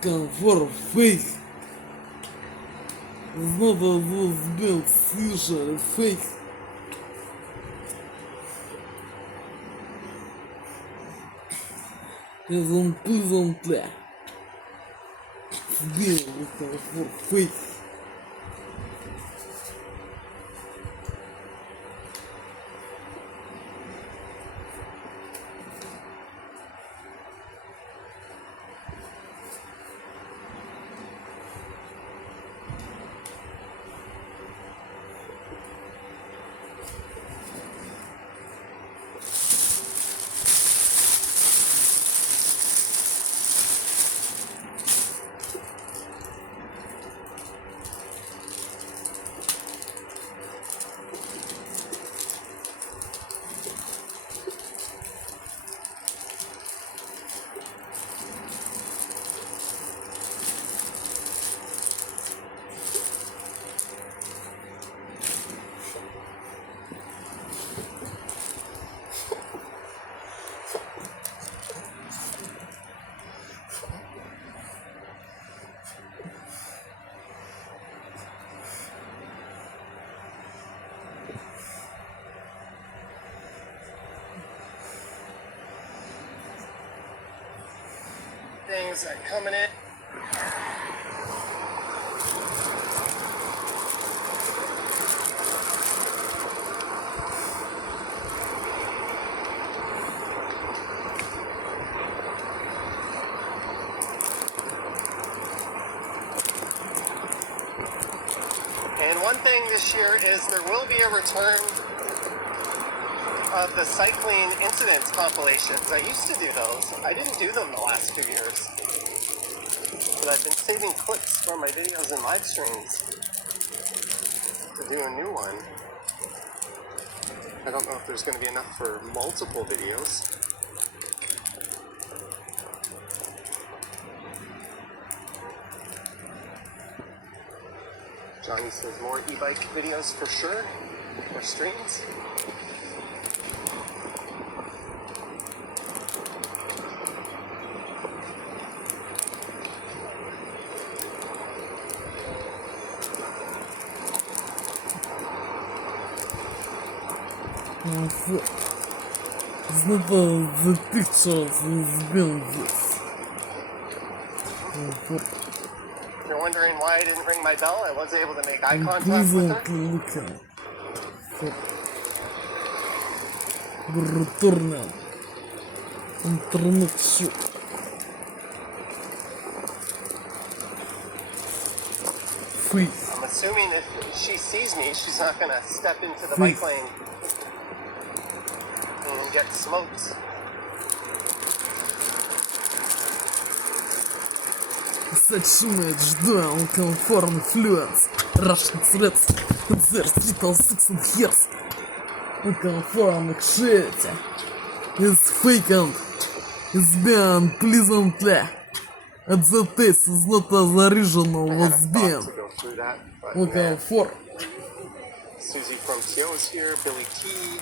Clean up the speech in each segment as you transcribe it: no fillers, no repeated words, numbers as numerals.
Comfort face. It's not a those built seizure face. It's unpleasantly. It's with comfort face. Things are coming in. And one thing this year is there will be a return of the cycling incidents compilations. I used to do those. I didn't do them the last 2 years. But I've been saving clips from my videos and live streams to do a new one. I don't know if there's going to be enough for multiple videos. Johnny says more e-bike videos for sure, or streams. It's not the pictures is built this. If you're wondering why I didn't ring my bell, I was able to make eye contact with her. Looking return internet shop. Face. I'm assuming if she sees me, she's not going to step into the bike lane and get smoked. Сочиняет ждал комфортный флюенс. Russian threats, exercital 6 and years. Комфортных shit is vacant, is beyond pleasantly. At the taste is not as original was been. Okay, for Susie from Tio is here, Billy T.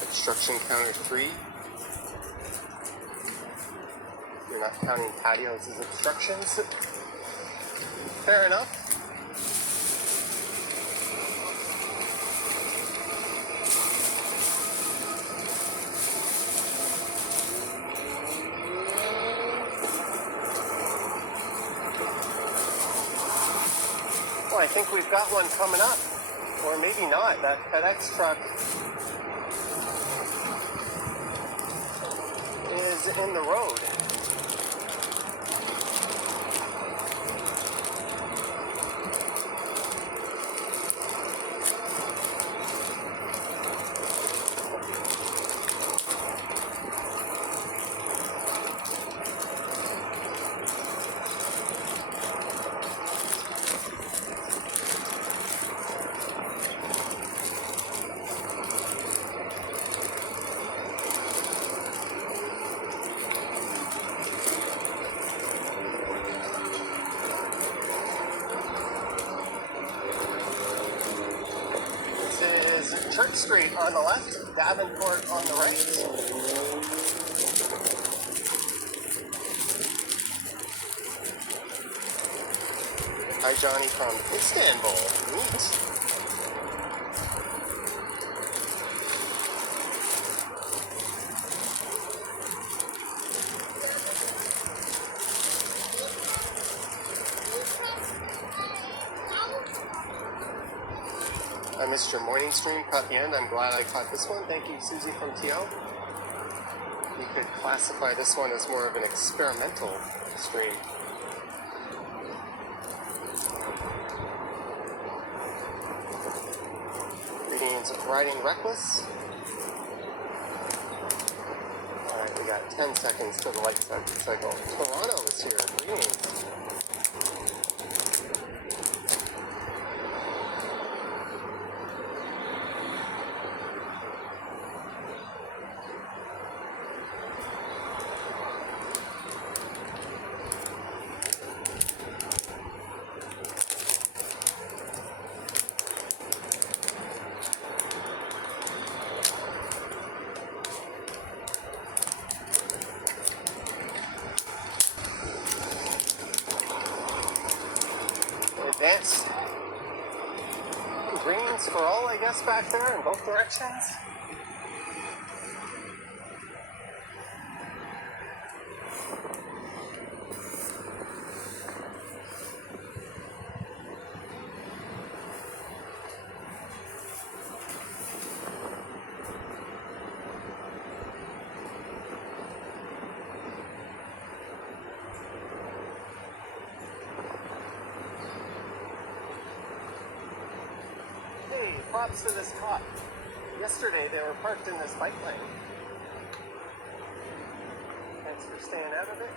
Obstruction counter 3. You're not counting patios as obstructions. Fair enough. Well, I think we've got one coming up. Or maybe not. That FedEx truck is in the road. Street on the left, Davenport on the right. Hi, Johnny from Istanbul. Neat. I missed your morning stream, caught the end. I'm glad I caught this one. Thank you, Susie from TO. You could classify this one as more of an experimental stream. Reading Riding Reckless. Alright, we got 10 seconds to the light cycle. Toronto is here. Greetings. Advanced greens for all, I guess, back there in both directions. Props to this cop. Yesterday they were parked in this bike lane. Thanks for staying out of it.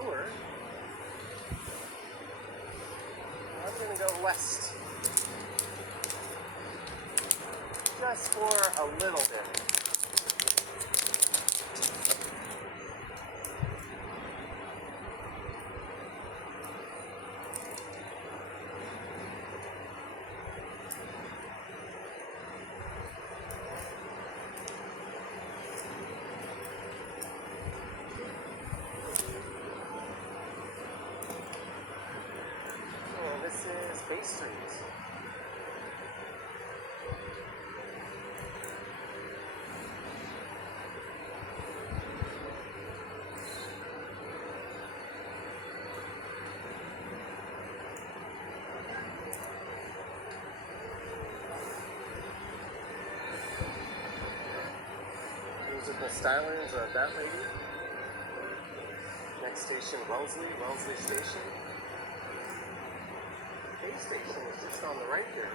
Lure. I'm gonna go west. Just for a little bit. Bay Street. Musical stylings of that lady. Next station, Wellesley Station. Bay Station is just on the right here.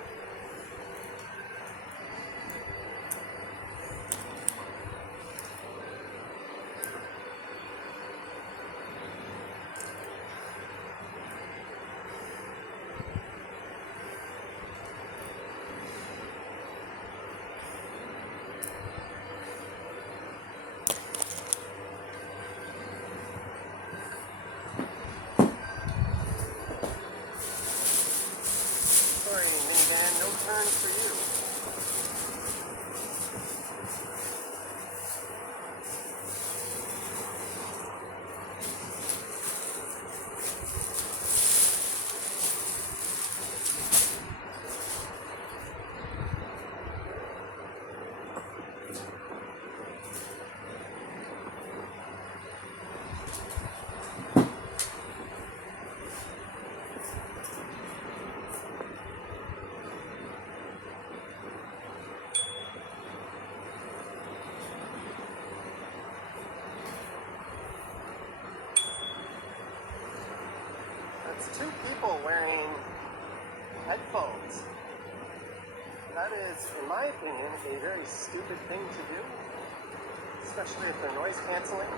Turn for you. That's two people wearing headphones. That is, in my opinion, a very stupid thing to do, especially if they're noise canceling.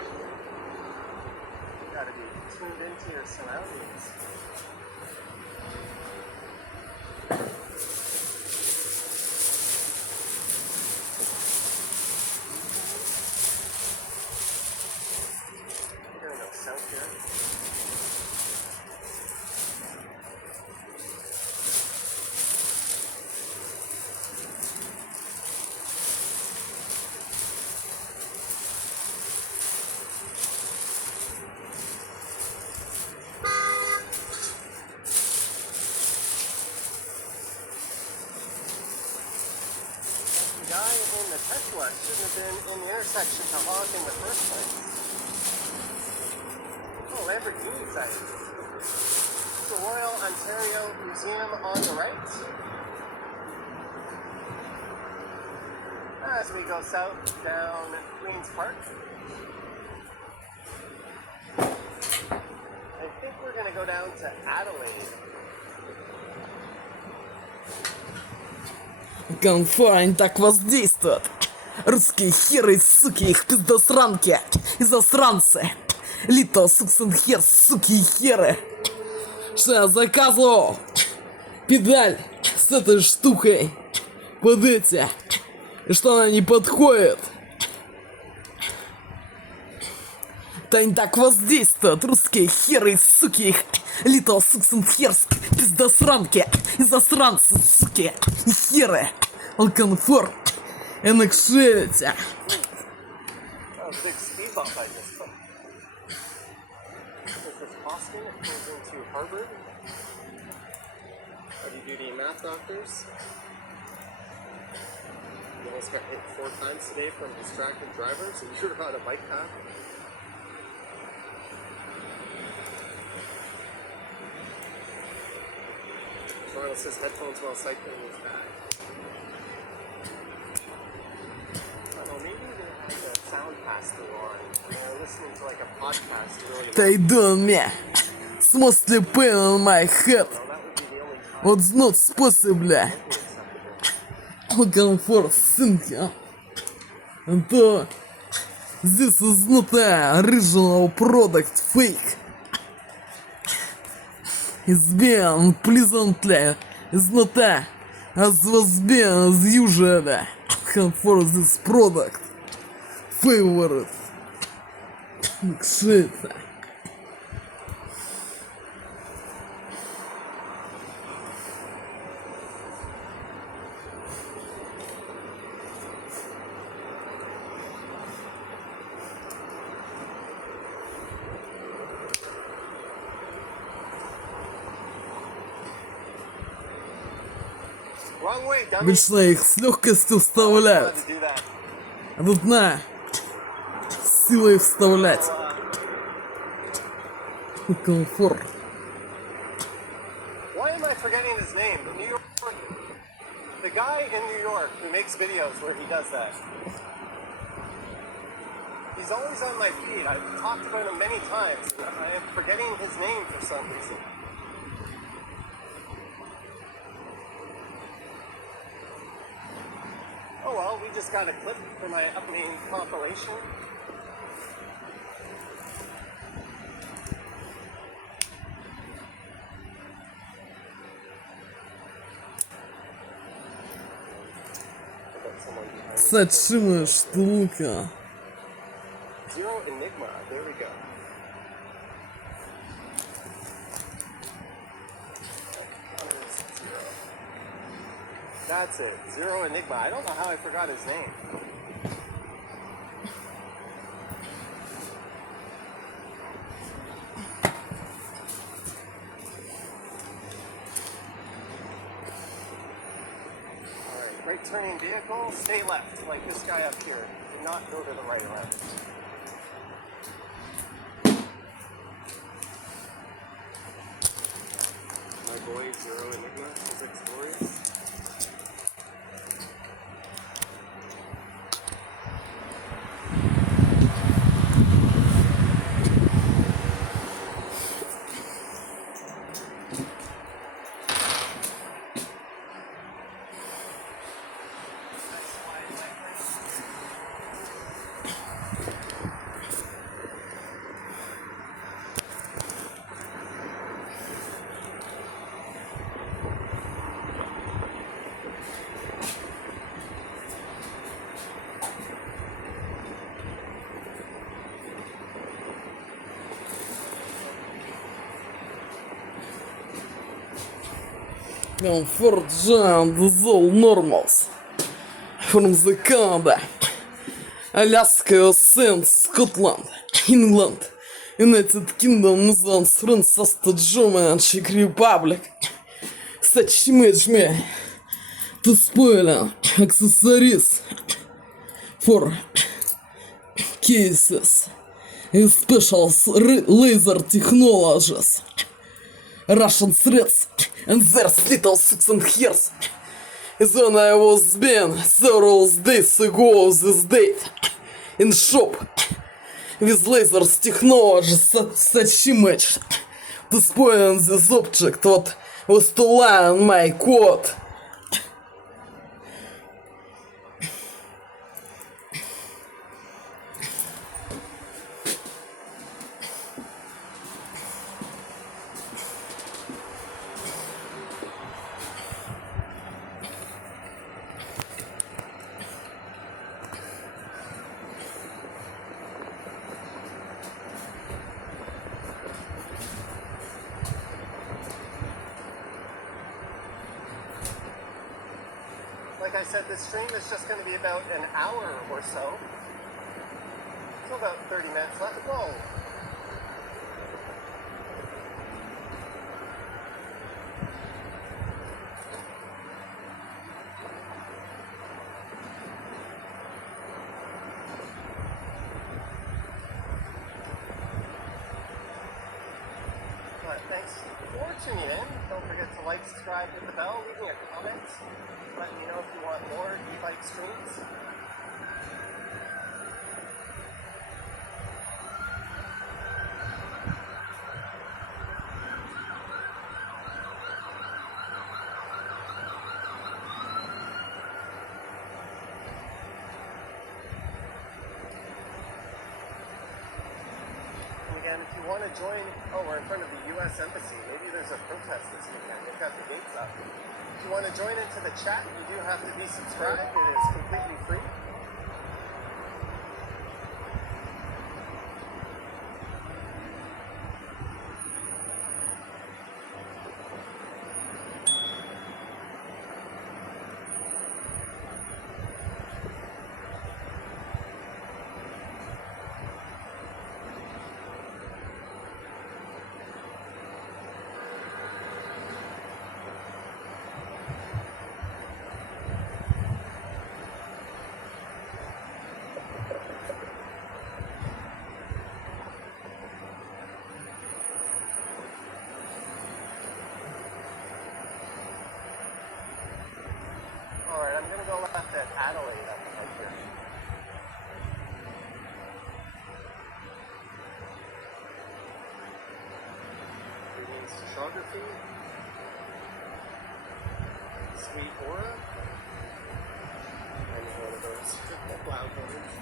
You gotta be tuned into your surroundings. guy in the Tesla shouldn't have been in the intersection to honk in the first place. Oh, Lamborghini site. The Royal Ontario Museum on the right. As we go south down Queen's Park. I think we're going to go down to Adelaide. Конфоры так воздействуют. Русские херы, суки, их пиздосранки и засранцы. Little Sucks хер, суки и херы. Что я заказывал? Педаль с этой штукой под эти. И что она не подходит. Да не так воздействуют русские херы, суки, их Little Sucks херск, пиздосранки и засранцы, суки и херы. Алконфор, энекшевите. Oh, big speed bump I just took. This is Boston, it goes into Harvard. Heavy-duty math doctors. You almost got hit 4 times today from distracted drivers and you're on a bike path. Ronald says headphones while cycling is bad. I don't know, maybe they had the sound pass-through on and they're listening to like a podcast really They done me. Mostly pain on my head. What's not possible? Alcohol сынки. То this is not a original product fake. It's been pleasantly. It's not as was been as usual. For this product. Favorite. Shit. Wrong way, dummy. Обычно их с легкостью вставляют. How to do that. А тут на силой вставлять. Комфорт. Why am I forgetting his name? The New York, the guy in New York who makes videos where he does that. He's always on my feed. I've talked about him many times. I am forgetting his name for some reason. Oh well, we just got a clip for my upcoming compilation. I got someone behind me. Сочимая штука. Zero Enigma, there we go. That's it, Zero Enigma. I don't know how I forgot his name. Alright, right turning vehicle, stay left, like this guy up here. Do not go to the right or left. My boy, Zero Enigma, is victorious. Comfort John, the Zol Normals. From the Canada, Alaska, Saint Scotland, England, United Kingdom, Netherlands, France, Germany, Czech Republic. Such image me. to spoil accessories for cases in special laser technologies. Russian threats and their little sucks and hairs. Is when I was been several days ago this date in shop with lasers technology such image to spoil this object what was to lie on my coat. Like I said, this stream is just going to be about an hour or so. So about 30 minutes left. Whoa! But thanks for tuning in. Don't forget to like, subscribe, hit the bell, leave me a comment. Let me know if you want more e-bike streams. And again, if you want to join, oh, we're in front of the U.S. Embassy. Maybe there's a protest this weekend. They've got the gates up. If you want to join into the chat, you do have to be subscribed. It is completely free. Alright, I'm going to go left at Adelaide up here. Greetings to geography. Sweet aura. And one of those loud words.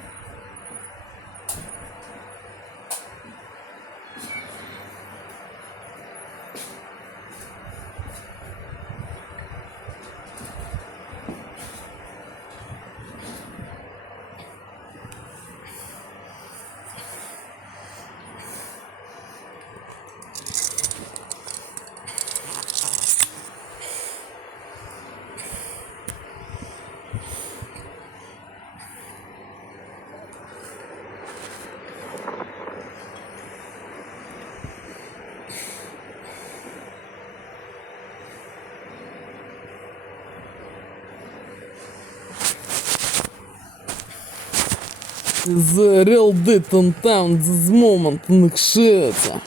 The real date and time this moment начинается.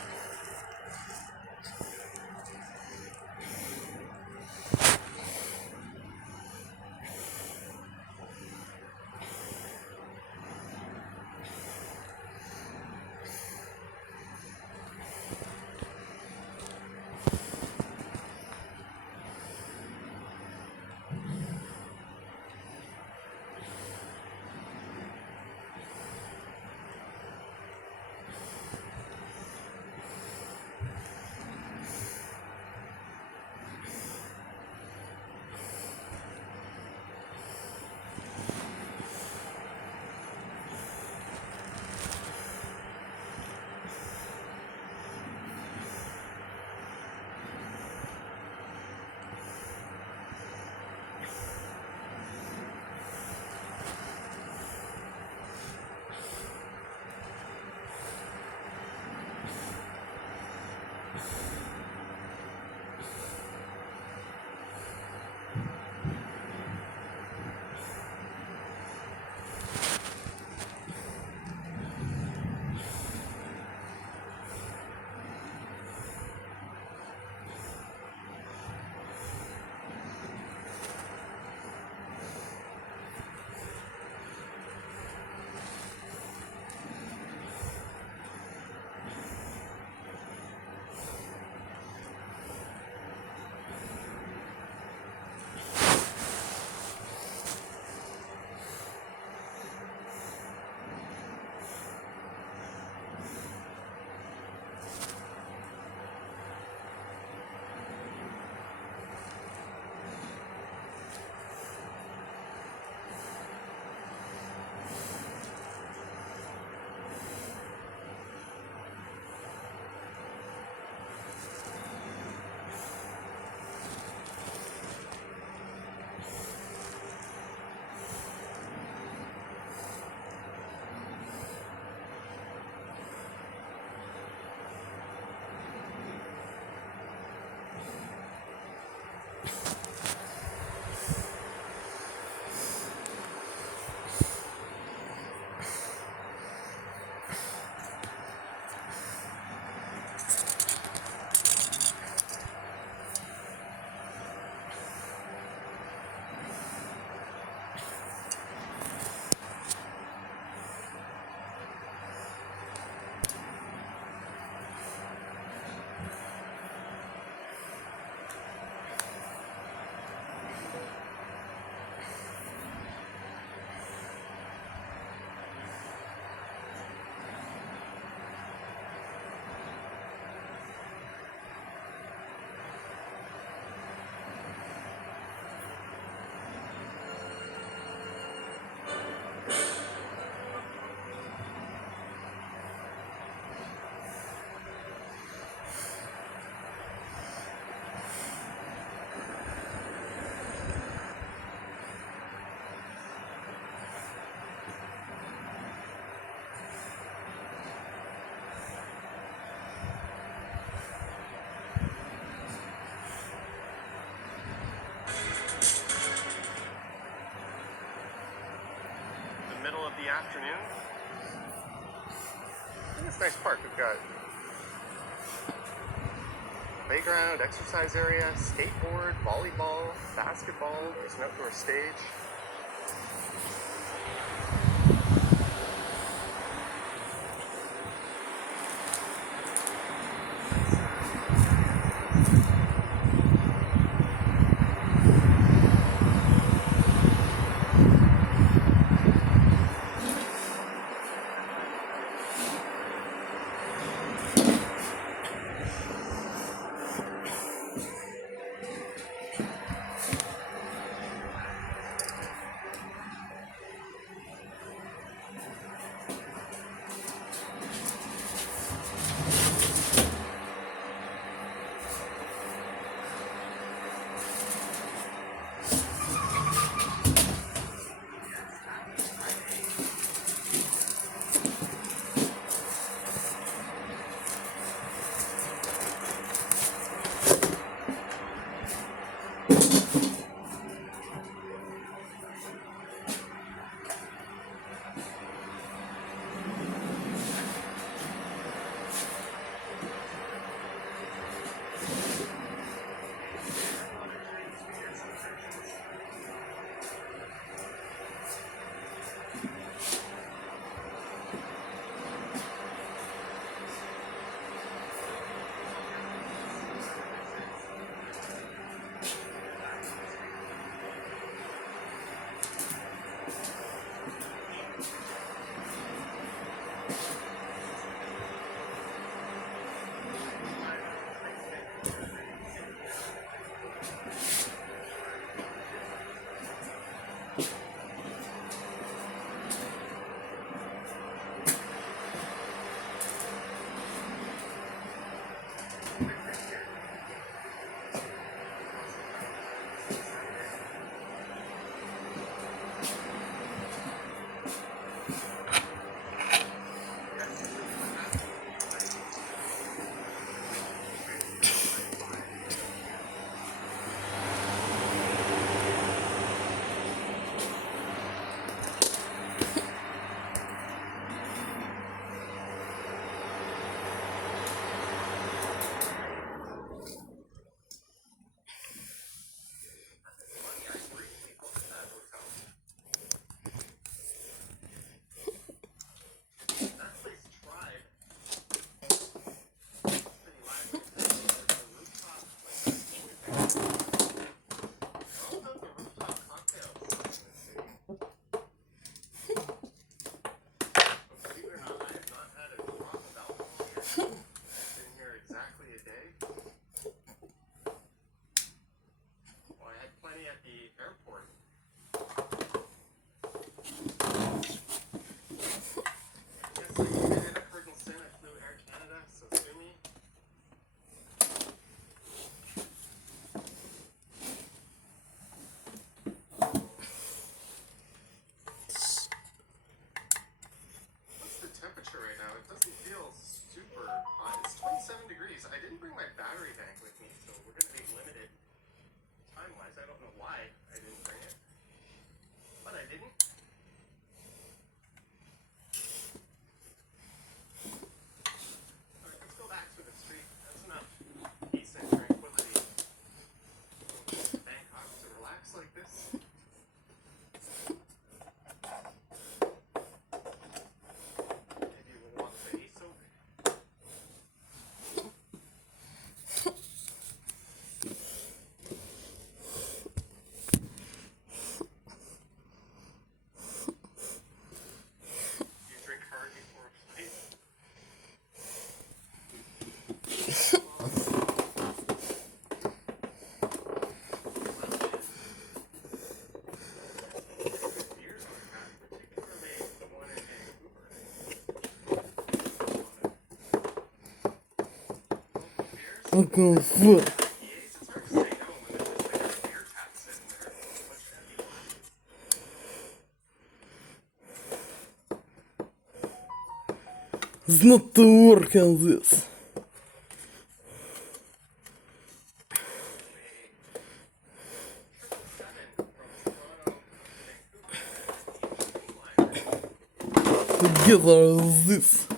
afternoon. In this nice park, we've got playground, exercise area, skateboard, volleyball, basketball. There's an outdoor stage. В. It's not to work on this. together as this.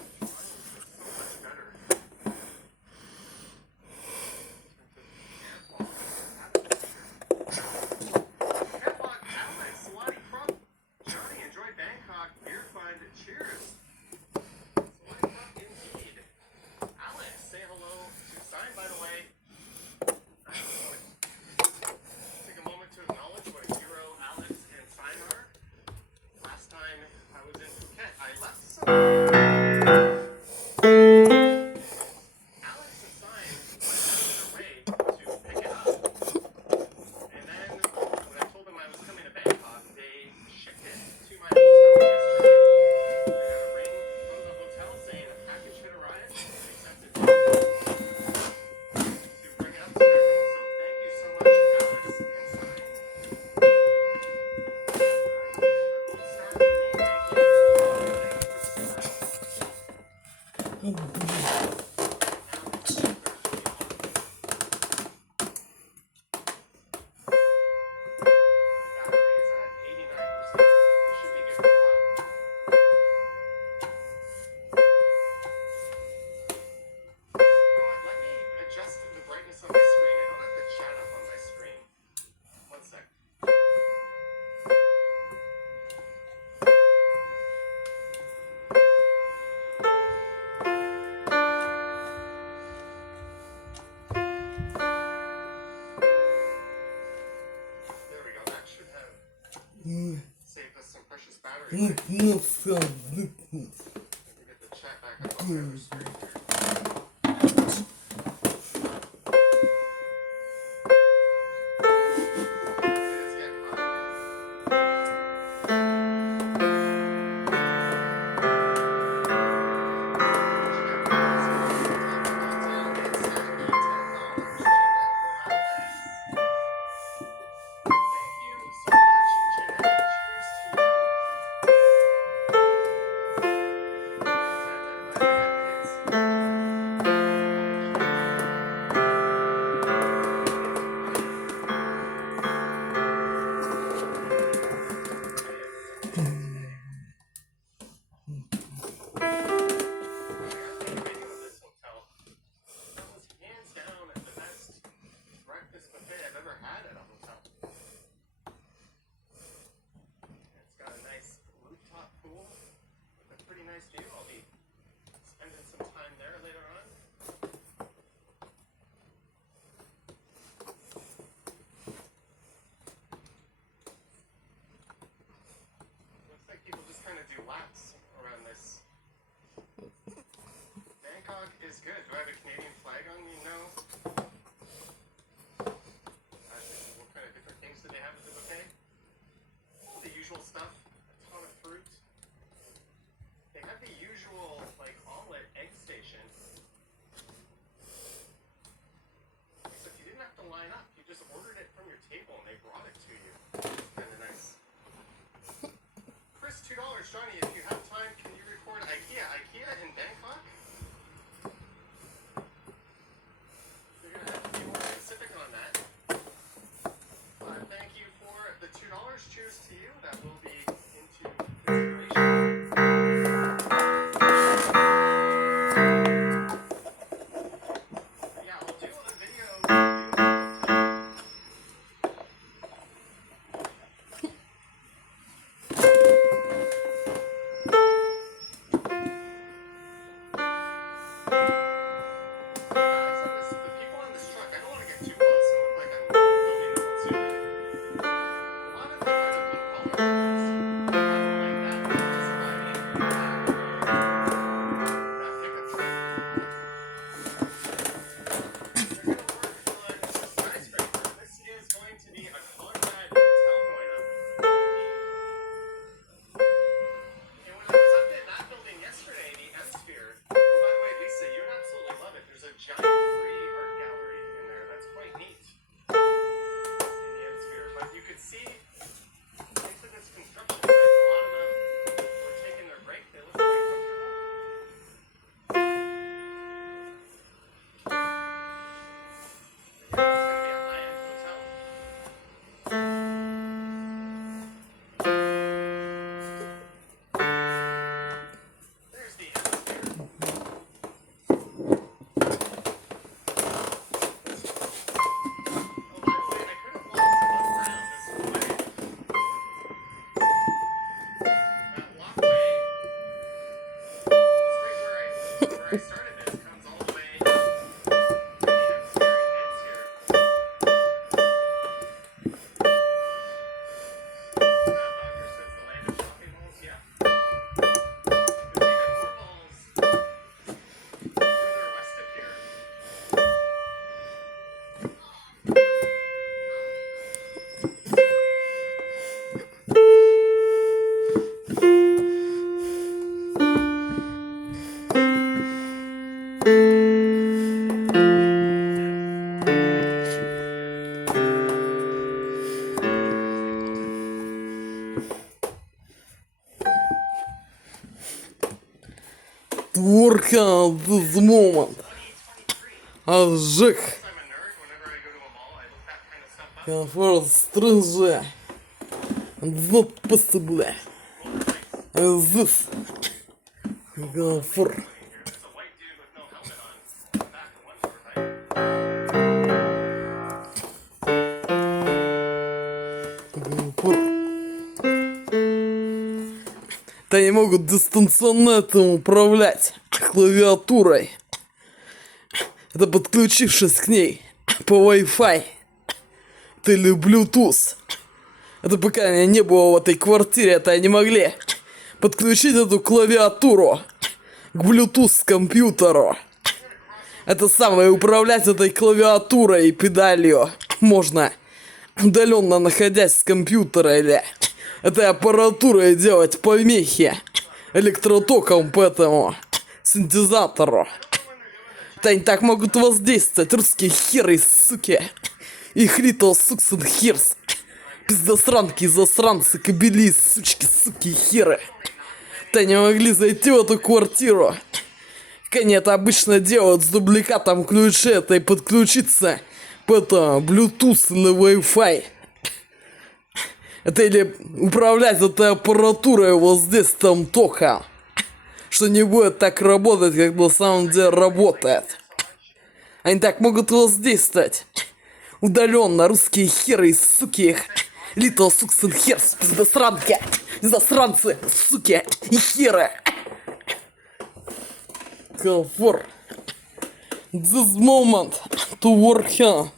Save us some precious battery life. Get the chat back up on the other screen here. It's getting hot. Laps around this. Bangkok is good. Do I have a Canadian flag on me? No. What kind of different things do they have at the buffet? The usual stuff. A ton of fruit. They have the usual, like, omelet egg station. Except you didn't have to line up. You just ordered it from your table and they brought it to you. It's kind of nice. $2, Johnny, if you have time, can you record IKEA in Bangkok? You're going to have to be more specific on that. Thank you for the $2. Cheers to you. That will be into consideration. Yeah, I'll do a video. work on this moment. Жих. For stranger. It's not possible. This. For. Да они могут дистанционно этим управлять клавиатурой. Это подключившись к ней по Wi-Fi или Bluetooth. Это пока меня не было в этой квартире, это они могли подключить эту клавиатуру к Bluetooth компьютеру. Это самое, управлять этой клавиатурой и педалью можно удаленно находясь с компьютера или этой аппаратурой делать помехи электротоком по этому синтезатору. Это они так могут воздействовать, русские херы, суки. Их little sucks and hairs. Пиздосранки, засранцы, кобели, сучки, суки, херы. Это они могли зайти в эту квартиру. Как они это обычно делают с дубликатом ключа, это и подключиться по этому Bluetooth или Wi-Fi. Это или управлять этой аппаратурой вот здесь там тока. Что не будет так работать, как на самом деле работает. Они так могут воздействовать. Удаленно, русские херы и суки их. Little sucks and hairs, пиздосранки, засранцы, суки и херы. For this moment to work here.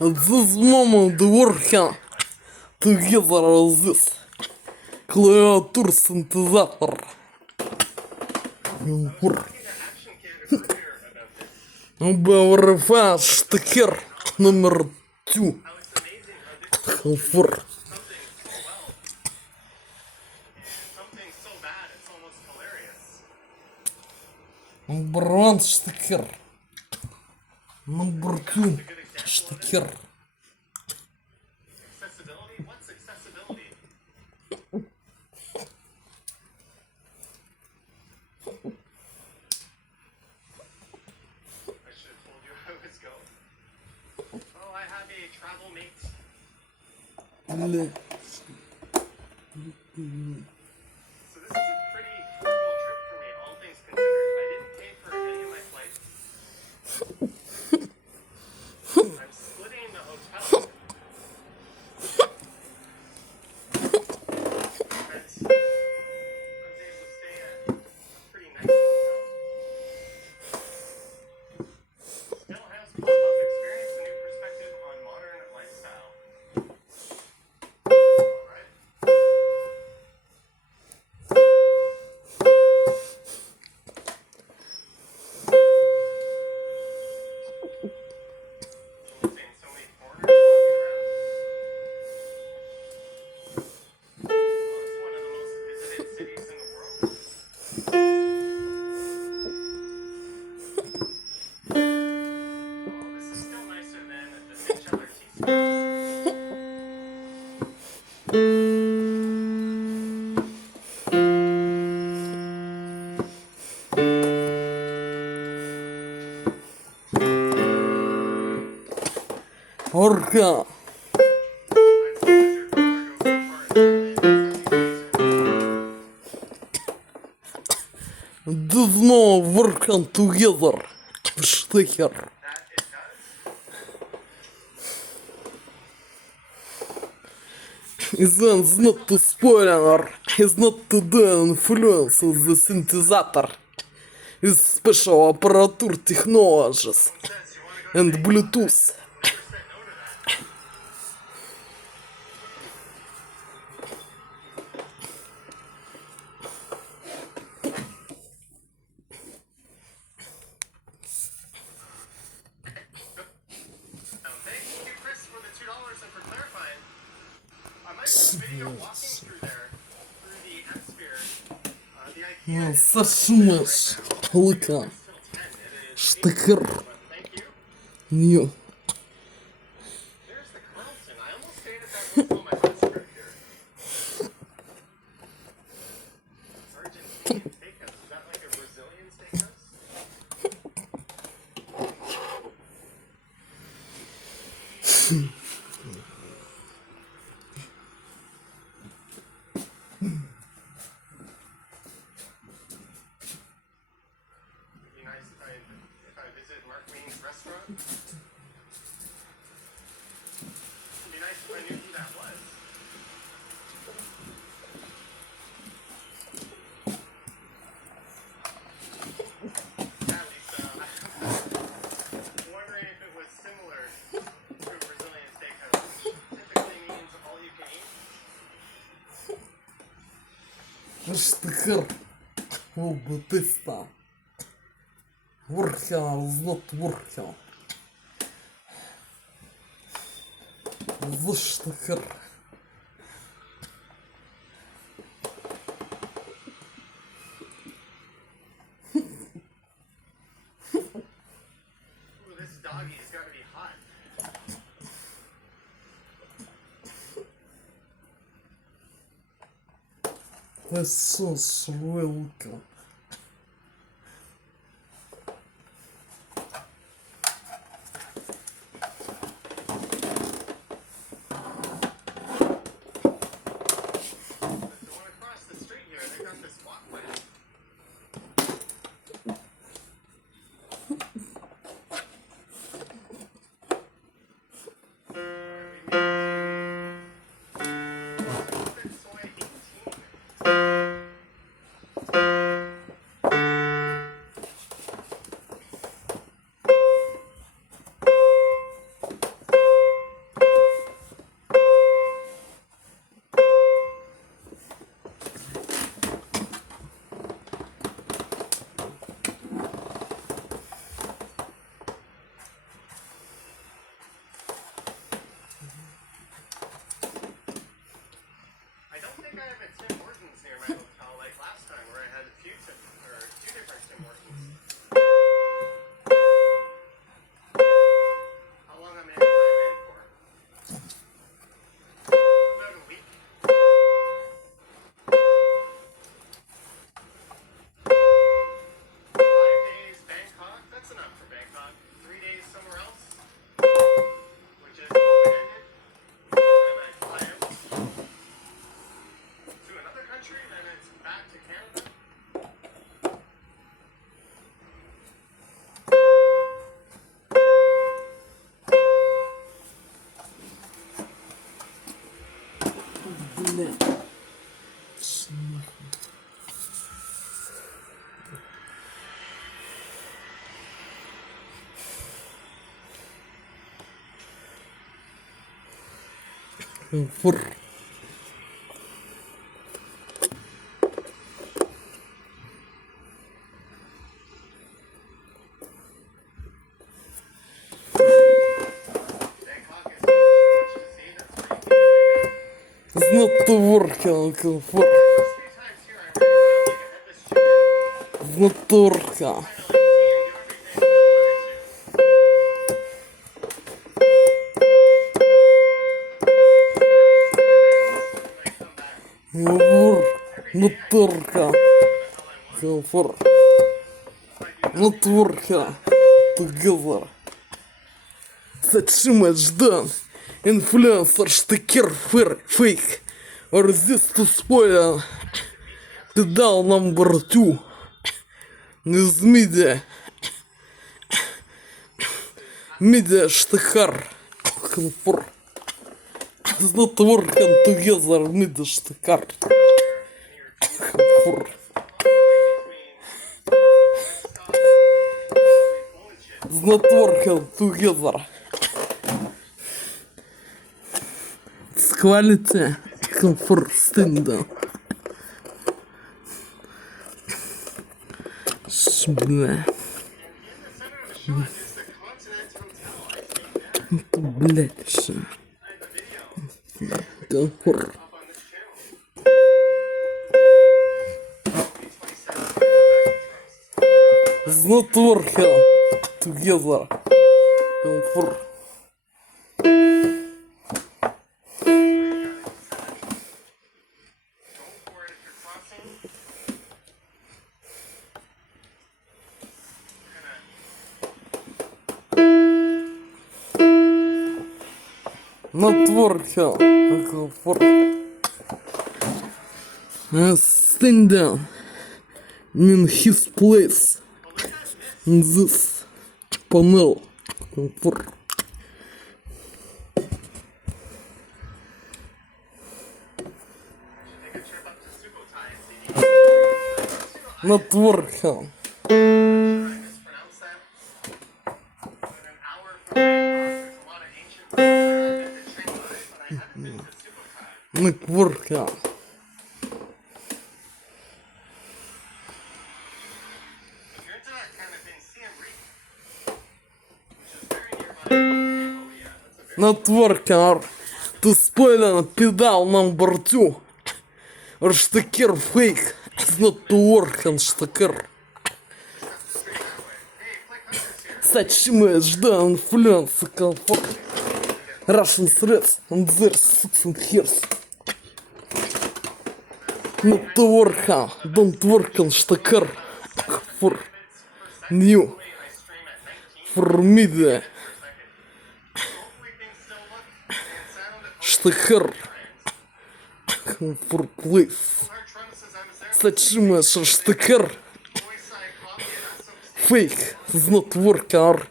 At this moment working together with this клавиатур синтезатор. Баврфа штекер номер 2. Фур. Бран штекер. Номер 2. Штекер. Блядь. So this is a pretty frugal trip for me, all things considered. I didn't pay for any of my flights. I'm splitting the hotel. But I was able to stay at a pretty nice hotel. Still has pop-up experience, a new perspective on modern lifestyle. Alright. Seeing so many foreigners walking around. Well, it's one of the most visited cities in the world. Oh, this is still nicer than the St. Charles. Орка. Does not work on together. Штекер. Is not to spoiler, is not to do influence the synthesizer. Is special apparature technologies and Bluetooth. Сошмешь, лыка, штыкер, нью. Штыкер, обутыста. Вурхя, знот вурхя. Штыкер. This is welcome. Фур. Знатурка, фур. Знатурка. Натурка, фур. Натурка, together. Зачем ждан? Инфлюенсер, штыкер, фейк. Резисту споя. Ты дал нам борту. Из медиа. Медиа штыхар. Фур. Знатурка, together, медиа штыхар. Фур. Знатворка together. Сквалите комфорт стында. Бля. Это, блядь, что? Комфорт. not working together. For not working for stand down in his place in this panel for not working. Not working. Not working. To spoiler pedal number 2. Штекер fake. It's not working штекер. Сочимаешь, да, инфлюенса комфорт. Russian threats and their sucks and hairs. Not working. Don't work on штекер. For new. For media. Штекер. For place. Сочимаешь, штекер. Fake is not working.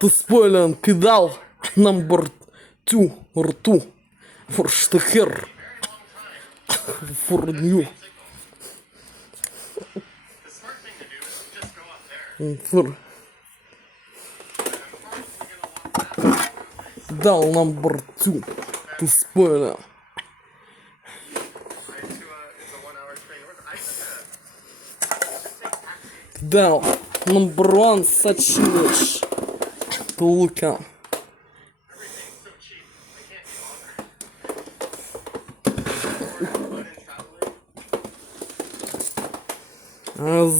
To spoil and pedal number 2 or 2 for штекер. For new. For down number 2 to spoiler. Down number 1 such image to look at.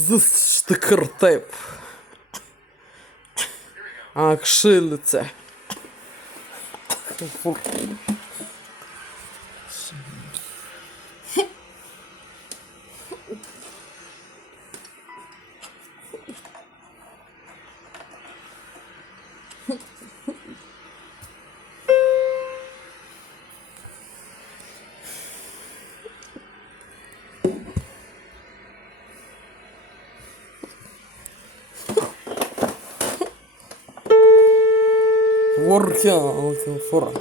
This sticker tape. Actually, looking for.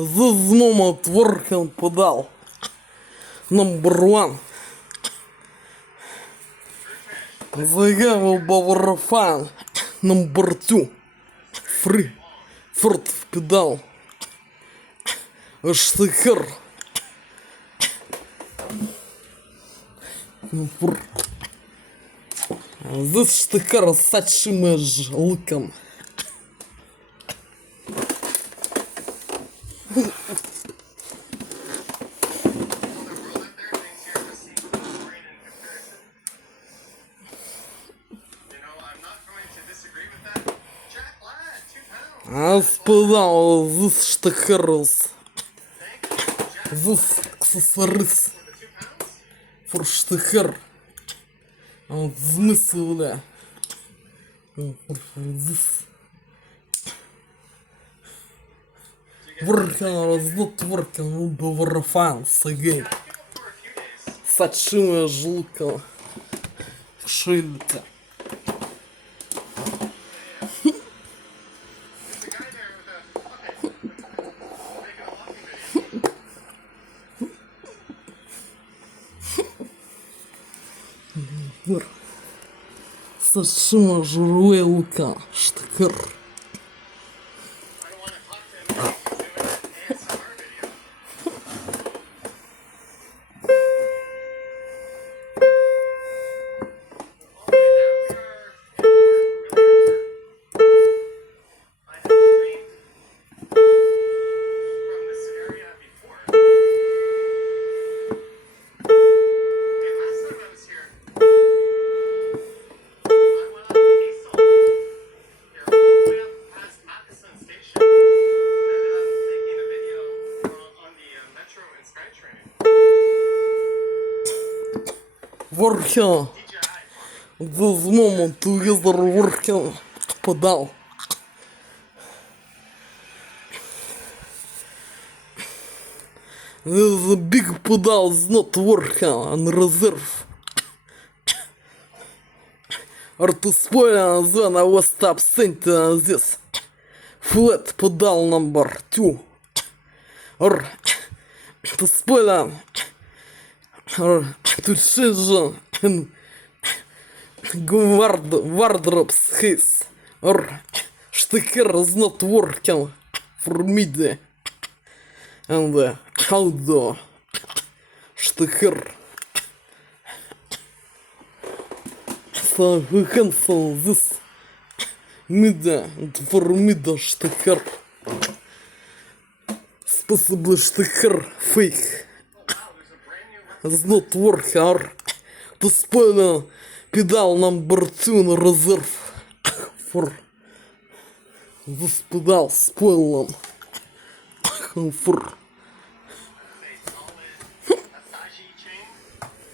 This moment working pedal number 1. The level power fan number 2. Free fourth pedal. Штекер. This штекер such image looking. As pedal this штекерс. This accessories for штекер. В смысле? This working is not working over fans again. Сочимая жлука. Шилька. Сашима журує лука, штикер. I don't want to talk to him because he's doing an ASMR video. I have streamed from this area before. And last time I was here, I went up to Diesel. Here, all the way up past Matheson Station. And ended up taking a video on the Metro and SkyTrain. Ворхен. DJI. This moment together working подал. The big pedal is not working on reserve. Or to spoil then I was absent this flat pedal number 2. Or to spoil or to change in wardrobes his or sticker is not working for me and the outdoor sticker. So we cancel this media and for media sticker. Possibly sticker fake. It's not working or to spoil pedal number 2 in reserve for this pedal spoil for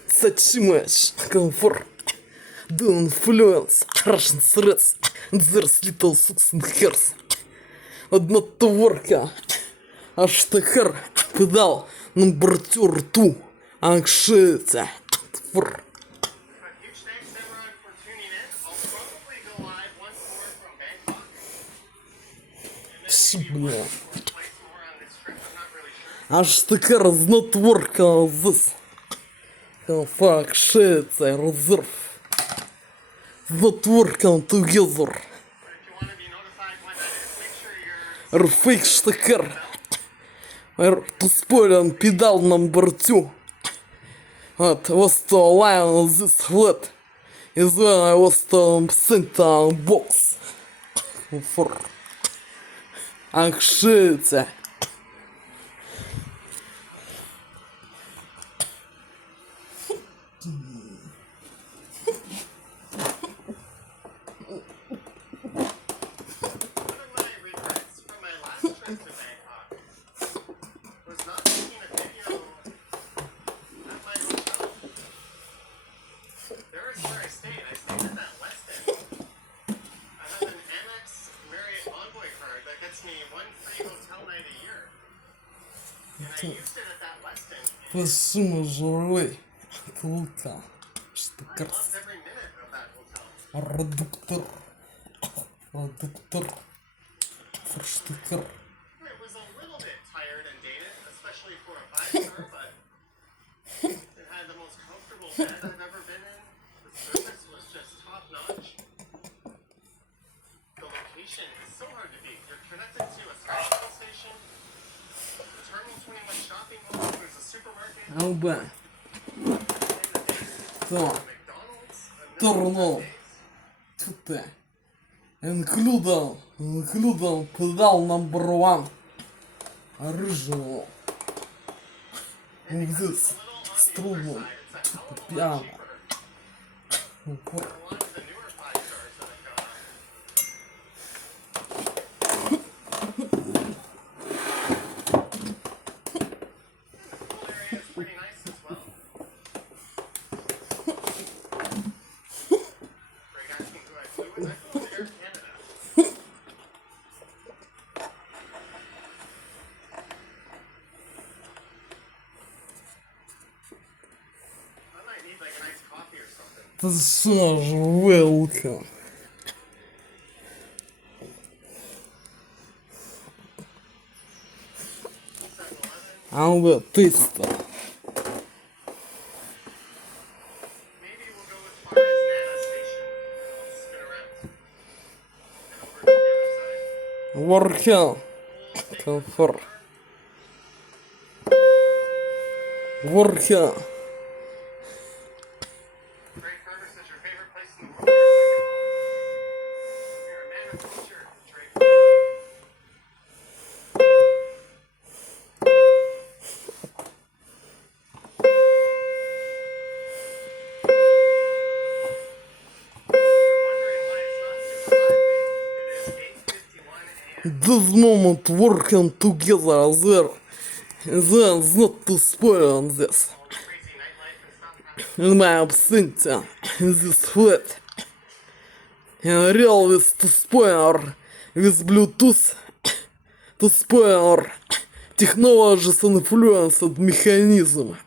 such image for the influence Russian threats and there's little sucks and hairs but not to work a sticker pedal number 2 actually for Huge thanks everyone for tuning in. I'll probably go live once more from Bangkok. And then maybe Бля. place more on this trip. I'm not really sure. А sticker is not working this. Fuck shit, I reserve. Not working together. But if you want to be notified when that is, make sure you're Or fake sticker. Or to spoil on pedal number 2. What was to align on this flat is when I was to sent a box for anxiety. one of my regrets from my last trip to Bangkok was not taking a video at my hotel. There is where I stayed. I stayed at that Westin. I have an Amex Marriott Envoy card that gets me one free hotel night a year. And I used it at that Westin. Спасибо, журуй. Только. I Sticker. loved every minute of that hotel. Редуктор. Редуктор. For sticker. It was a little bit tired and dated, especially for a 5-star, but it had the most comfortable bed I've ever been in. The service was just top notch. The location is so hard to beat. You're connected to a SkyTrain station, the Terminal 21 shopping mall, there's a supermarket, Алба. То. McDonald's, a Торнул. Тут. Including pedal number 1. Original. With this. Struggle. Piano. one of the newer 5-stars that I got. The pool area is pretty nice as well. Greg asking who I flew with. I flew with Air Canada. I might need like a nice coffee or something. Ты что ж, welcome. Алба, ты что? Maybe we'll go as far as Nana Station. Working. Comfort. Working. Drake Forever says your favorite place in the world. You're a man of culture, Drake. This moment working together there. There's not to spoil on this. In my absence in this flat. And real is to spoil with Bluetooth. To spoil technologies influenced mechanism.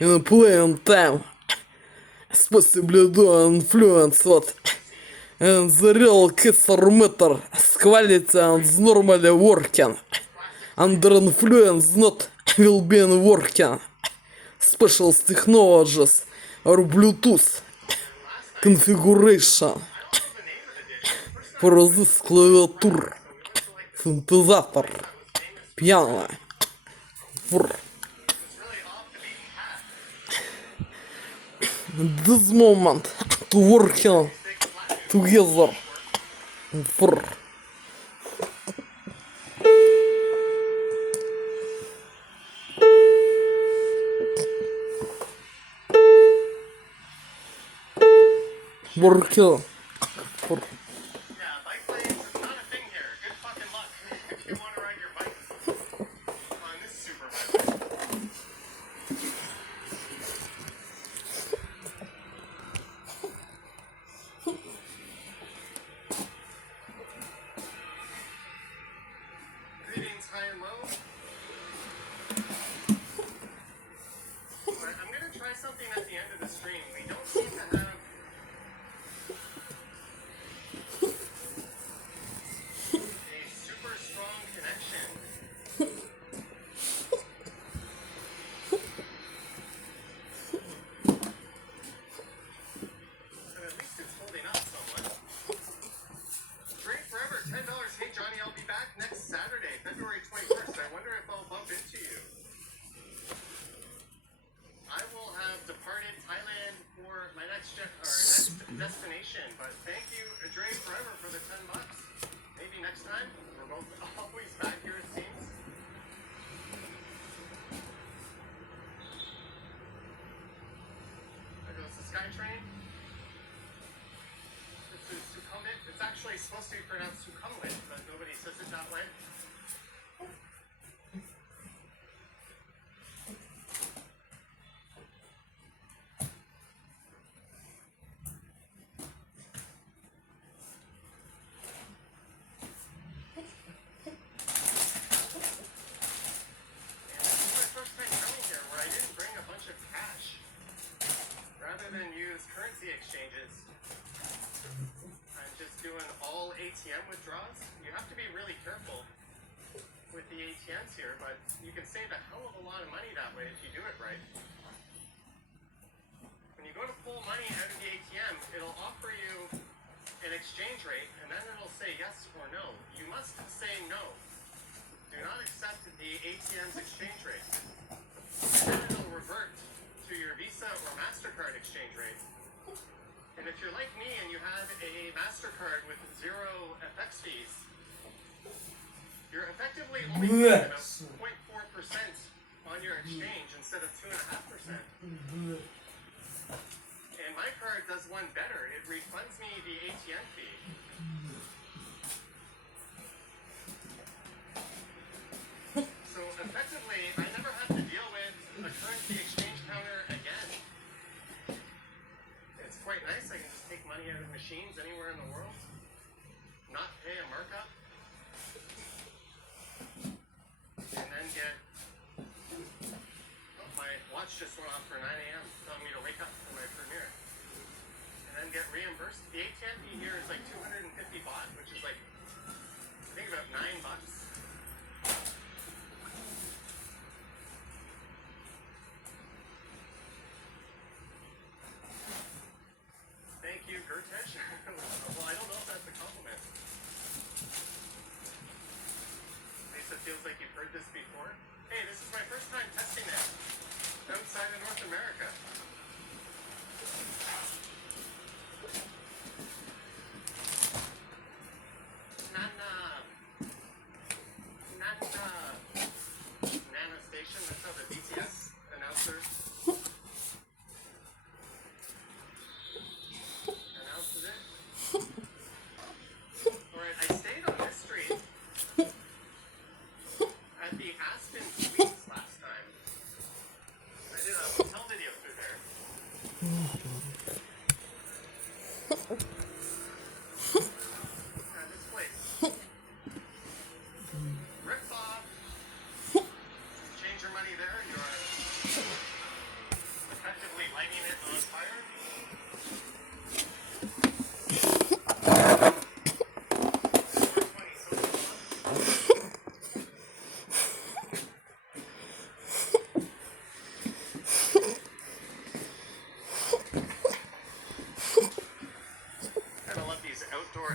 In playing time. Possibly do influence what. And the real killer matter is quality and normally working. Under influence not will be working. Special technologies or Bluetooth configuration for this claviature, synthesizer, piano, for this moment to working together for working for Yeah, bike lanes is not a thing here. Good fucking luck if you want to ride your bike on this super highway. Greetings, high and low. But I'm gonna try something at the end of the stream. We don't seem to have a super strong connection. But at least it's holding up somewhat. Drink Forever, $10. Hey Johnny, I'll be back next Saturday, February 21st. I wonder if I'll bump into you. I will have departed Thailand for my next destination, but thank you, Dre Forever, for the $10. Maybe next time. We're both always back here, it seems. There goes the SkyTrain. This is Sukhumvit. It's actually supposed to be pronounced Sukhumvit, but nobody says it that way. And this is my first time coming here where I didn't bring a bunch of cash. Rather than use currency exchanges, I'm just doing all ATM withdrawals. You have to be really careful with the ATMs here, but you can save a hell of a lot of money that way if you do it right. When you go to pull money out of the ATM, it'll offer you an exchange rate, and then it'll say yes or no. You must say no. Do not accept the ATM's exchange rate. And then it'll revert to your Visa or MasterCard exchange rate. And if you're like me and you have a MasterCard with 0 FX fees, you're effectively only paying about 0.4% on your exchange instead of 2.5%. And my card does one better. It refunds me the ATM fee. So effectively, I never have to deal with a currency exchange counter again. It's quite nice. I can just take money out of machines anywhere in the world, not pay a markup, and then get... Oh, my watch just went off for 9 a.m. telling me to wake up for my premiere. And then get reimbursed. The ATM fee here is like 250 baht, which is like, I think about $9. Thank you, Gertesh. Well, I don't know if that's a compliment. feels like you've heard this before. Hey, this is my first time testing it outside of North America. Nana Station, that's how the BTS announcer announces it. Alright, I stayed on this street at the Aspen Suites last time. I did a hotel video through there. This place. Rip off. Change your money there. You're effectively lighting it on fire.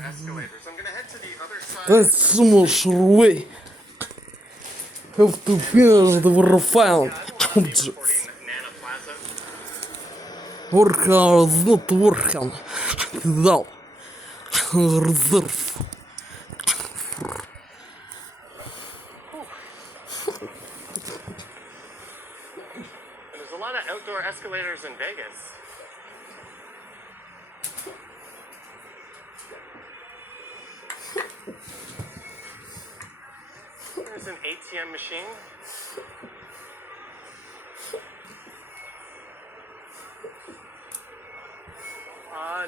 Escalators. I'm gonna head to the other side. That's so much way. Have to finish the found objects. Work is not working without reserve. There's a lot of outdoor escalators in Vegas. There's an ATM machine.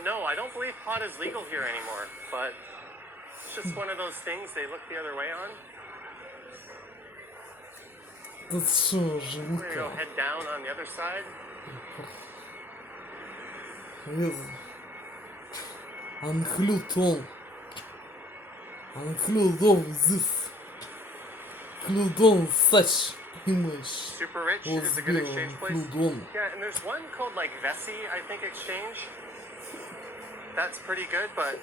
No, I don't believe pot is legal here anymore, but it's just one of those things they look the other way on. That's so We're gonna go head down on the other side. Yes. Include all this. Include all such image. Super Rich is a good exchange place. Yeah, and there's one called like Vessi, I think, exchange. That's pretty good, but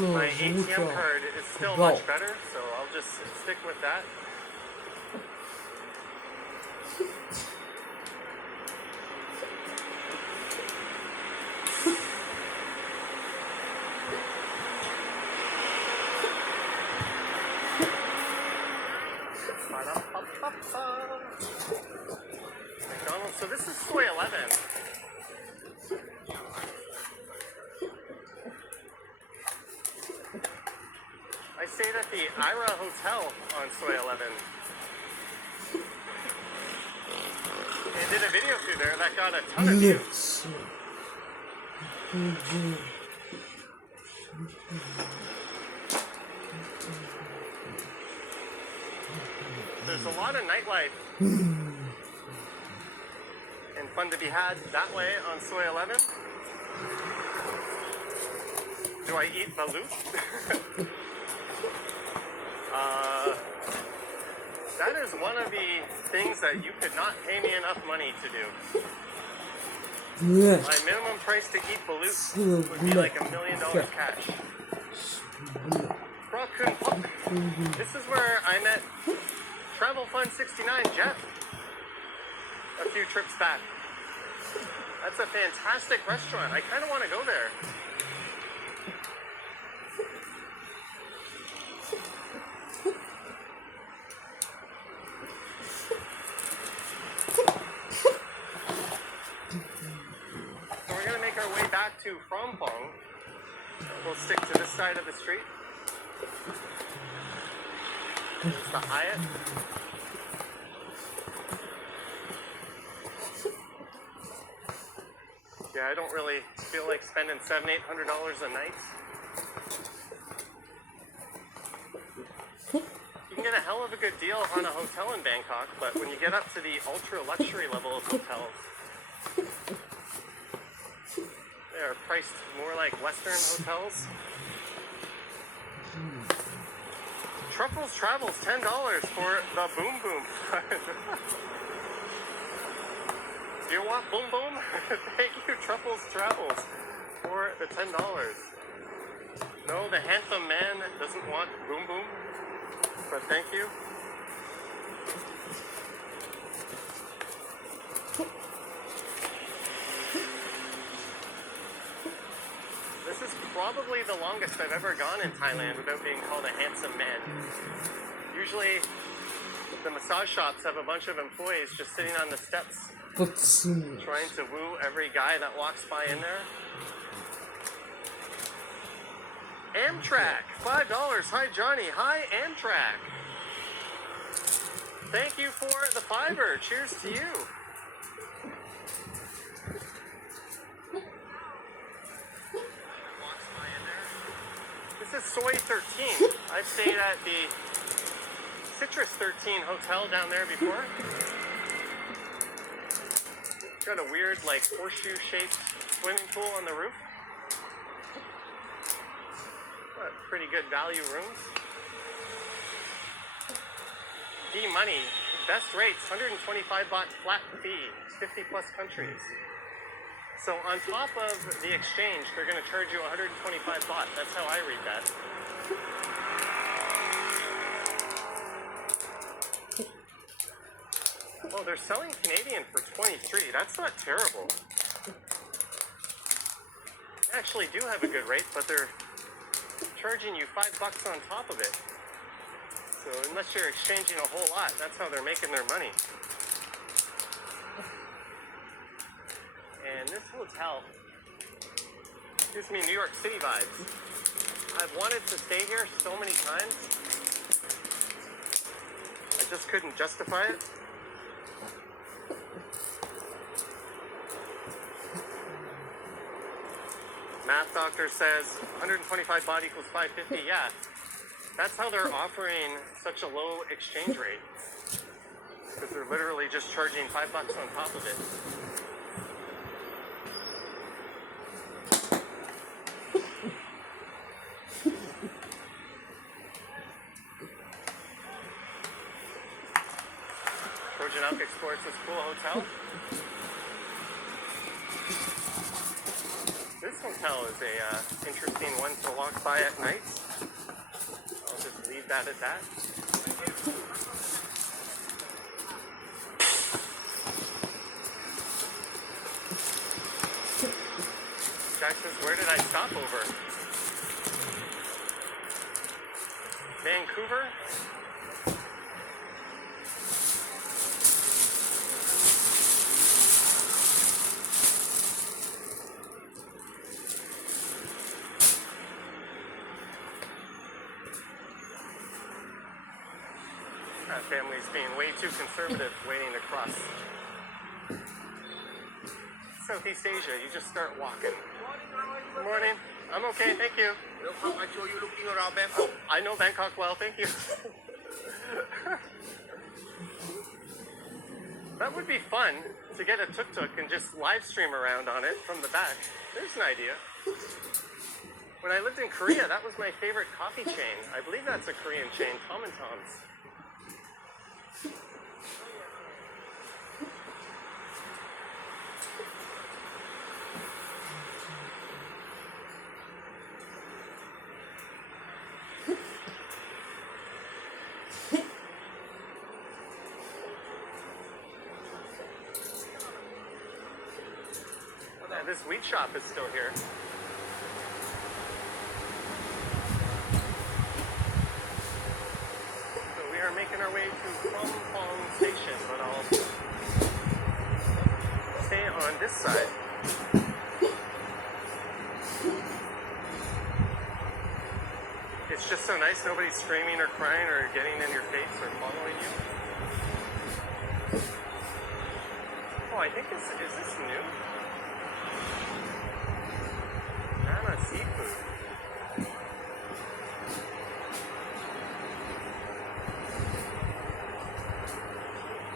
my ATM card is still much better, so I'll just stick with that. McDonald's, so this is Soy 11. I stayed at the Ira Hotel on Soy 11. And did a video through there that got a ton of views. There's a lot of nightlife and fun to be had that way on Soy 11. Do I eat balut? That is one of the things that you could not pay me enough money to do. Yeah. My minimum price to eat balut would be like $1 million cash. This is where I met Travel Fun 69 Jeff a few trips back. That's a fantastic restaurant. I kind of want to go there. So we're going to make our way back to Frompong. We'll stick to this side of the street. It's the Hyatt. Yeah, I don't really feel like spending $700-800 a night. You can get a hell of a good deal on a hotel in Bangkok, but when you get up to the ultra luxury level of hotels, they are priced more like Western hotels. Truffles Travels, $10 for the Boom Boom. Do you want Boom Boom? Thank you, Truffles Travels, for the $10. No, the handsome man doesn't want boom boom, but thank you. This is probably the longest I've ever gone in Thailand without being called a handsome man. Usually, the massage shops have a bunch of employees just sitting on the steps trying to woo every guy that walks by in there. Amtrak, $5. Hi, Johnny. Hi, Amtrak. Thank you for the fiver. Cheers to you. Walks by in there. This is Soy 13. I've stayed at the Citrus 13 hotel down there before. It's got a weird, like, horseshoe-shaped swimming pool on the roof. Pretty good value rooms. D-Money, best rates, 125 baht flat fee, 50 plus countries. So on top of the exchange, they're going to charge you 125 baht. That's how I read that. Oh, they're selling Canadian for 23. That's not terrible. They actually do have a good rate, but they're charging you $5 on top of it. So unless you're exchanging a whole lot, that's how they're making their money. And this hotel gives me New York City vibes. I've wanted to stay here so many times. I just couldn't justify it. Math doctor says 125 baht equals 550. Yeah, that's how they're offering such a low exchange rate, because they're literally just charging $5 on top of it. Trojan Elk explores this cool hotel. This hotel is a interesting one to walk by at night. I'll just leave that at that. Jack says, where did I stop over? Vancouver? That family's being way too conservative waiting to cross. Southeast Asia, you just start walking. Good morning. I'm okay, thank you. I show you looking around Bangkok. I know Bangkok well, thank you. That would be fun, to get a tuk-tuk and just live stream around on it from the back. There's an idea. When I lived in Korea, that was my favorite coffee chain. I believe that's a Korean chain, Tom and Tom's. This wheat shop is still here. So we are making our way to Phom Phong Station, but I'll stay on this side. It's just so nice, nobody's screaming or crying or getting in your face or following you. Oh, I think is this new? Seafood.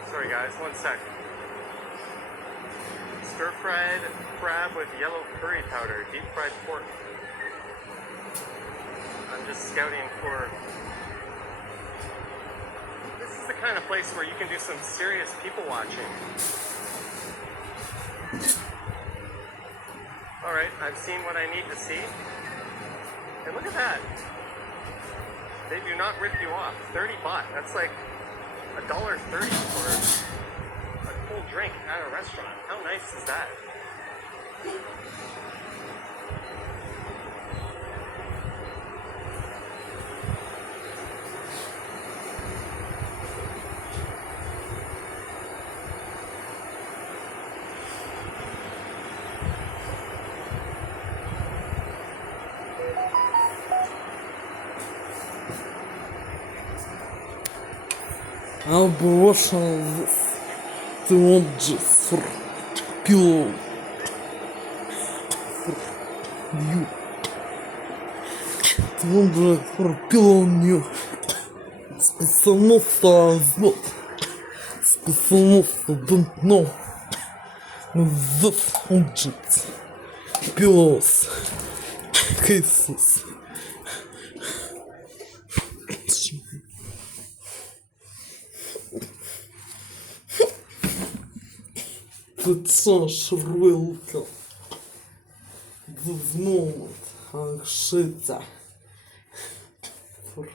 Sorry guys, one sec. Stir-fried crab with yellow curry powder, deep-fried pork. I'm just scouting for... This is the kind of place where you can do some serious people watching. Alright, I've seen what I need to see. And look at that. They do not rip you off. 30 baht. That's like $1.30 for a cool drink at a restaurant. How nice is that? Abortion theologies for pillow for you. Theology for pillow new. Специалиста знает. Специалиста don't know. This object. Pillows. Cases. The church welcome this moment and shelter for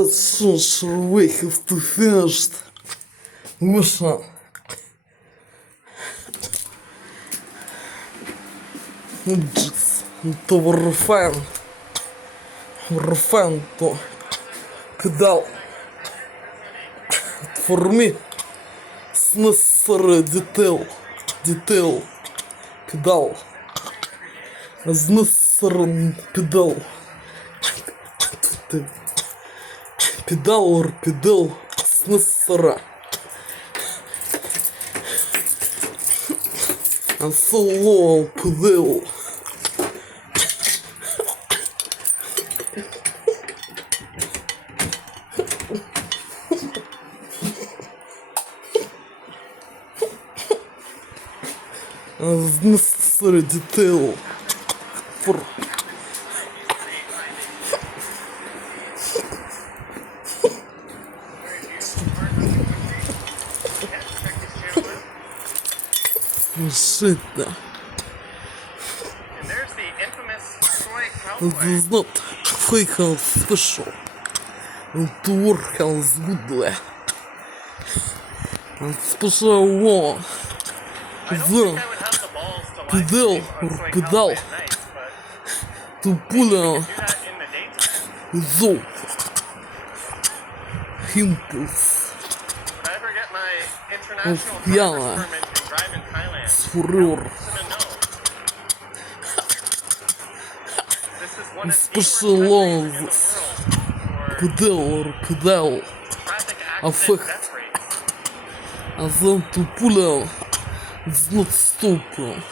such a way have to finish. Listen. Just to refine to кидал. For me, it's necessary detail кидал. As necessary pedal. Pedal or pedal, it's necessary. Solo pedal. Necessary detail for shit. And there's the infamous soy It cowboy. is not vehicle special to work as goodly and special war. I don't The think I would have the balls to live pedal stream or a soy pedal cowboy at night, but to pull do that in the daytime. the impulse When I ever get my international yeah. driver's permit and drive in Thailand, forever. I'm gonna know. This is one of the Special worst laws. countries in the world Pedal or pedal for traffic Affect. accident death rates. as them to pull out is not stop. And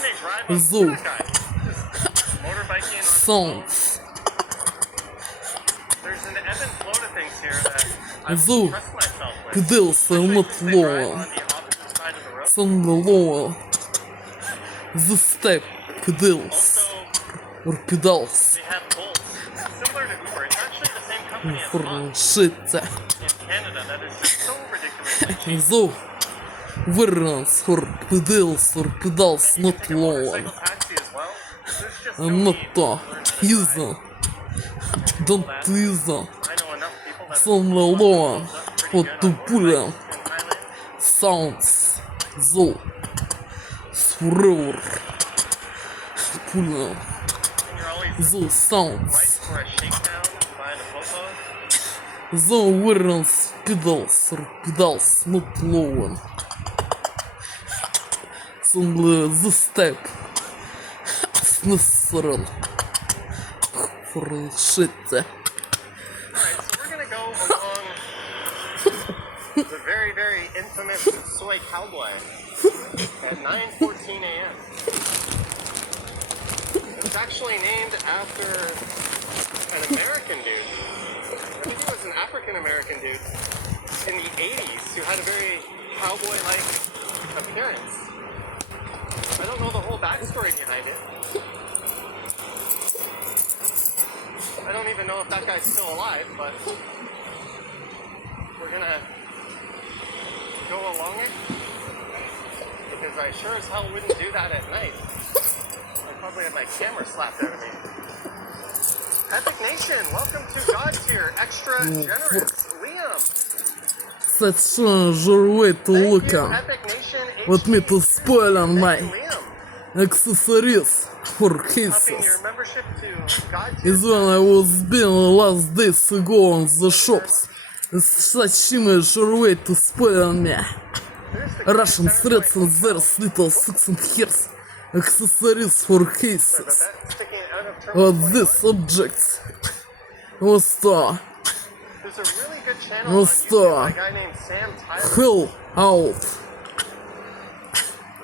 they drive on So. that guy. Just motorbiking on Sounds There's an ebb and flow to things here that I So. wouldn't trust myself with. pedals are Especially not since they drive lower. on the opposite side of the road. Some lower. The step pedals Also, or pedals they have bolts. Similar to Uber. It's actually the same company as for Bolt shit. in Canada. That is just so ridiculously cheap. So variants for pedals or pedals You not can take a motorcycle lower. taxi as well. There's just no I'm not need to learn how to use drive. don't use I know enough people that some lower up for pretty to good on pull motorbikes out in Thailand. sounds so forever pull out And you're always those sounds right for a shakedown by the popo. the variants pedals or pedals not lower. Some the step is necessary for shit. Alright, so we're gonna go along the very, very infamous soy cowboy at 9:14 a.m. It's actually named after an American dude. I think he was an African American dude in the 80s who had a very cowboy-like appearance. I don't know the whole backstory behind it. I don't even know if that guy's still alive, but we're gonna go along it because I sure as hell wouldn't do that at night. I'd probably have my camera slapped out of me. Epic Nation, welcome to God Tier, Extra Generous, Liam. Such a way to Thank look you, at Epic Nation. what me to spoil on Thank my you, Liam. accessories for Upping your cases. membership to God Tier. Is when I was been last days ago on the shops. Such image way to spoil on me. There's the Russian center threats point. and there's little 6 and hairs. Accessories for But cases. that's sticking out of terminal What 21. this object was the There's a really good channel on What's YouTube by the a guy named Sam Tyler. hell out.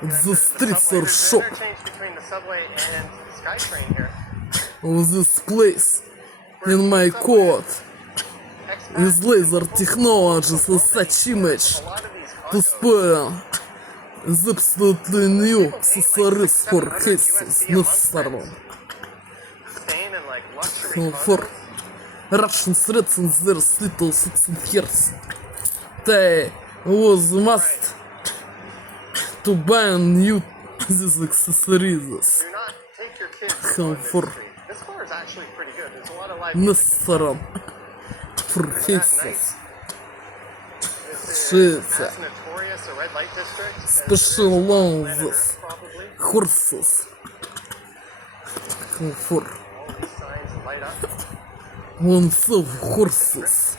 The There's streets subway. are There's an shop interchange between the subway and SkyTrain here. of this place. In my court Expats with laser technologies and such image a lot of these to condos. spoil the absolutely new accessories for cases necessary. Staying in like luxury For condos. Russian threats and there's little 6 and hairs. They was must to ban new these accessories Do not take your kids Come on this for- street. This car is actually pretty good. There's a lot of live necessary for at night. cases. This Shit. is as notorious a red light district as Special there is on laws. planet Earth, probably. Horses. For All these signs light up. oneself horses.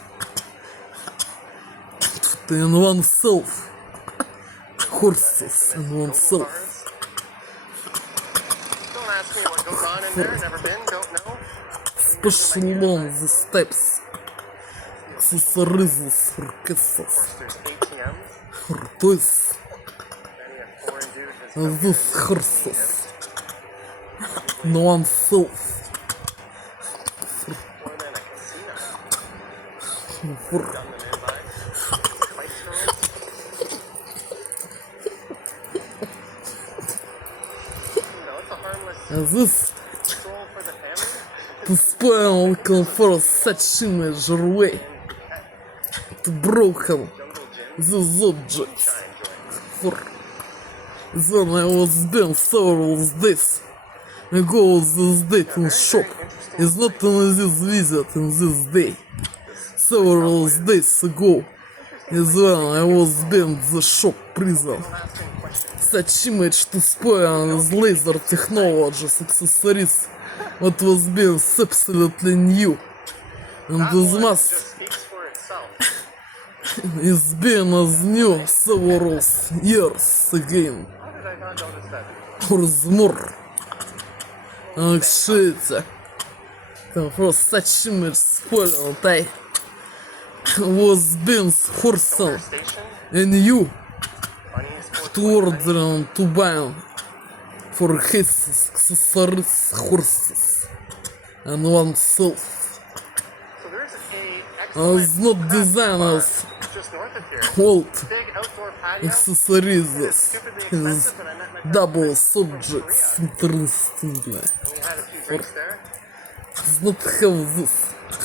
And oneself horses and oneself. Don't ask me what goes on in there. Never been. Don't know. Special on the steps. Accessories for cases. Of course, there's ATMs. This, Many a foreign dude has come here this and horses. No one self. more than a casino. For Done them in by spice girls. You know, it's a harmless this stroll for the family. to spoil for such image way to broken Jungle gym, these objects. shine joint. For then I was been several days ago this dating shop is not in this visit in this day. Several days ago is when I was been the shop prison. Don't ask any questions. Such image to spoil with laser technologies accessories what was being absolutely new. And That this one must just speaks for itself. is being as new several years again. How did I not notice that? Or more. Actually, for such image spoiler I was being forced Your station? and you Funny sports to order to buy for his accessories horses and oneself. So there's a As not designers just north of here. hold Big outdoor patio. accessories It's stupidly is expensive, and I met my double friend from subjects Korea. interestingly. And we had a few drinks there. Does not have this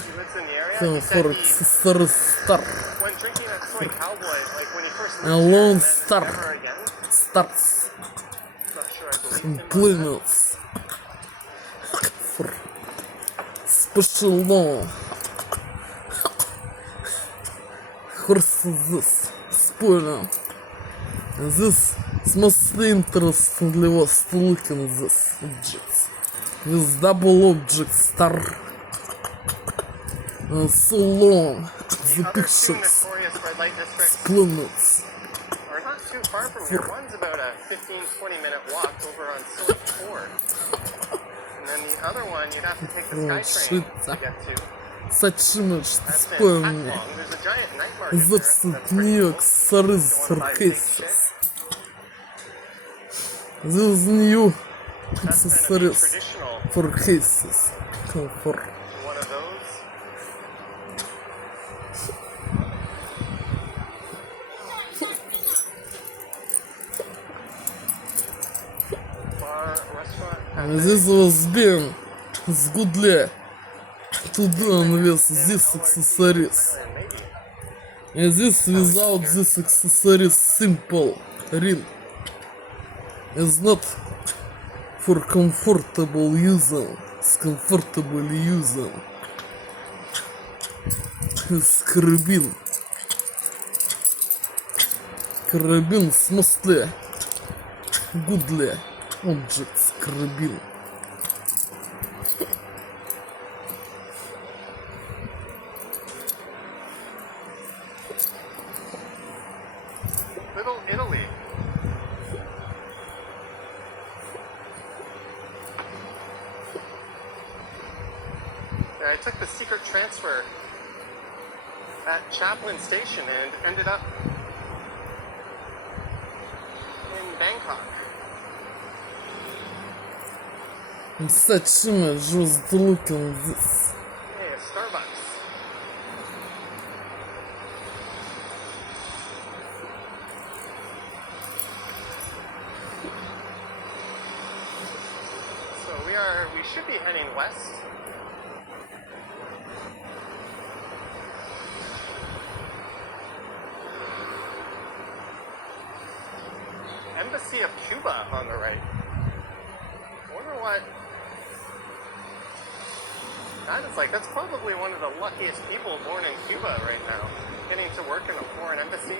He lives in the area. He for said he, accessory star when drinking at Soy Cowboy, like when he first A lived here, lone and then star. never again. starts Not sure I believe him on that. compliments for special law. Horses spoiler. This is mostly interestingly was to look in this objects. This double object star. So long the The other two pictures notorious red light districts planets. are not too far from here. One's about a 15-20 minute walk over on Silk Ford. And then the other one, you'd have to take the SkyTrain to get to. Such image to That's in spoil me. Hacklong. There's a giant night market there. That's That's New pretty York cool. Series Don't for wanna buy big cases. shit. This new That's kind of the accessories traditional for cases. Comfort. one of those. Bar, restaurant, cafe. This was being as goodly to done with these accessories. Maybe. And this without this accessories simple ring is not for comfortable using. It's comfortable using. It's carabin. Carabins mostly goodly objects. Carabin. Little Italy. Yeah, I took the secret transfer at Chaplin Station and ended up in Bangkok. And such image was to look on this. Hey, a Starbucks. So we should be heading west. Embassy of Cuba on the right. I wonder what that is like. That's probably one of the luckiest people born in Cuba right now, getting to work in a foreign embassy.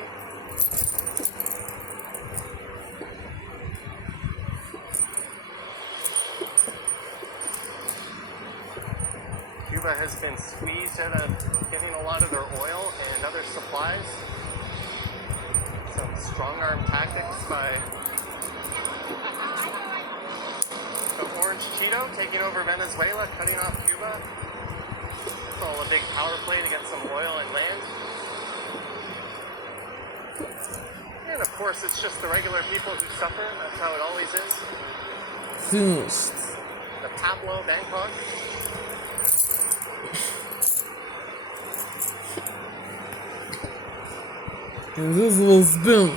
Cuba has been squeezed out of getting a lot of their oil and other supplies. Some strong-arm tactics by the Orange Cheeto taking over Venezuela, cutting off Cuba. It's all a big power play to get some oil and land. And of course, it's just the regular people who suffer. That's how it always is. Finished. The Pablo Bangkok. And this was been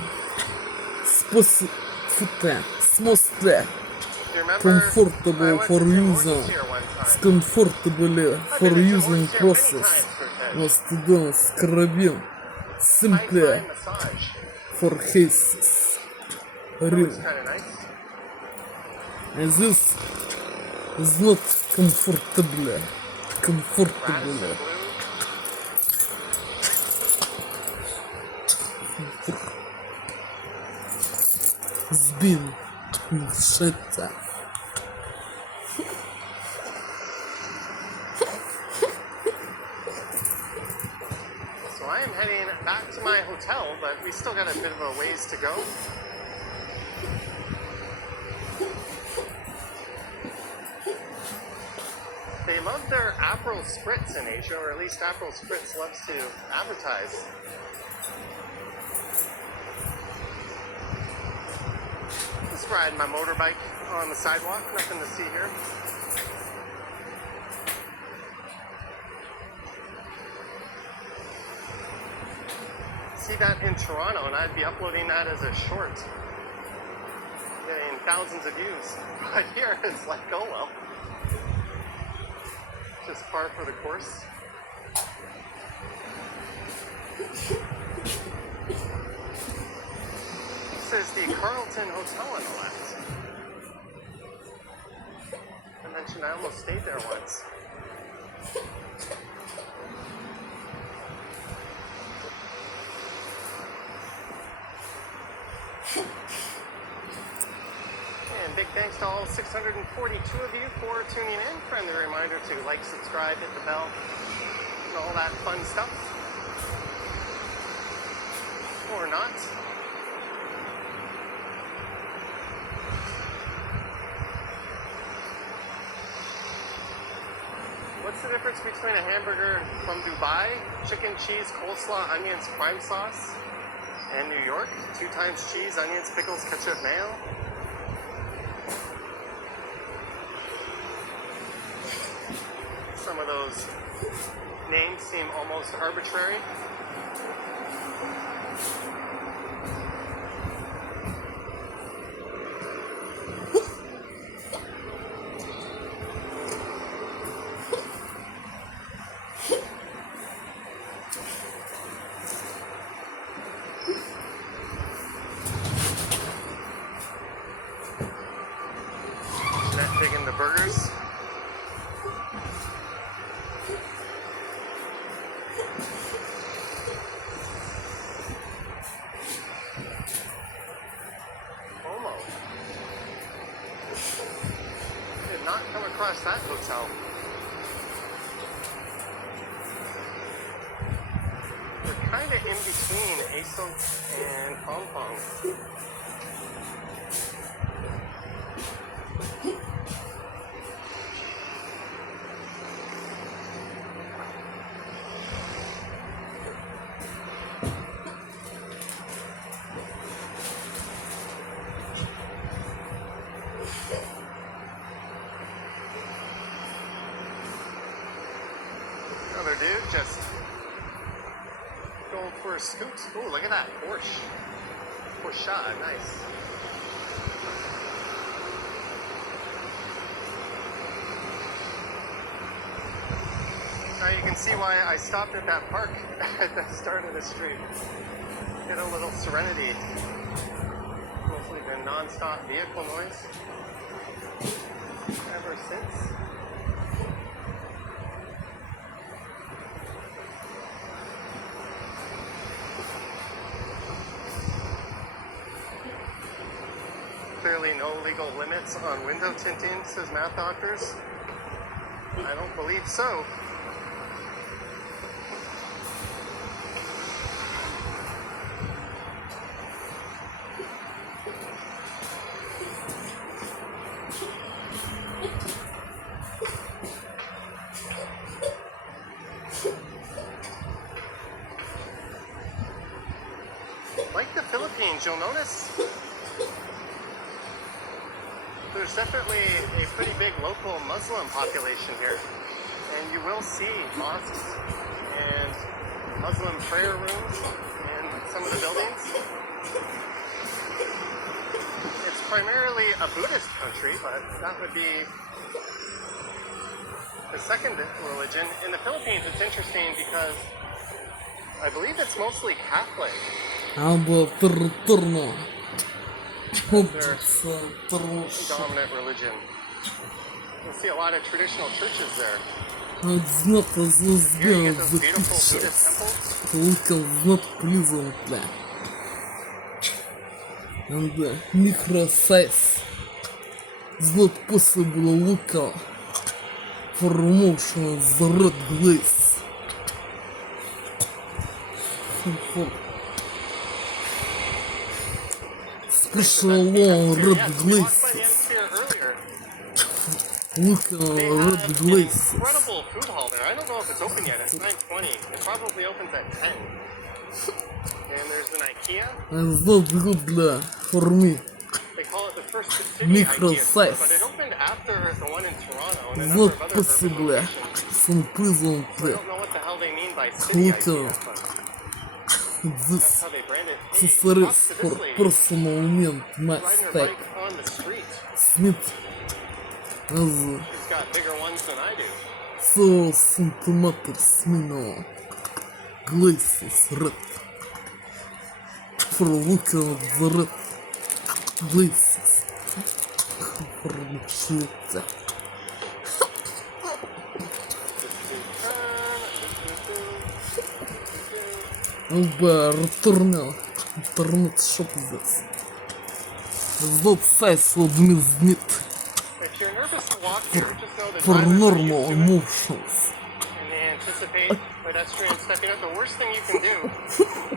mostly You remember? comfortable I went for to Tim using, Hortons here one time. comfortably I've for been to Tim using Hortons here many process. times for fish. Mastodon's carabin High simply time massage. for cases. That Rim. was kind of nice. And this is not comfortably. Comfortably. Radisson blue. It's been shit. So I am heading back to my hotel, but we still got a bit of a ways to go. They love their Aperol Spritz in Asia, or at least Aperol Spritz loves to advertise. Just riding my motorbike on the sidewalk, nothing to see here. See that in Toronto, and I'd be uploading that as a short, getting thousands of views. But here it's like, oh well, just par for the course. This is the Carlton Hotel on the left. I mentioned I almost stayed there once. And big thanks to all 642 of you for tuning in. Friendly reminder to like, subscribe, hit the bell, and all that fun stuff. Or not. What's the difference between a hamburger from Dubai, chicken, cheese, coleslaw, onions, prime sauce, and New York? 2 times cheese, onions, pickles, ketchup, mayo. Some of those names seem almost arbitrary. Not digging the burgers. Homo. Did not come across that hotel. We're kind of in between ASOC and Hong Kong. Another dude just going for a scoot. Ooh, look at that Porsche. Porsche, nice. Now you can see why I stopped at that park at the start of the street. Get a little serenity. Mostly been non-stop vehicle noise ever since. Clearly no legal limits on window tinting, says Math Doctors. I don't believe so. Like the Philippines. Philippines, you'll notice there's definitely a pretty big local Muslim population here. And you will see mosques and Muslim prayer rooms in some of the buildings. It's primarily a Buddhist country, but that would be the second religion. In the Philippines, it's interesting because I believe it's mostly Catholic. Або територно. Their dominant religion. You'll see a lot of traditional churches there. Знато Here you звезды get those beautiful запишет. Buddhist temples. Лукал знат плизантля. Да, микросайз. Знат possible лукал. Promotion the red glaze. Special long red Yes, we walked by the glazes. end here earlier. Look at They red have an glazes. incredible food hall there. I don't know if it's open yet. It's 9:20. It probably opens at 10. And there's an IKEA. It's not good for me. They call it the first city Micro IKEA store, size. but it opened after the one in Toronto and a It's number not of other urban possible. locations. Some prison I play. don't know what the hell they mean by city Look IKEA, at but that's this. how they brand it. Hey, Accessories talk to for this lady personal mint riding her mistake. bike on the street. Smith has She's got bigger ones than I do. 4 centimeters minimum. Glazes red. For looking at the red glazes. For the shit. Оба return internet shop this. That size would miss it If you're nervous to walk here, just know that for drivers are normal used to it, emotions. and they anticipate pedestrians stepping out. The worst thing you can do,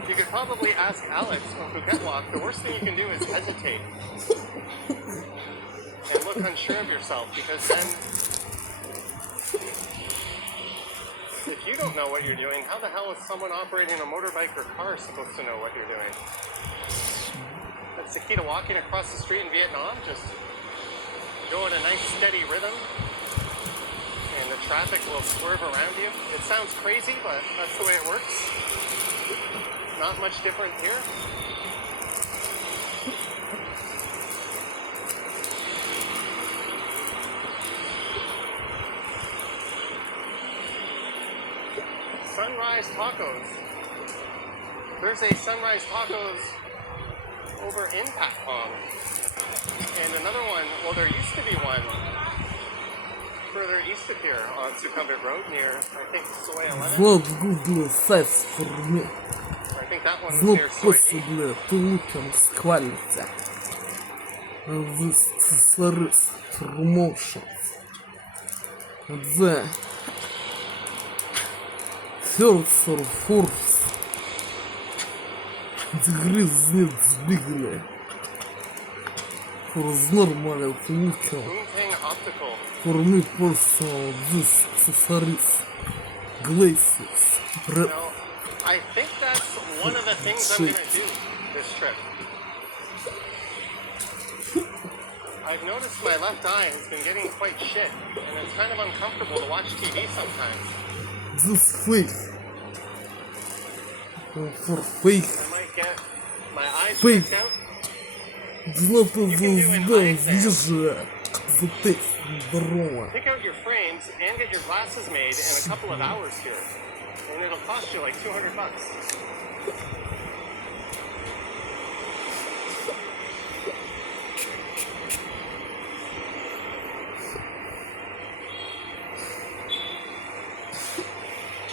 you could probably ask Alex from Phuket Walk, the worst thing you can do is hesitate and look unsure of yourself, because then if you don't know what you're doing, how the hell is someone operating a motorbike or car supposed to know what you're doing? That's the key to walking across the street in Vietnam. Just go at a nice steady rhythm, and the traffic will swerve around you. It sounds crazy, but that's the way it works. Not much different here. Sunrise Tacos. There's a Sunrise Tacos over in Patpong. And another one, well, there used to be one further east of here on Sucumbit Road near, I think, Soy 11. Not good size for me. I think that one was Not near Soy 8. possible to look at quality. This accessories promotions. The thirds or fourths degrees needs bigly. For normal to look at. Boomtang Optical. For me personal, this accessories, glazes, red. Now, I think that's one of the things I'm going to do this trip. I've noticed my left eye has been getting quite shit, and it's kind of uncomfortable to watch TV sometimes. This fake. For fake. I might get my eyes Fake. checked out. Знато can do an звезда eye exam. вижу. За тест здорово. Pick out your frames and get your glasses made in a couple of hours here. And it'll cost you like $200.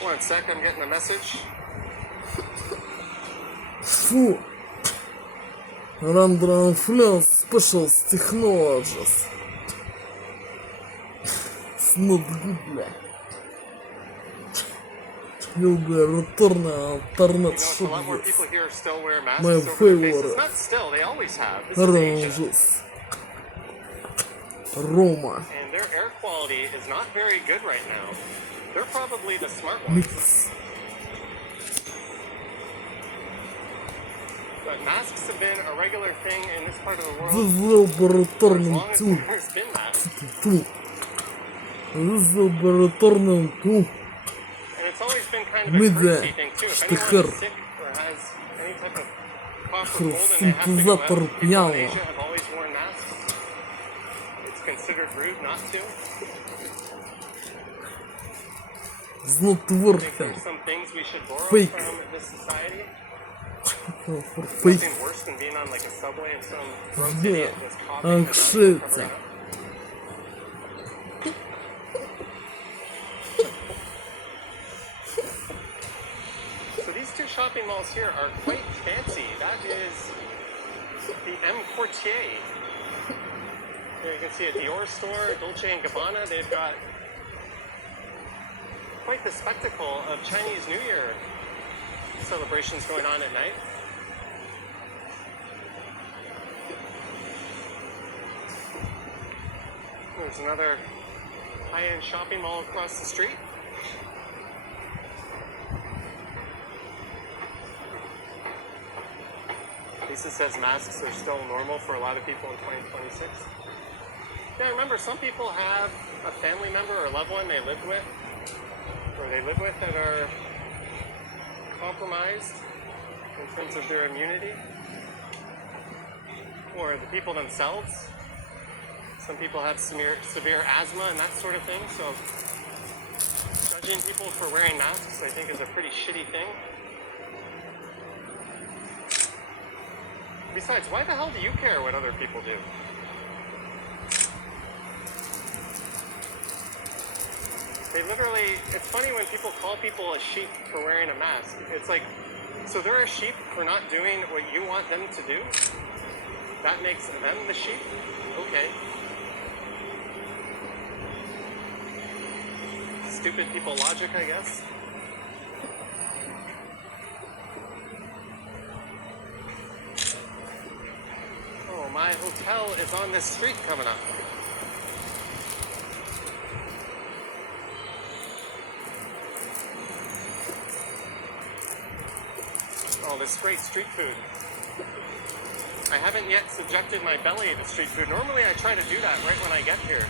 One sec, I'm getting a message. Фу. Random Flash Special Technologies. It's not good, бля. You'll be return alternate You know, a lot more shop. people here still wear masks My over their faces. favorite. Not still, they always have. This is Asia. Oranges. Roma. And their air quality is not very good right now. They're probably the smart ones. Mix. But masks must have been a regular thing in this part of the world З for as лабораторним long as тю. there's been masks. Тю. З лабораторним тю. And it's always been kind of a Миде. courtesy thing too. If Штихер. anyone is sick or has any type of cough or cold and they have to go out, Синтезатор people in пьяного. Asia have always worn masks. It's considered rude not to. I think Знотворця. there's some things we should borrow Fake. from this society. Фейк. Nothing worse than being on like a subway and some gross Yeah. idiot was coughing and Shit. covering up. So these two shopping malls here are quite fancy. That is the M Quartier. Here you can see a Dior store, Dolce & Gabbana. They've got quite the spectacle of Chinese New Year celebrations going on at night. There's another high-end shopping mall across the street. Lisa says masks are still normal for a lot of people in 2026. Yeah, remember, some people have a family member or loved one they lived with, or they live with that are compromised in terms of their immunity, or the people themselves. Some people have severe asthma and that sort of thing, so judging people for wearing masks, I think, is a pretty shitty thing. Besides, why the hell do you care what other people do? They literally, it's funny when people call people a sheep for wearing a mask. It's like, so they're a sheep for not doing what you want them to do? That makes them the sheep? Okay. Stupid people logic, I guess. Oh, my hotel is on this street coming up. Oh, this great street food. I haven't yet subjected my belly to street food. Normally I try to do that right when I get here.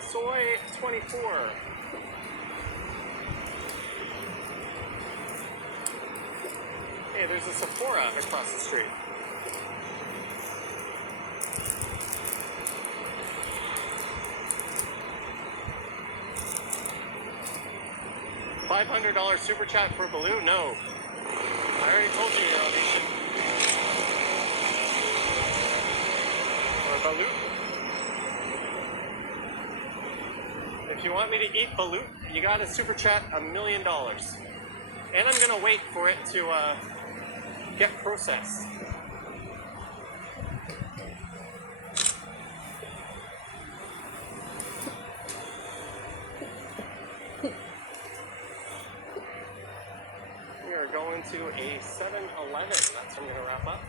Soy 24. Hey, there's a Sephora across the street. $500 super chat for Baloo? No. I already told you you're audition. Or Baloo. If you want me to eat Baloo, you gotta super chat $1 million. And I'm gonna wait for it to get processed. We are going to a 7-Eleven. That's what I'm gonna wrap up.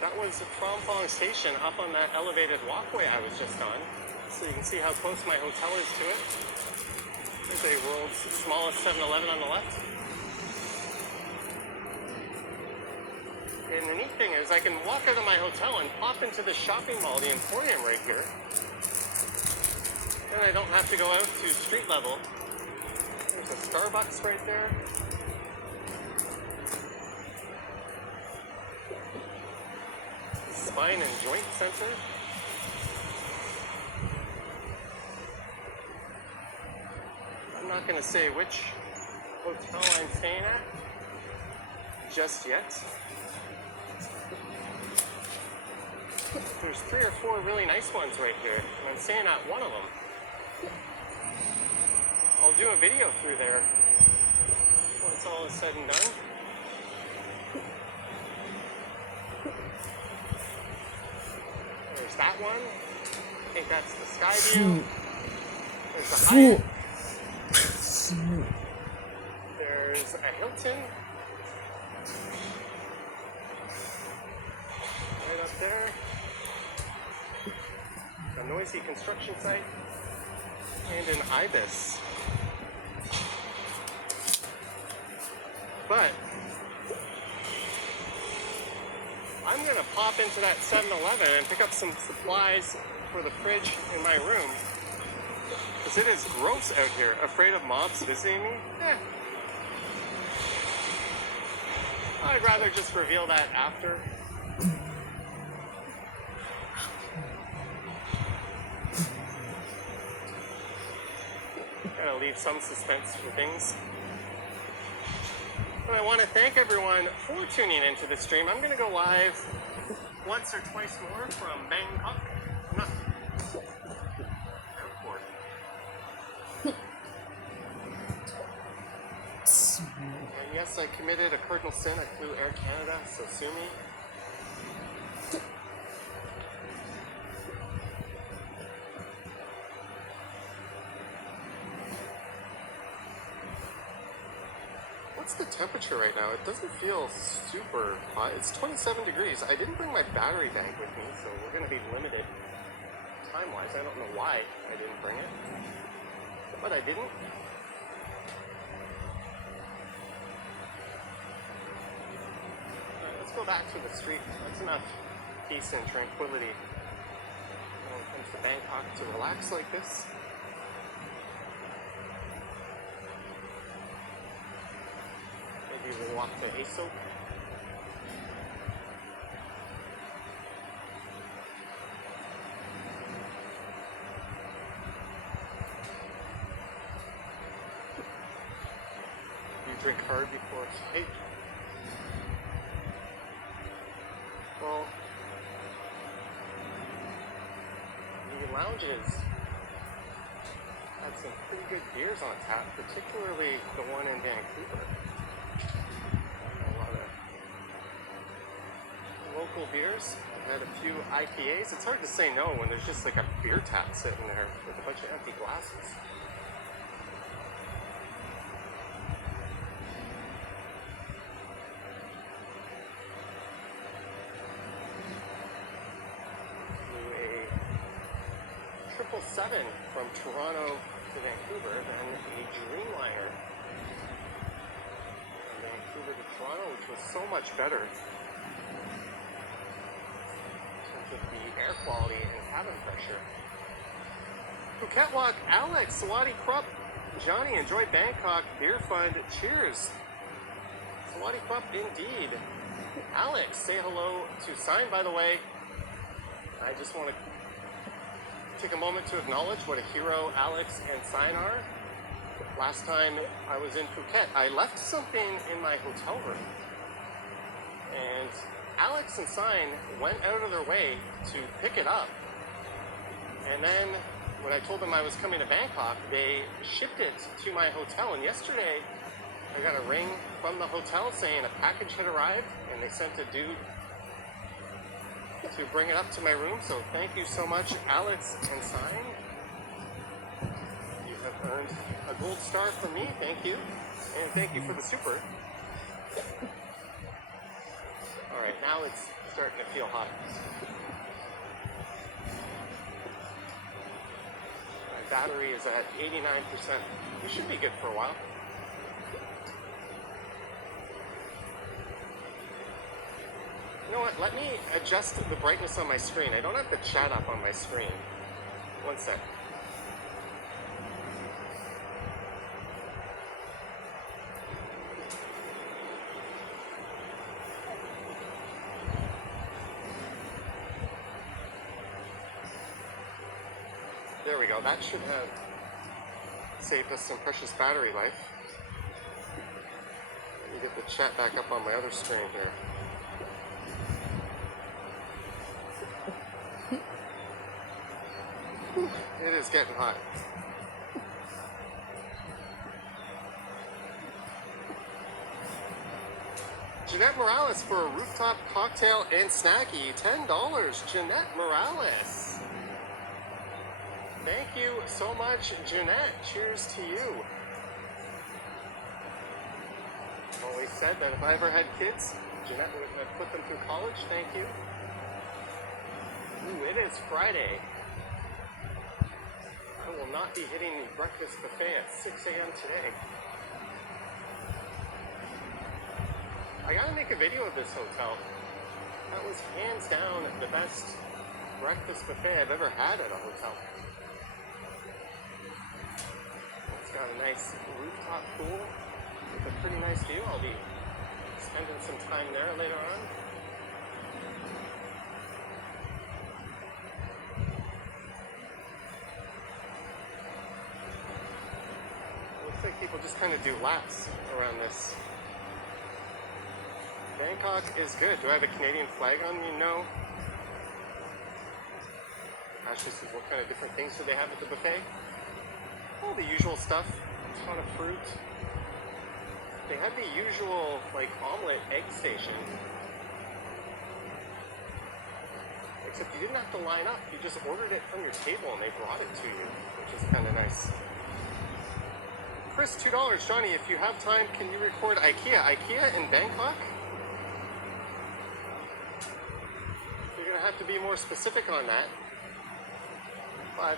That was Trompong Station up on that elevated walkway I was just on. So you can see how close my hotel is to it. There's a world's smallest 7-Eleven on the left. And the neat thing is I can walk out of my hotel and pop into the shopping mall, the Emporium right here. And I don't have to go out to street level. There's a Starbucks right there. Spine and Joint Center. I'm not going to say which hotel I'm staying at just yet. There's 3 or 4 really nice ones right here, and I'm staying at one of them. I'll do a video through there once all is said and done. There's that one. I think that's the Skyview. There's the Hyatt. There's a Hilton. Right up there. A noisy construction site. And an ibis. But I'm gonna pop into that 7-Eleven and pick up some supplies for the fridge in my room. Because it is gross out here. Afraid of mobs visiting me? I'd rather just reveal that after. Gotta leave some suspense for things. But I want to thank everyone for tuning into the stream. I'm going to go live once or twice more from Bangkok. Not airport. And yes, I committed a cardinal sin. I flew Air Canada, so sue me. What's the temperature right now? It doesn't feel super hot. It's 27 degrees. I didn't bring my battery bank with me, so we're going to be limited time-wise. I don't know why I didn't bring it, but I didn't. Alright, let's go back to the street. That's enough peace and tranquility when it comes to Bangkok to relax like this. Maybe we'll walk to ASO. You drink hard before hey. Well, the lounges had some pretty good beers on tap, particularly the one in Vancouver. Local beers. I've had a few IPAs. It's hard to say no when there's just like a beer tap sitting there with a bunch of empty glasses. Flew a 777 from Toronto to Vancouver, then a Dreamliner from Vancouver to Toronto, which was so much better. With the air quality and cabin pressure. Phuket Walk, Alex, Sawadi Krupp, Johnny, enjoy Bangkok, beer fund, cheers. Sawadi Krupp, indeed. Alex, say hello to Sign, by the way. I just want to take a moment to acknowledge what a hero Alex and Sign are. Last time I was in Phuket, I left something in my hotel room. And Alex and Sign went out of their way to pick it up. And then when I told them I was coming to Bangkok, they shipped it to my hotel. And yesterday, I got a ring from the hotel saying a package had arrived, and they sent a dude to bring it up to my room. So thank you so much, Alex and Sign. You have earned a gold star from me. Thank you. And thank you for the super. Alright, now it's starting to feel hot. My battery is at 89%. We should be good for a while. You know what? Let me adjust the brightness on my screen. I don't have the chat up on my screen. One sec. There we go. That should have saved us some precious battery life. Let me get the chat back up on my other screen here. It is getting hot. Jeanette Morales for a rooftop cocktail and snacky. $10. Jeanette Morales. Thank you so much, Jeanette. Cheers to you. I've always said that if I ever had kids, Jeanette would have put them through college. Thank you. Ooh, it is Friday. I will not be hitting the breakfast buffet at 6 a.m. today. I gotta make a video of this hotel. That was hands down the best breakfast buffet I've ever had at a hotel. It's got a nice rooftop pool with a pretty nice view. I'll be spending some time there later on. Looks like people just kind of do laps around this. Bangkok is good. Do I have a Canadian flag on me? No. Ashley says, what kind of different things do they have at the buffet? All the usual stuff. A ton of fruit. They had the usual, like, omelet egg station. Except you didn't have to line up. You just ordered it from your table and they brought it to you, which is kind of nice. Chris, $2. Johnny, if you have time, can you record IKEA? IKEA in Bangkok? You're going to have to be more specific on that.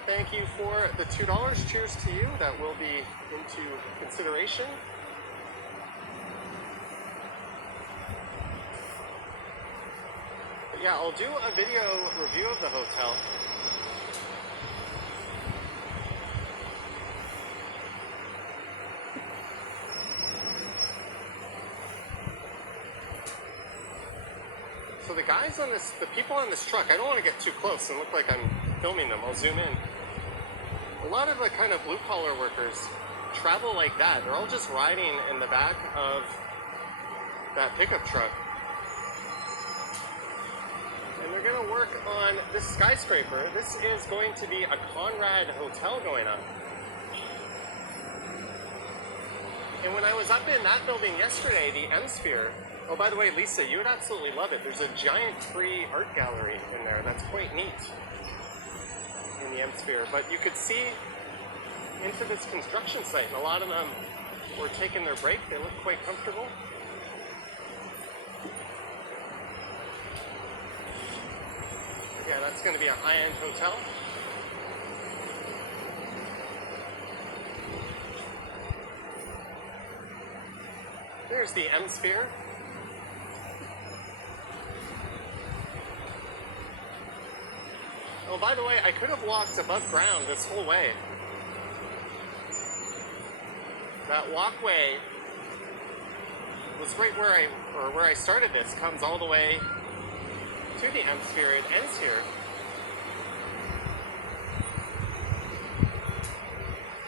Thank you for the $2. Cheers to you. That will be into consideration. But yeah, I'll do a video review of the hotel. So the guys on this, the people on this truck, I don't want to get too close and look like I'm filming them. I'll zoom in. A lot of the kind of blue-collar workers travel like that. They're all just riding in the back of that pickup truck. And they're going to work on this skyscraper. This is going to be a Conrad hotel going up. And when I was up in that building yesterday, the M-Sphere, oh, by the way, Lisa, you would absolutely love it. There's a giant free art gallery in there. That's quite neat in the M-Sphere. But you could see into this construction site, and a lot of them were taking their break. They look quite comfortable. Yeah, that's going to be a high-end hotel. There's the M-Sphere. Oh, by the way, I could have walked above ground this whole way. That walkway was right where I started this, comes all the way to the M-Sphere. It ends here.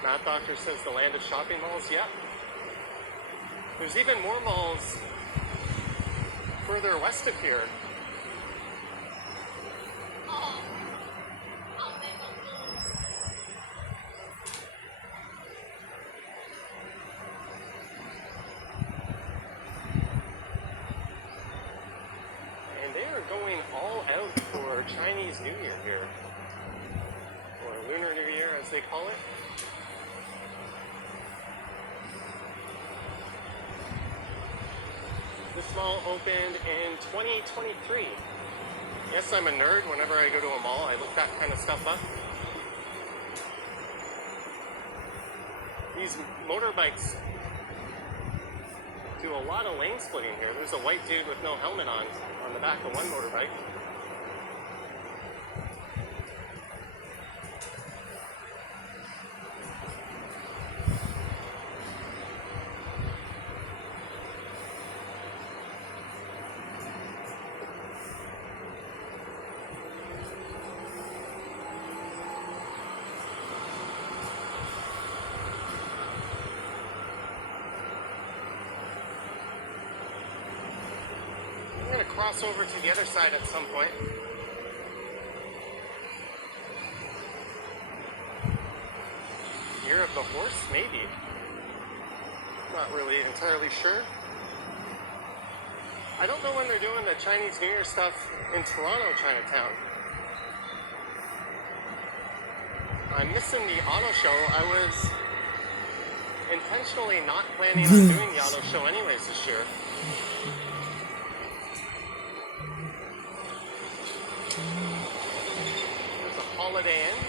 Matt Doctor says the land of shopping malls. Yep. There's even more malls further west of here. Going all out for Chinese New Year here, or Lunar New Year as they call it. This mall opened in 2023. Yes, I'm a nerd. Whenever I go to a mall, I look that kind of stuff up. These motorbikes do a lot of lane splitting here. There's a white dude with no helmet on the back of one motorbike. I'm going to cross over to the other side at some point. Year of the Horse? Maybe. Not really entirely sure. I don't know when they're doing the Chinese New Year stuff in Toronto, Chinatown. I'm missing the auto show. I was intentionally not planning on doing the auto show anyways this year. Holiday Inn.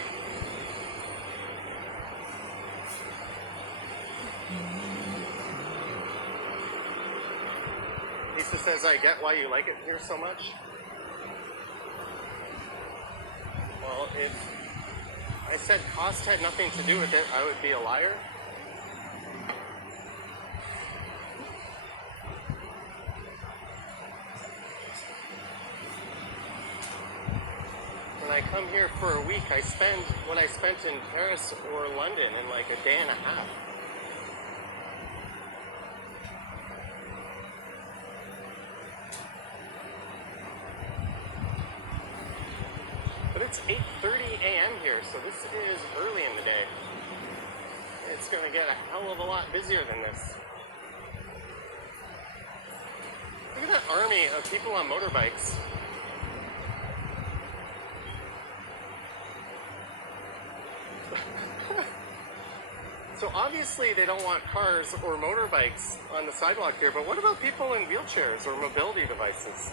Lisa says, I get why you like it here so much. Well, if I said cost had nothing to do with it, I would be a liar. When I come here for a week, I spend what I spent in Paris or London in like a day and a half. But it's 8:30 a.m. here, so this is early in the day. It's going to get a hell of a lot busier than this. Look at that army of people on motorbikes. So obviously they don't want cars or motorbikes on the sidewalk here, but what about people in wheelchairs or mobility devices?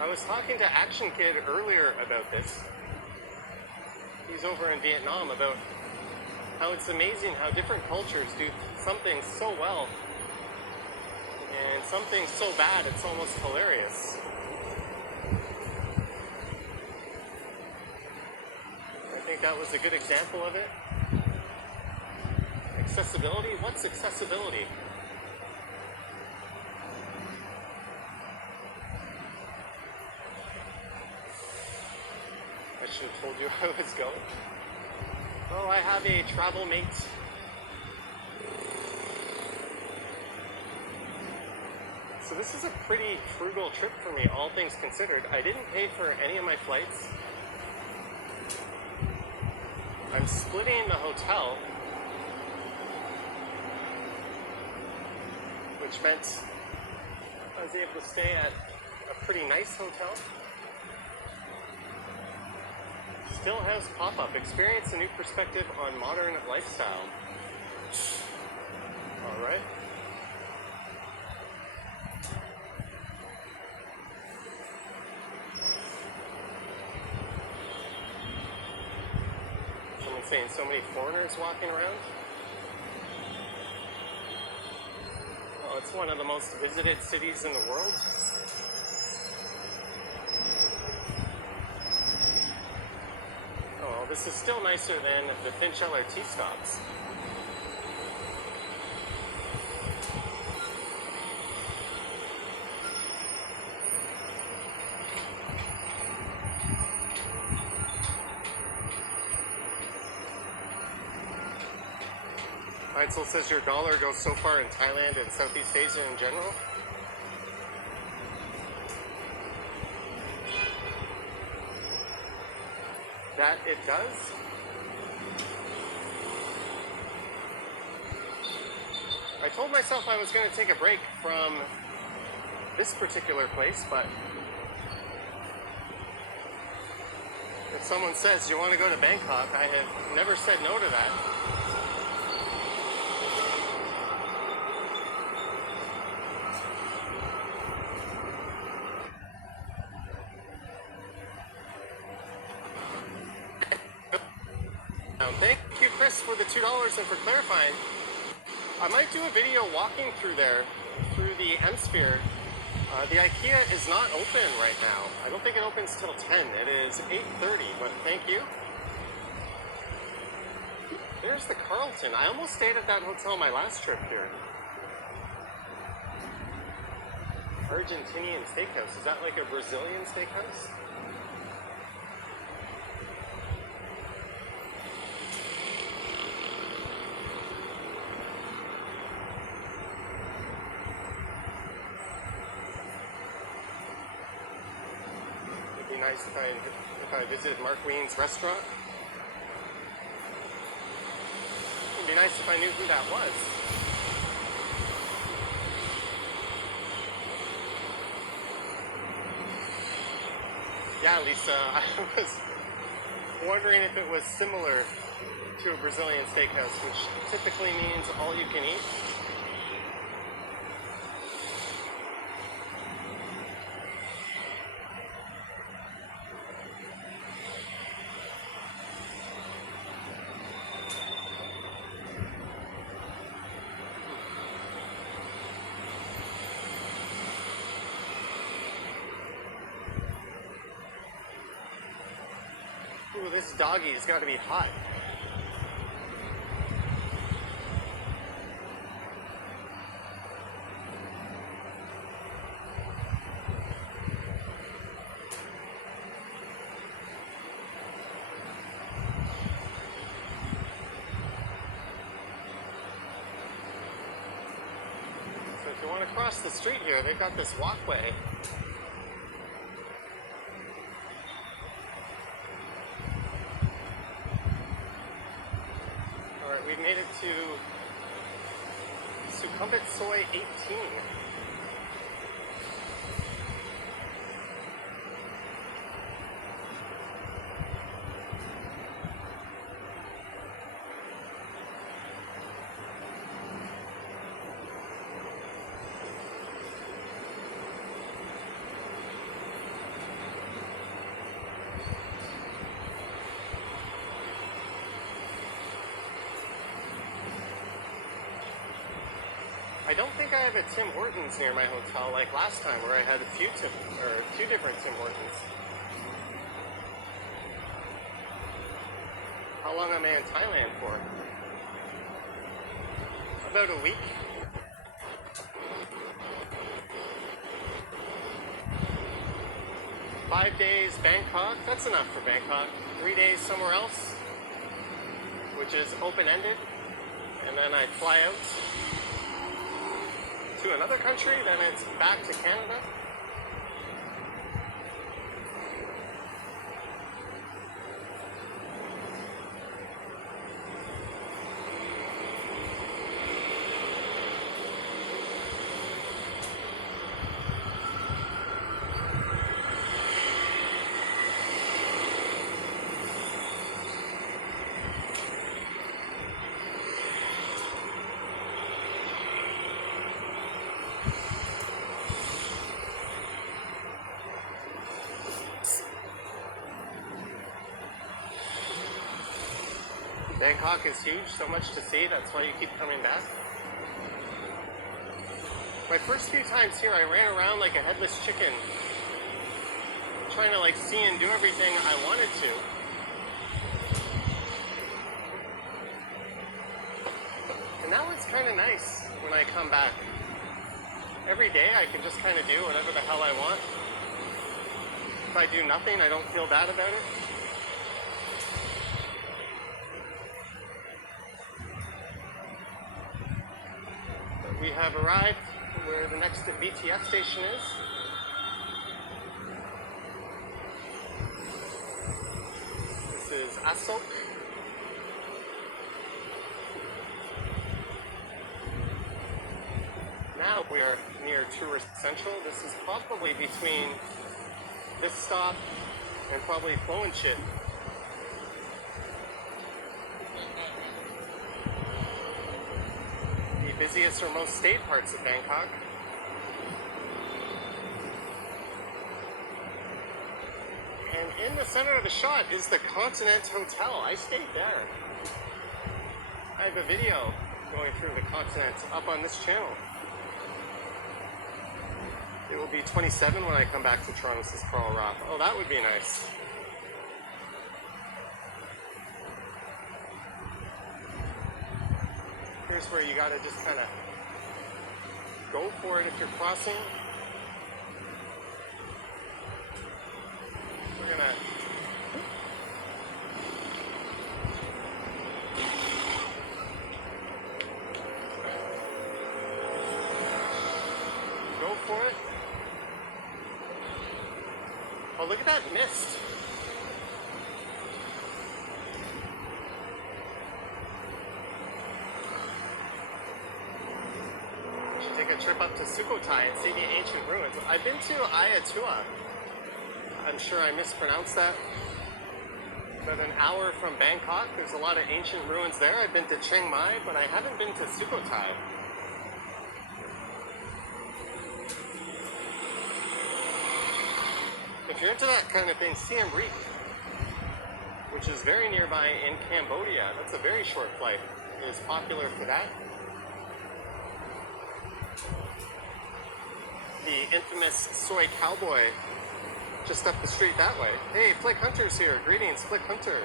I was talking to Action Kid earlier about this. He's over in Vietnam, about how it's amazing how different cultures do something so well and something so bad it's almost hilarious. I think that was a good example of it. Accessibility? What's accessibility? I should have told you I was going. Oh, I have a travel mate. So this is a pretty frugal trip for me, all things considered. I didn't pay for any of my flights. I'm splitting the hotel, which meant I was able to stay at a pretty nice hotel. Stillhouse pop-up. Experience a new perspective on modern lifestyle. All right. Someone's saying so many foreigners walking around. Well, it's one of the most visited cities in the world. This is still nicer than the Finch LRT stops. Heitzel says your dollar goes so far in Thailand and Southeast Asia in general. That it does. I told myself I was going to take a break from this particular place, but if someone says you want to go to Bangkok, I have never said no to that. Thank you, Chris, for the $2 and for clarifying. I might do a video walking through there, through the M-Sphere. The IKEA is not open right now. I don't think it opens till 10. It is 8:30, but thank you. There's the Carlton. I almost stayed at that hotel my last trip here. Argentinian steakhouse. Is that like a Brazilian steakhouse? Nice if I visited Mark Wien's restaurant. It'd be nice if I knew who that was. Yeah, Lisa, I was wondering if it was similar to a Brazilian steakhouse, which typically means all you can eat. Ooh, this doggy's got to be hot. So if you want to cross the street here, they've got this walkway. Alright, we've made it to Succumbit Soy 18. I don't think I have a Tim Hortons near my hotel like last time where I had a few different Tim Hortons. How long am I in Thailand for? About a week. Five days Bangkok, that's enough for Bangkok. 3 days somewhere else, which is open-ended, and then I fly out to another country, then it's back to Canada. Bangkok is huge, so much to see, that's why you keep coming back. My first few times here, I ran around like a headless chicken, trying to like see and do everything I wanted to. And now it's kind of nice when I come back. Every day I can just kind of do whatever the hell I want. If I do nothing, I don't feel bad about it. We have arrived where the next BTS station is. This is Asok. Now we are near Tourist Central. This is probably between this stop and probably Ploenchit. Busiest or most stayed parts of Bangkok. And in the center of the shot is the Continent Hotel. I stayed there. I have a video going through the Continent up on this channel. It will be 27 when I come back to Toronto, says Carl Roth. Oh, that would be nice. Here's where you gotta just kind of go for it if you're crossing. We're gonna go for it. Oh, look at that mist. Take a trip up to Sukhothai and see the ancient ruins. I've been to Ayatua. I'm sure I mispronounced that. About an hour from Bangkok. There's a lot of ancient ruins there. I've been to Chiang Mai, but I haven't been to Sukhothai. If you're into that kind of thing, Siem Reap, which is very nearby in Cambodia, that's a very short flight. It is popular for that. The infamous soy cowboy just up the street that way. Hey, Flick Hunter's here. Greetings, Flick Hunter.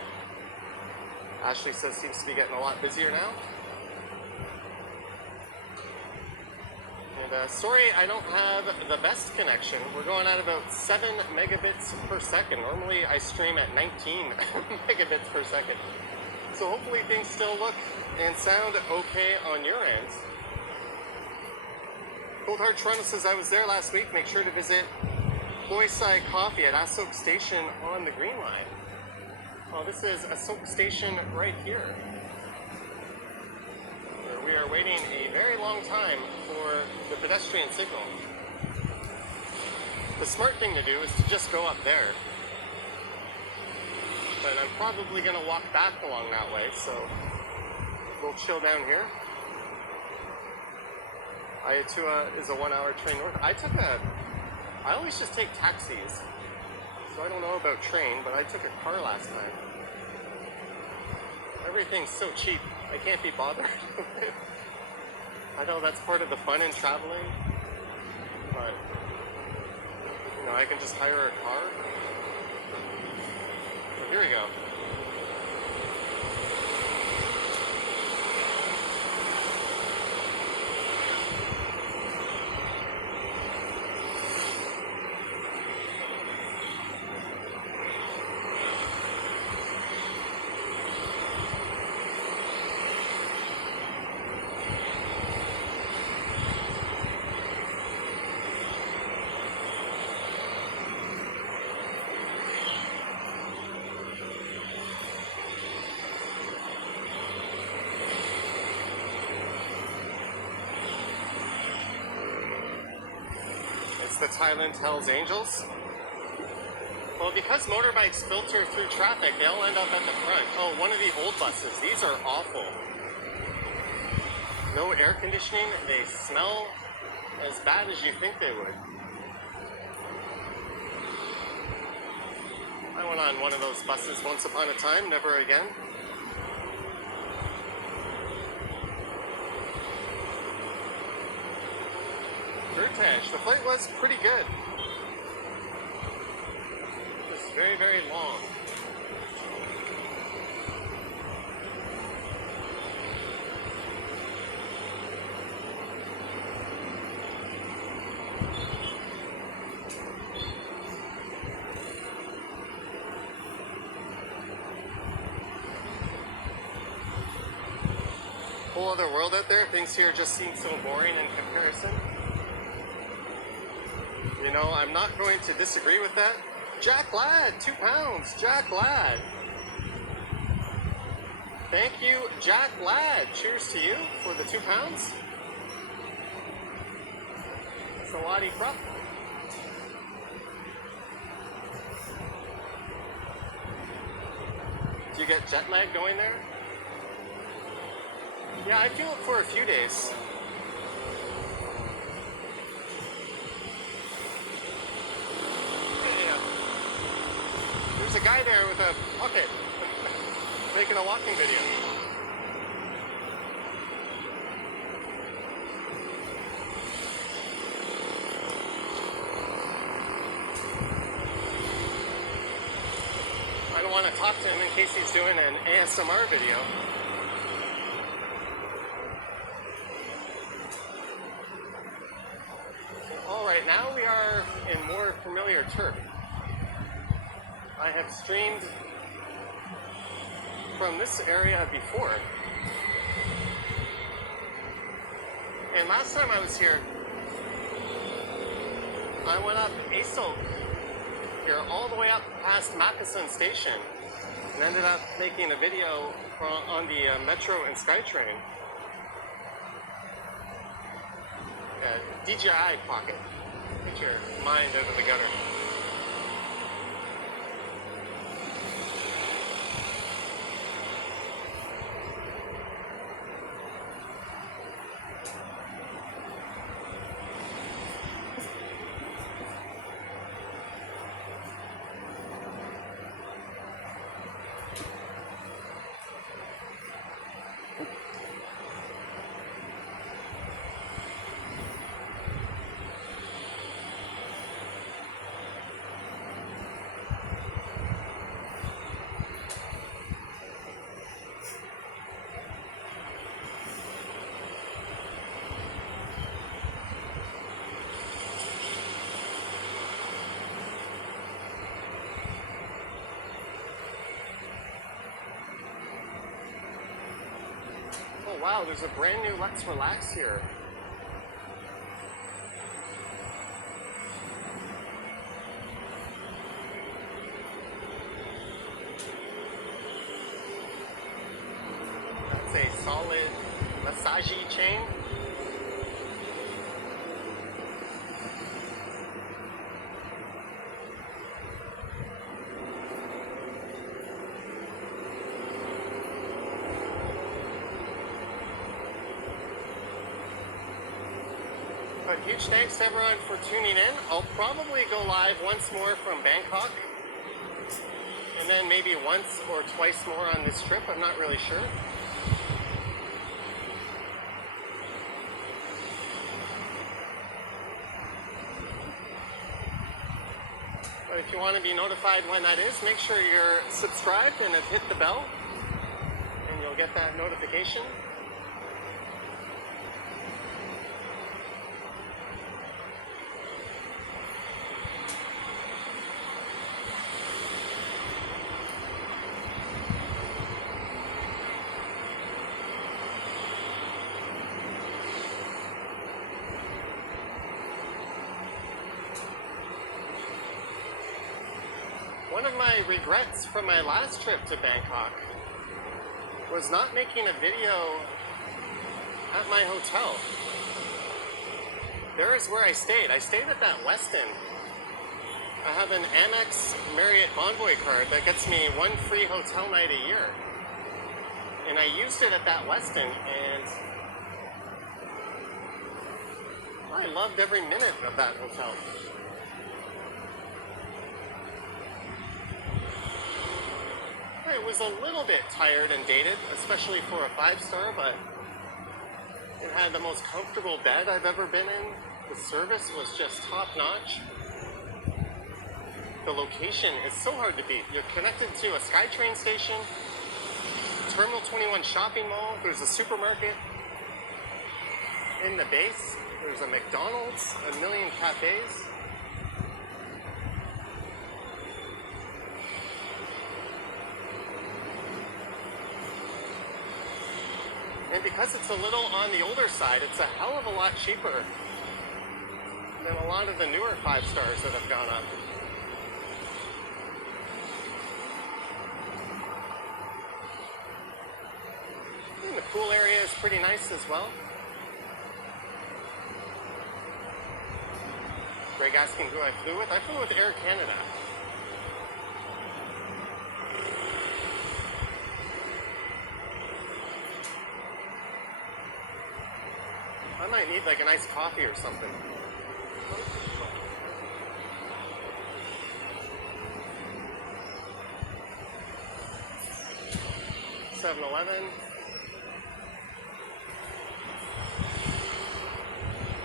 Ashley says seems to be getting a lot busier now. And sorry, I don't have the best connection. We're going at about 7 megabits per second. Normally I stream at 19 megabits per second. So hopefully things still look and sound okay on your end. Cold Hard Toronto says, I was there last week. Make sure to visit Boyside Coffee at Asok Station on the Green Line. Oh, this is Asok Station right here. Where we are waiting a very long time for the pedestrian signal. The smart thing to do is to just go up there. But I'm probably going to walk back along that way, so we'll chill down here. Ayatua is a 1-hour train north. I always just take taxis, so I don't know about train, but I took a car last time. Everything's so cheap, I can't be bothered. I know that's part of the fun in traveling, but you know, I can just hire a car. So here we go. The Thailand Hells Angels. Well, because motorbikes filter through traffic, they all end up at the front. Oh, one of the old buses. These are awful. No air conditioning. They smell as bad as you think they would. I went on one of those buses once upon a time, never again. The flight was pretty good. It was very, very long. Whole other world out there. Things here just seem so boring in comparison. You know, I'm not going to disagree with that. Jack Ladd, 2 pounds. Jack Ladd. Thank you, Jack Ladd. Cheers to you for the 2 pounds. Sawadee Krap. Do you get jet lag going there? Yeah, I feel it for a few days. There's a guy there with a, okay, making a walking video. I don't want to talk to him in case he's doing an ASMR video. Alright, now we are in more familiar turf. I have streamed from this area before. And last time I was here, I went up Asok here all the way up past Mackason Station and ended up making a video on the Metro and SkyTrain. DJI Pocket. Get your mind out of the gutter. Wow, there's a brand new Let's Relax here. That's a solid massage chain. But huge thanks everyone for tuning in. I'll probably go live once more from Bangkok. And then maybe once or twice more on this trip. I'm not really sure. But if you want to be notified when that is, make sure you're subscribed and have hit the bell. And you'll get that notification. One of my regrets from my last trip to Bangkok was not making a video at my hotel. There is where I stayed. I stayed at that Westin. I have an Amex Marriott Bonvoy card that gets me one free hotel night a year. And I used it at that Westin, and I loved every minute of that hotel. It was a little bit tired and dated, especially for a 5-star, but it had the most comfortable bed I've ever been in. The service was just top-notch. The location is so hard to beat. You're connected to a SkyTrain station, Terminal 21 shopping mall, there's a supermarket in the base, there's a McDonald's, a million cafes. And because it's a little on the older side, it's a hell of a lot cheaper than a lot of the newer 5-stars that have gone up. And the pool area is pretty nice as well. Greg asking who I flew with. I flew with Air Canada. I might need like a nice coffee or something. 7-Eleven.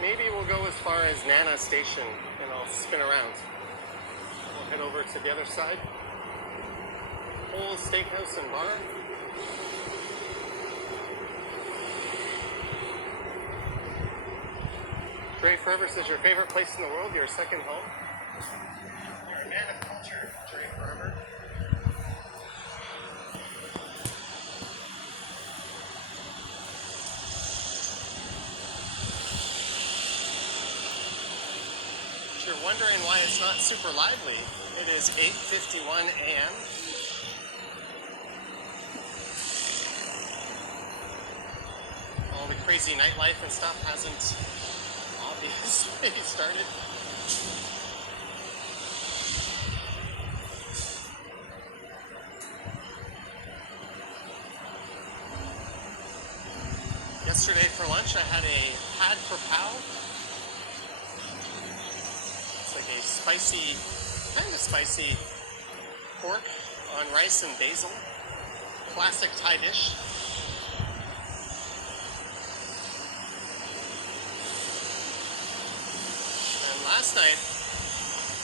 Maybe we'll go as far as Nana Station and I'll spin around. We'll head over to the other side. Whole Steakhouse and Bar. Dre Forever says your favorite place in the world, your second home. You're a man of culture, Dre Forever. If you're wondering why it's not super lively, it is 8:51 a.m. All the crazy nightlife and stuff hasn't obviously started. Yesterday for lunch I had a pad per pow. It's like a spicy, kind of spicy pork on rice and basil. Classic Thai dish. Last night,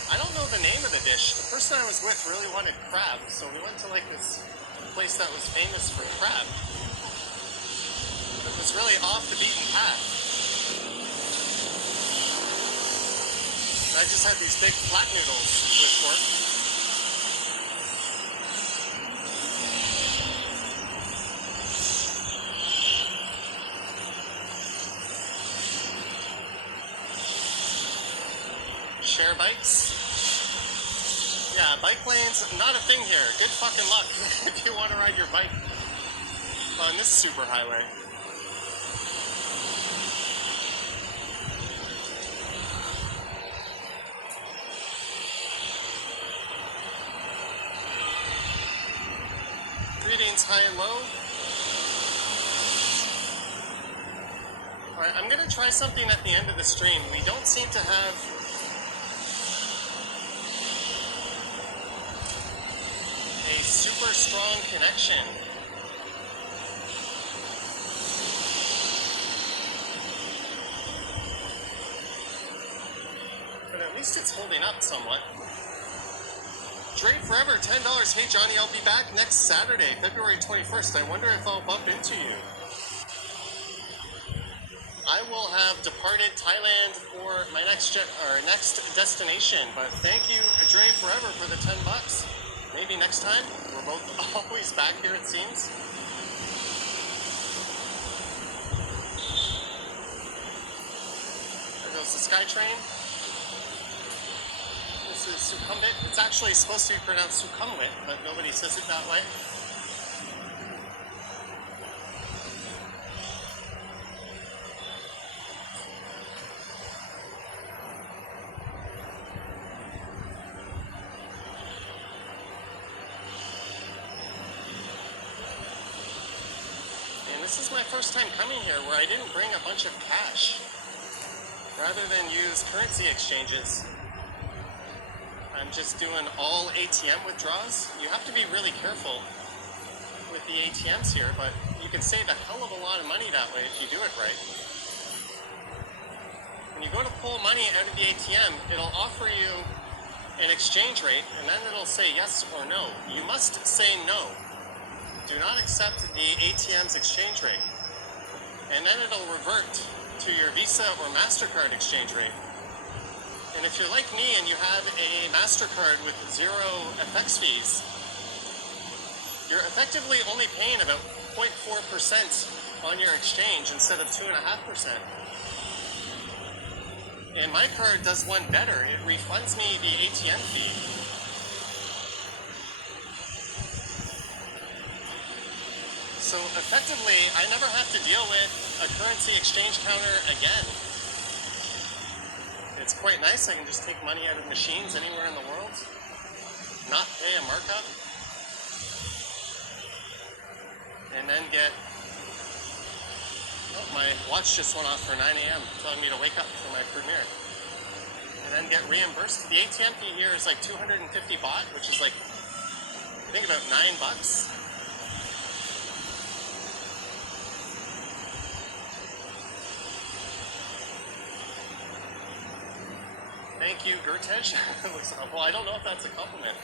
I don't know the name of the dish. The person I was with really wanted crab, so we went to like this place that was famous for crab. It was really off the beaten path. I just had these big flat noodles with pork. share bikes. Yeah, bike lanes, not a thing here. Good fucking luck if you want to ride your bike on this super highway. Greetings, high and low. Alright, I'm gonna try something at the end of the stream. We don't seem to have a super strong connection. But at least it's holding up somewhat. Dre Forever, $10. Hey Johnny, I'll be back next Saturday, February 21st. I wonder if I'll bump into you. I will have departed Thailand for my next destination, but thank you, Dre Forever, for the $10. Maybe next time. We're both always back here, it seems. There goes the SkyTrain. This is Sukhumvit. It's actually supposed to be pronounced Sukhumvit, but nobody says it that way. This is my first time coming here where I didn't bring a bunch of cash. Rather than use currency exchanges, I'm just doing all ATM withdrawals. You have to be really careful with the ATMs here, but you can save a hell of a lot of money that way if you do it right. When you go to pull money out of the ATM, it'll offer you an exchange rate, and then it'll say yes or no. You must say no. Do not accept the ATM's exchange rate. And then it'll revert to your Visa or MasterCard exchange rate. And if you're like me and you have a MasterCard with 0 FX fees, you're effectively only paying about 0.4% on your exchange instead of 2.5%. And my card does one better. It refunds me the ATM fee. So effectively, I never have to deal with a currency exchange counter again. It's quite nice. I can just take money out of machines anywhere in the world, not pay a markup, and then get... Oh, my watch just went off for 9 a.m. telling me to wake up for my premiere. And then get reimbursed. The ATM fee here is like 250 baht, which is like, I think about $9. Thank you, Gertej. Well, I don't know if that's a compliment.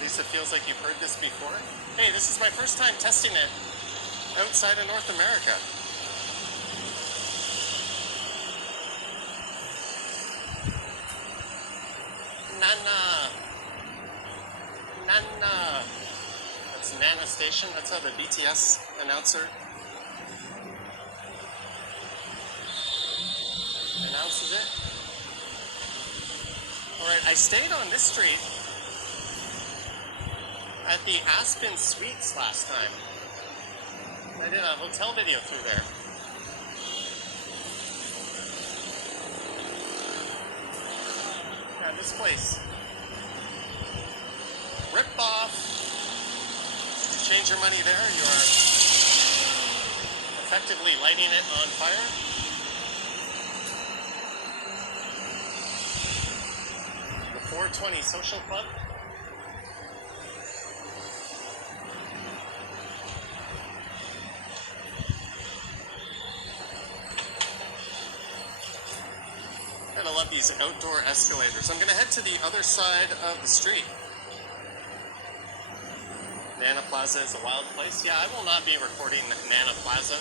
Lisa feels like you've heard this before. Hey, this is my first time testing it outside of North America. Nana. Nana. That's Nana Station. That's how the BTS announcer announces it. Alright, I stayed on this street at the Aspen Suites last time. I did a hotel video through there. Yeah, this place. Rip off. You change your money there, you are effectively lighting it on fire. The 420 Social Club. Gotta love these outdoor escalators. I'm gonna head to the other side of the street. Nana Plaza is a wild place. Yeah, I will not be recording Nana Plaza.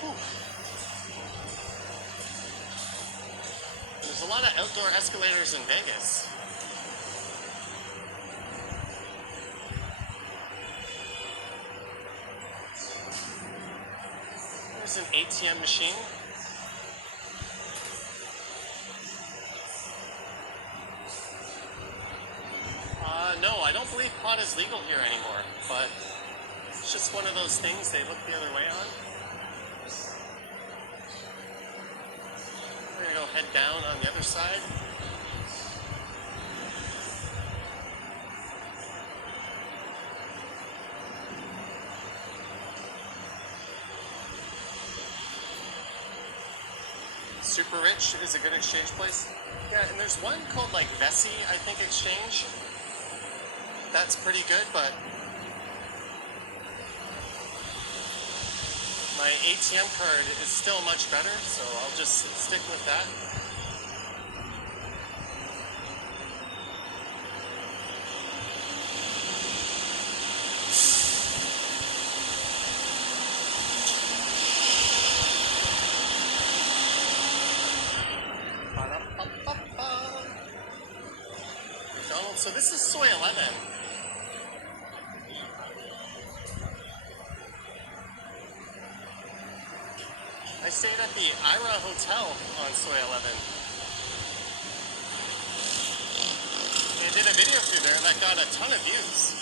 Whew. There's a lot of outdoor escalators in Vegas. is an ATM machine. No, I don't believe pot is legal here anymore, but it's just one of those things they look the other way on. We're gonna go head down on the other side. Super Rich is a good exchange place. Yeah, and there's one called like Vessi, I think, exchange. That's pretty good, but my ATM card is still much better, so I'll just stick with that. So this is Soy 11. I stayed at the Ira Hotel on Soy 11. And I did a video through there that got a ton of views.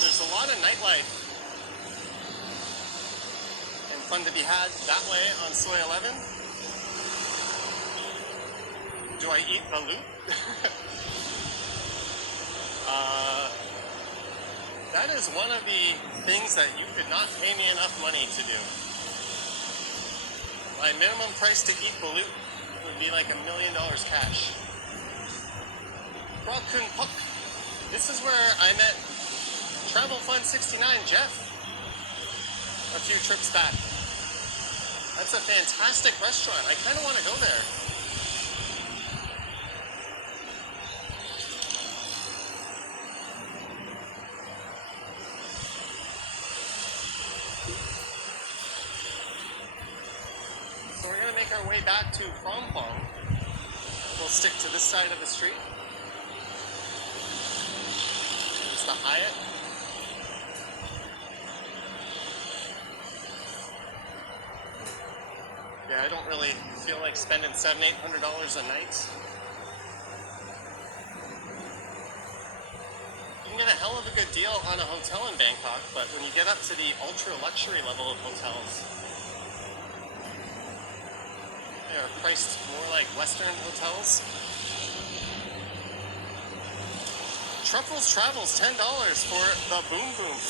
There's a lot of nightlife fun to be had that way on Soy 11. Do I eat balut? That is one of the things that you could not pay me enough money to do. My minimum price to eat balut would be like $1 million cash. Kun Puk. This is where I met Travel Fund 69 Jeff a few trips back. That's a fantastic restaurant. I kind of want to go there. So we're going to make our way back to Frompong. We'll stick to this side of the street. It's the Hyatt. Yeah, I don't really feel like spending $700-800 a night. You can get a hell of a good deal on a hotel in Bangkok, but when you get up to the ultra luxury level of hotels, they are priced more like Western hotels. Truffles Travels, $10 for the Boom Boom.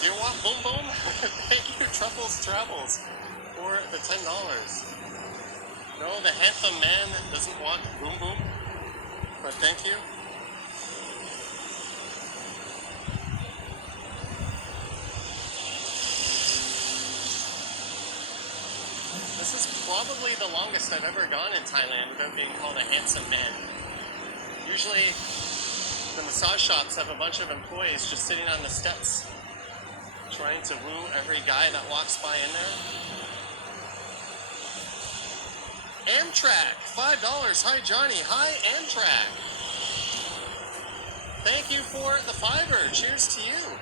Do you want Boom Boom? Thank you, Truffles Travels, for the $10. No, the handsome man doesn't want Boom Boom, but thank you. This is probably the longest I've ever gone in Thailand without being called a handsome man. Usually, the massage shops have a bunch of employees just sitting on the steps, trying to woo every guy that walks by in there. Amtrak, $5. Hi, Johnny. Hi, Amtrak. Thank you for the $5. Cheers to you.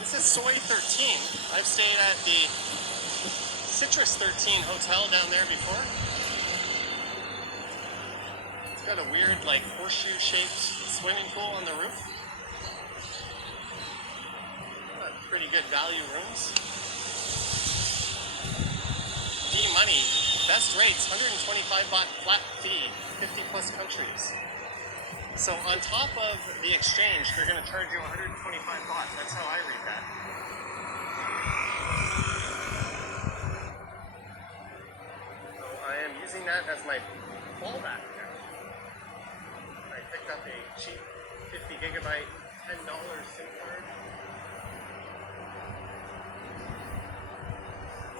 This is Soy 13. I've stayed at the Citrus 13 hotel down there before. Got a weird, like, horseshoe-shaped swimming pool on the roof. Pretty good value rooms. D-Money, best rates, 125 baht flat fee, 50 plus countries. So on top of the exchange, they're going to charge you 125 baht. That's how I read that. So I am using that as my fallback. Picked up a cheap 50 gigabyte, $10 SIM card.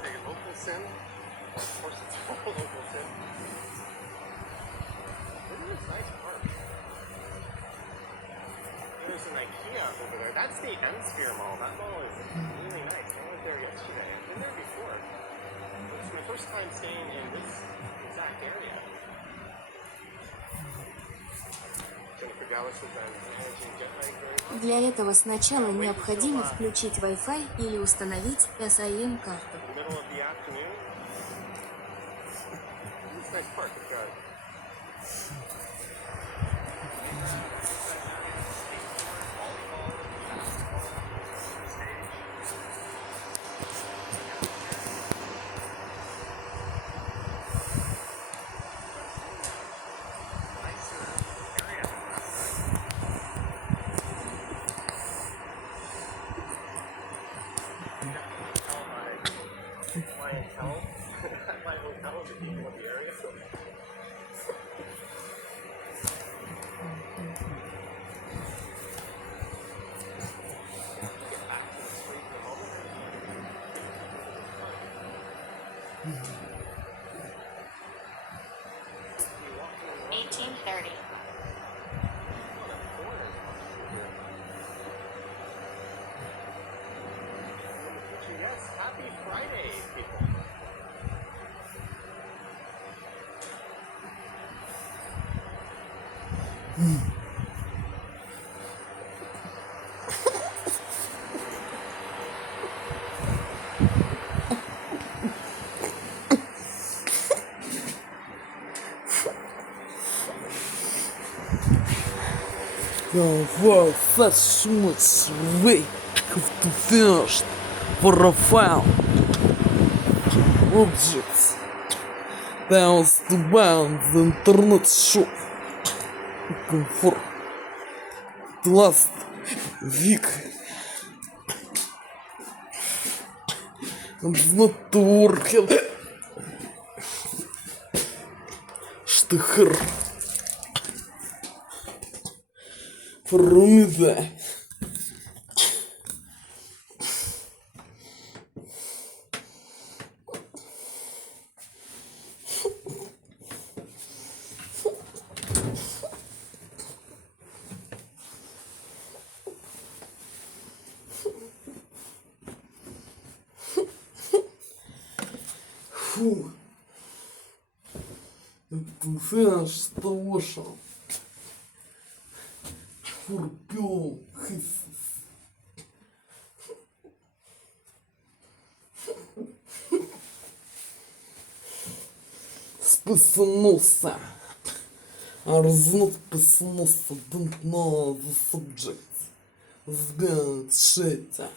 Take a local SIM. Of course it's a local SIM. Look at this nice park. There's there's an IKEA over there. That's the Sphere Mall. That mall is really nice. I went there yesterday. I've been there before. It's my first time staying in this exact area. Jennifer Dallas says I'm managing jet lag very well. Для этого сначала необходимо включить Wi-Fi или установить SIM-карту. In the middle of the afternoon. It's a nice park. It's got clientele at my hotel, the people of the area. Get back to the street for a moment. 18:30. Yes, happy Friday, people. That's so much way to finish for a file objects. That was to bound the internet shop. For the last week. It's not to work. Штыхыр. Формида. Фу. Это знаешь, что вышел. Фурпел. Списанулся. Арзнут писанулся. Don't know the subject. Сбегает шейтя.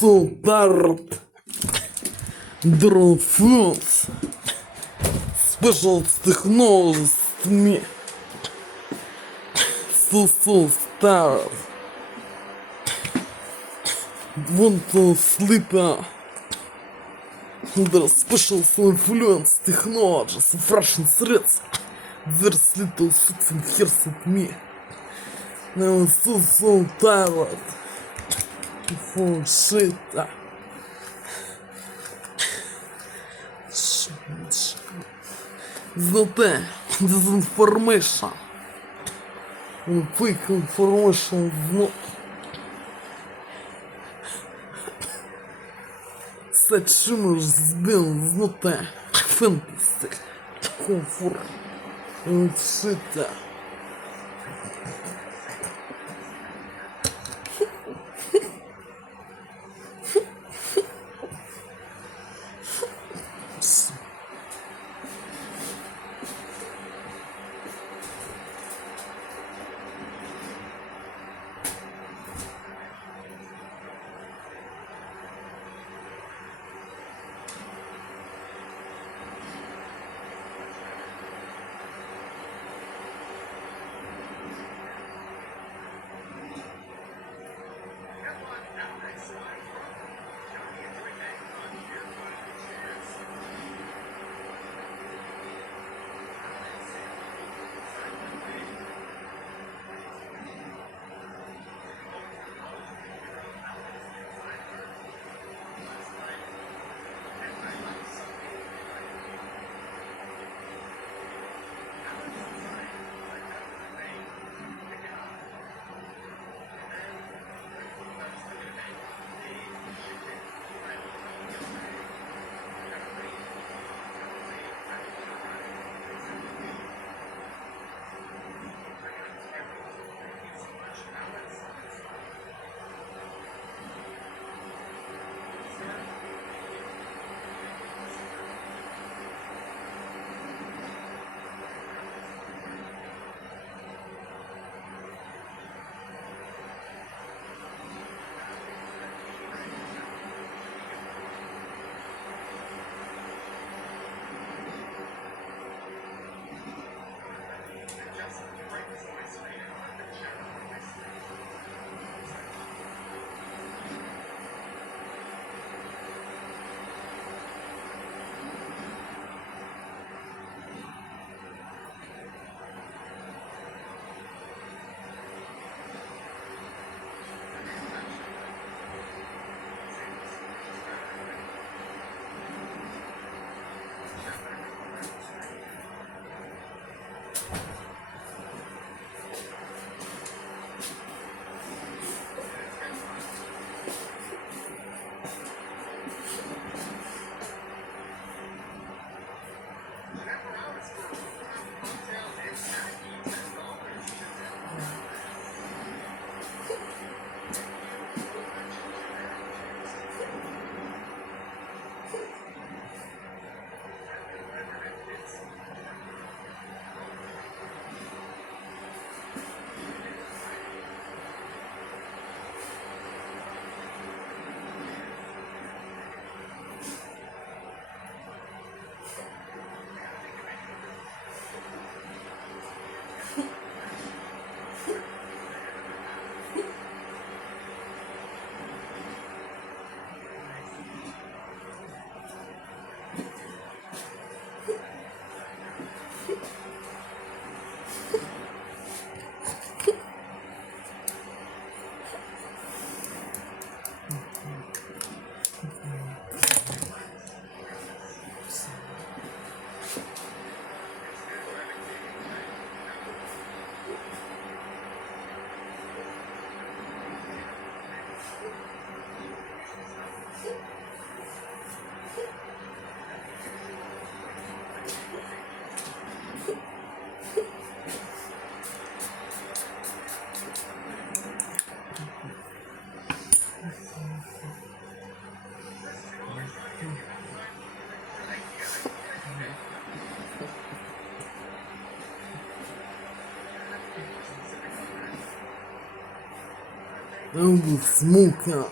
So tired. Drone phones. Special technologies to me. So tired. Want to sleep out. There are special influence technologies of Russian threats. There's little six and hears at me. Now I'm so tired. For shit. Знате, disinformation. Fake information is not. Such rumors has been not a fantasy. For shit. Смука.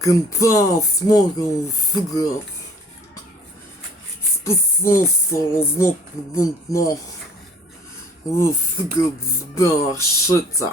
Конца смогла сыграть. Спасался разнотно сыграть сбершица.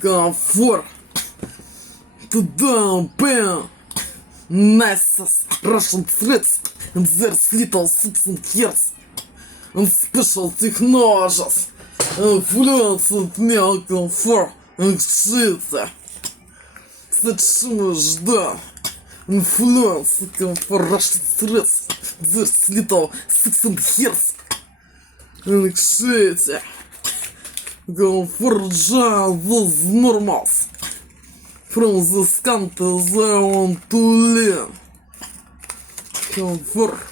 Комфорт. Туда, бэм. Nice Russian threats. There's little substance here. Special technologies. Influence me comfort. Shit. Зачем ждал? Influence comfort Russian threats. There's little substance here. Shit. Comfort those normals. From the scan to the one to learn. Comfort.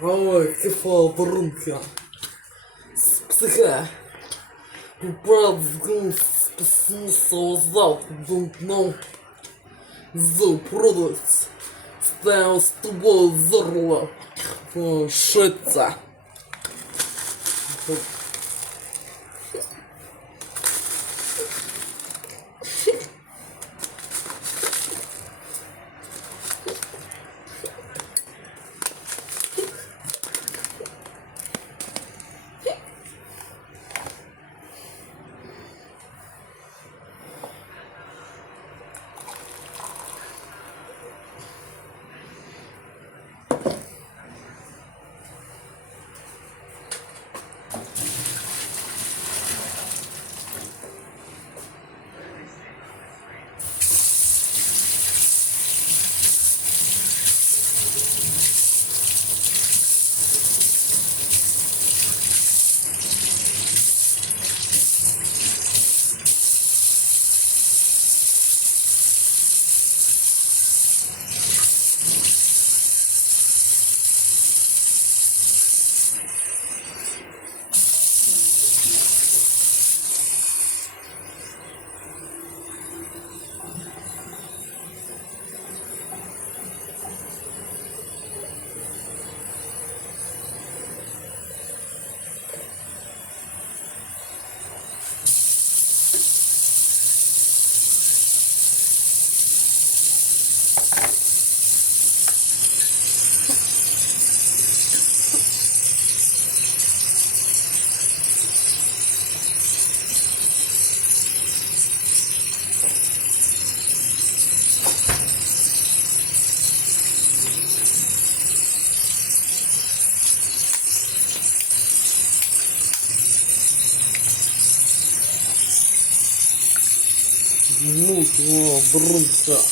Ой, кефал брунка. Психа. Купат взглянул смысл зал, думал, зал продать. Стоял с тобой зорла. Шиться. Мутного брунка.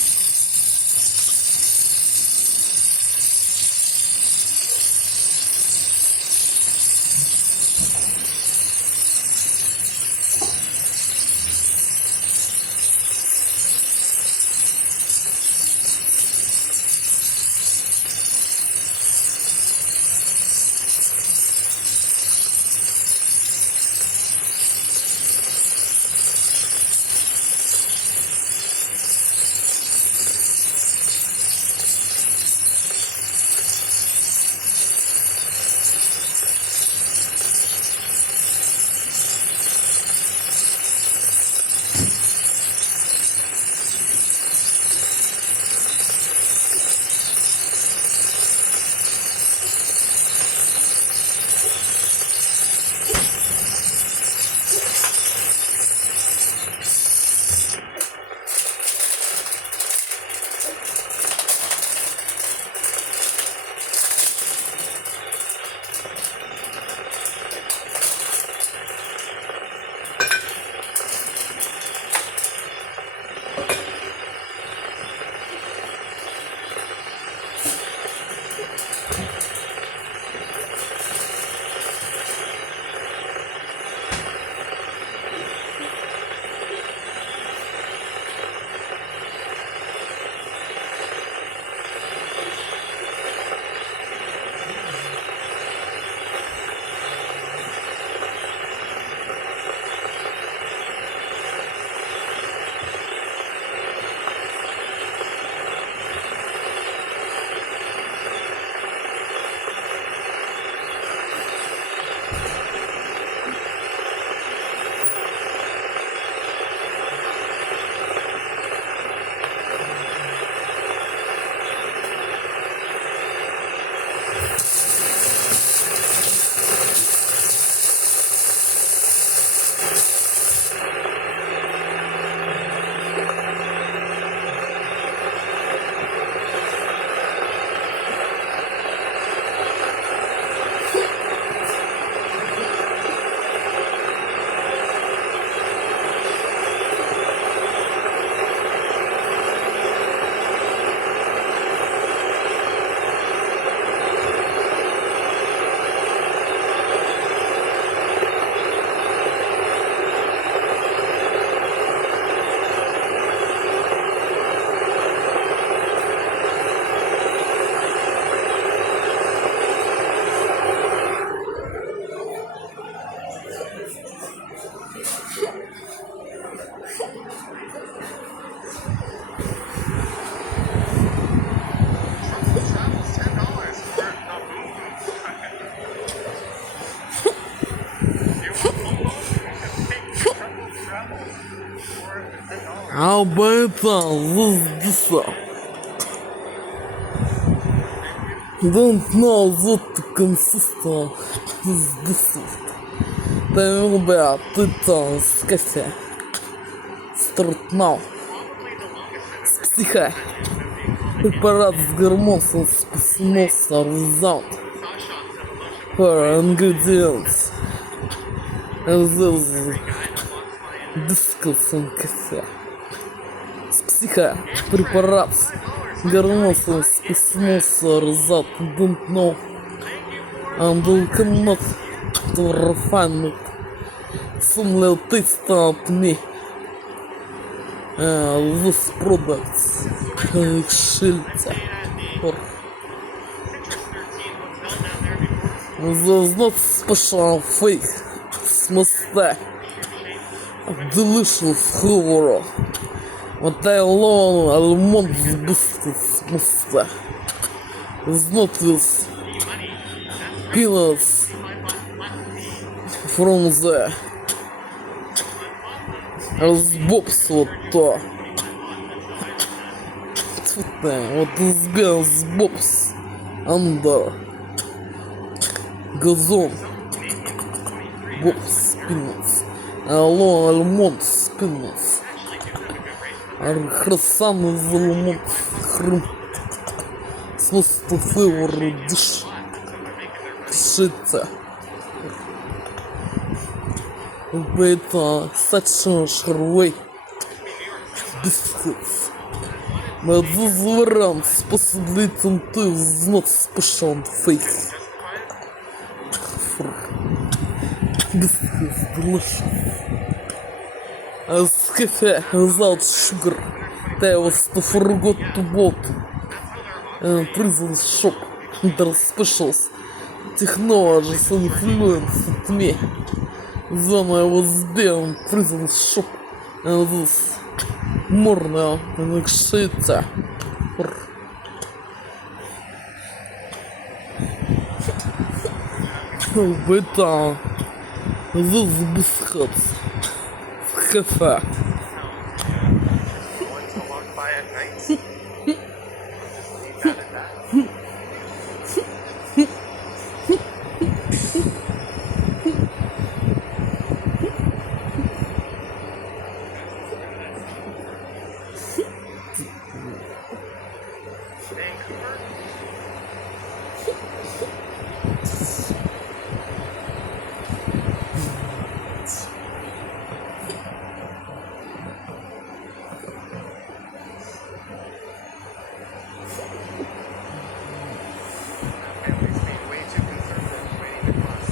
об этом воздействовал. Don't know what the consistent is this. Ребят, это с кофе. Start now. С психа. Препарат с гормоном спасноса result. For ingredients. Дискусом кофе. С психа. Препарат. Гормоном спасноса result. Don't know. And will cannot to refine it. Some little taste of me. This product shelter. There's not special fake smoothie. Delicious flavor. What I love almond biscuit smoothie. It's not this peanuts from the разбобс вот то. Вот из бобс under газон бобс спиннус алло альмонд спиннус архасан из альмонд хрум смысл флевор дыш шица это such шарвей biscuits. But this variant possibly is not special and fake. Biscuits delicious. As cafe without sugar. They was to forgot to bought. Prison shop. Their specials. Technologies influenced me. Then I was there in prison shop and this morning in Exeter. But this biscuits cafe. One to walk by at night. You've added that. Vancouver? Family's being way too conservative waiting to cross.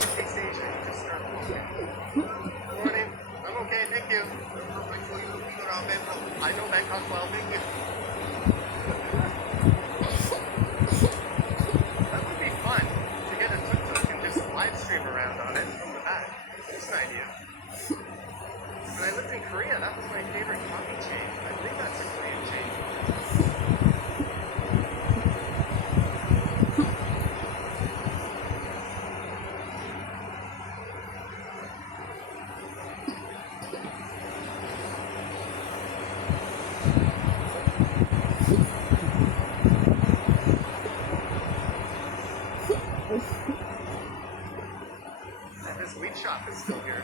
Southeast Asia, you just start walking. Morning. I'm okay, thank you. I know Bangkok well, thank you. That would be fun to get a tuk-tuk and just live stream around on it from the back. Just an idea. When I lived in Korea, that was my favorite coffee chain. I think that's a Korean chain. And this wheat shop is still here.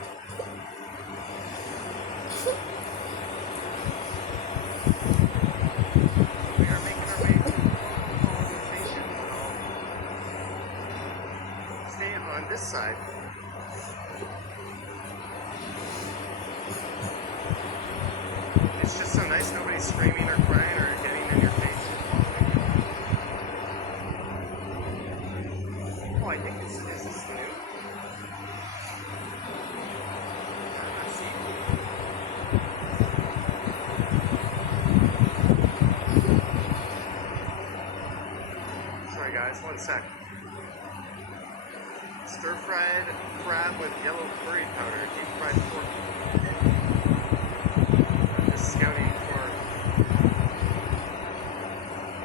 We are making our way to colonization. Stay on this side. It's just so nice, nobody's screaming or crying or getting in your face. Oh, I think this is new. Let's see. Sorry guys, one sec. Stir-fried crab with yellow curry powder, deep-fried pork. I'm just scouting for...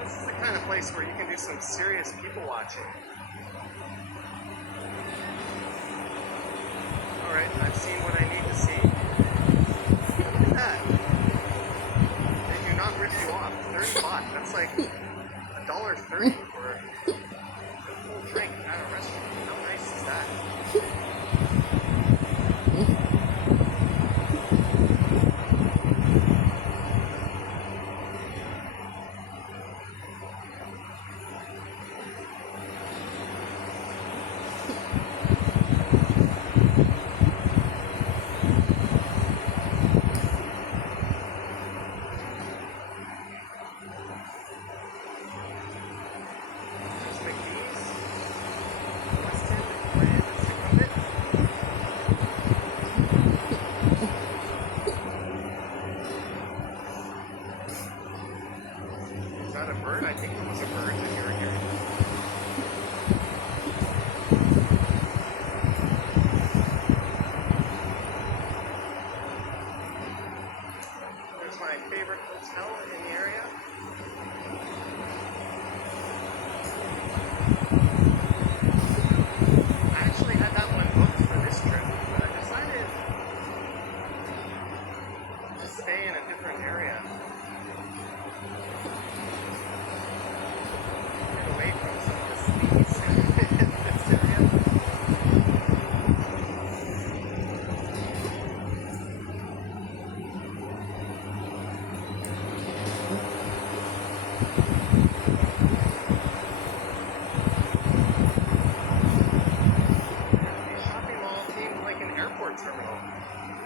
This is the kind of place where you can do some serious people watching. Alright, I've seen what I need to see. spot. That's like $1.30 for a full drink at a restaurant. How nice is that? Just McDee's, Weston, Grand, Succumbit. Is that a bird? I think it was a bird that you were hearing. There's my favorite hotel in the area. I actually had that one booked for this trip, but I decided to stay in a different area. Get away from some of the speeds in this area. The shopping mall came to like an airport terminal.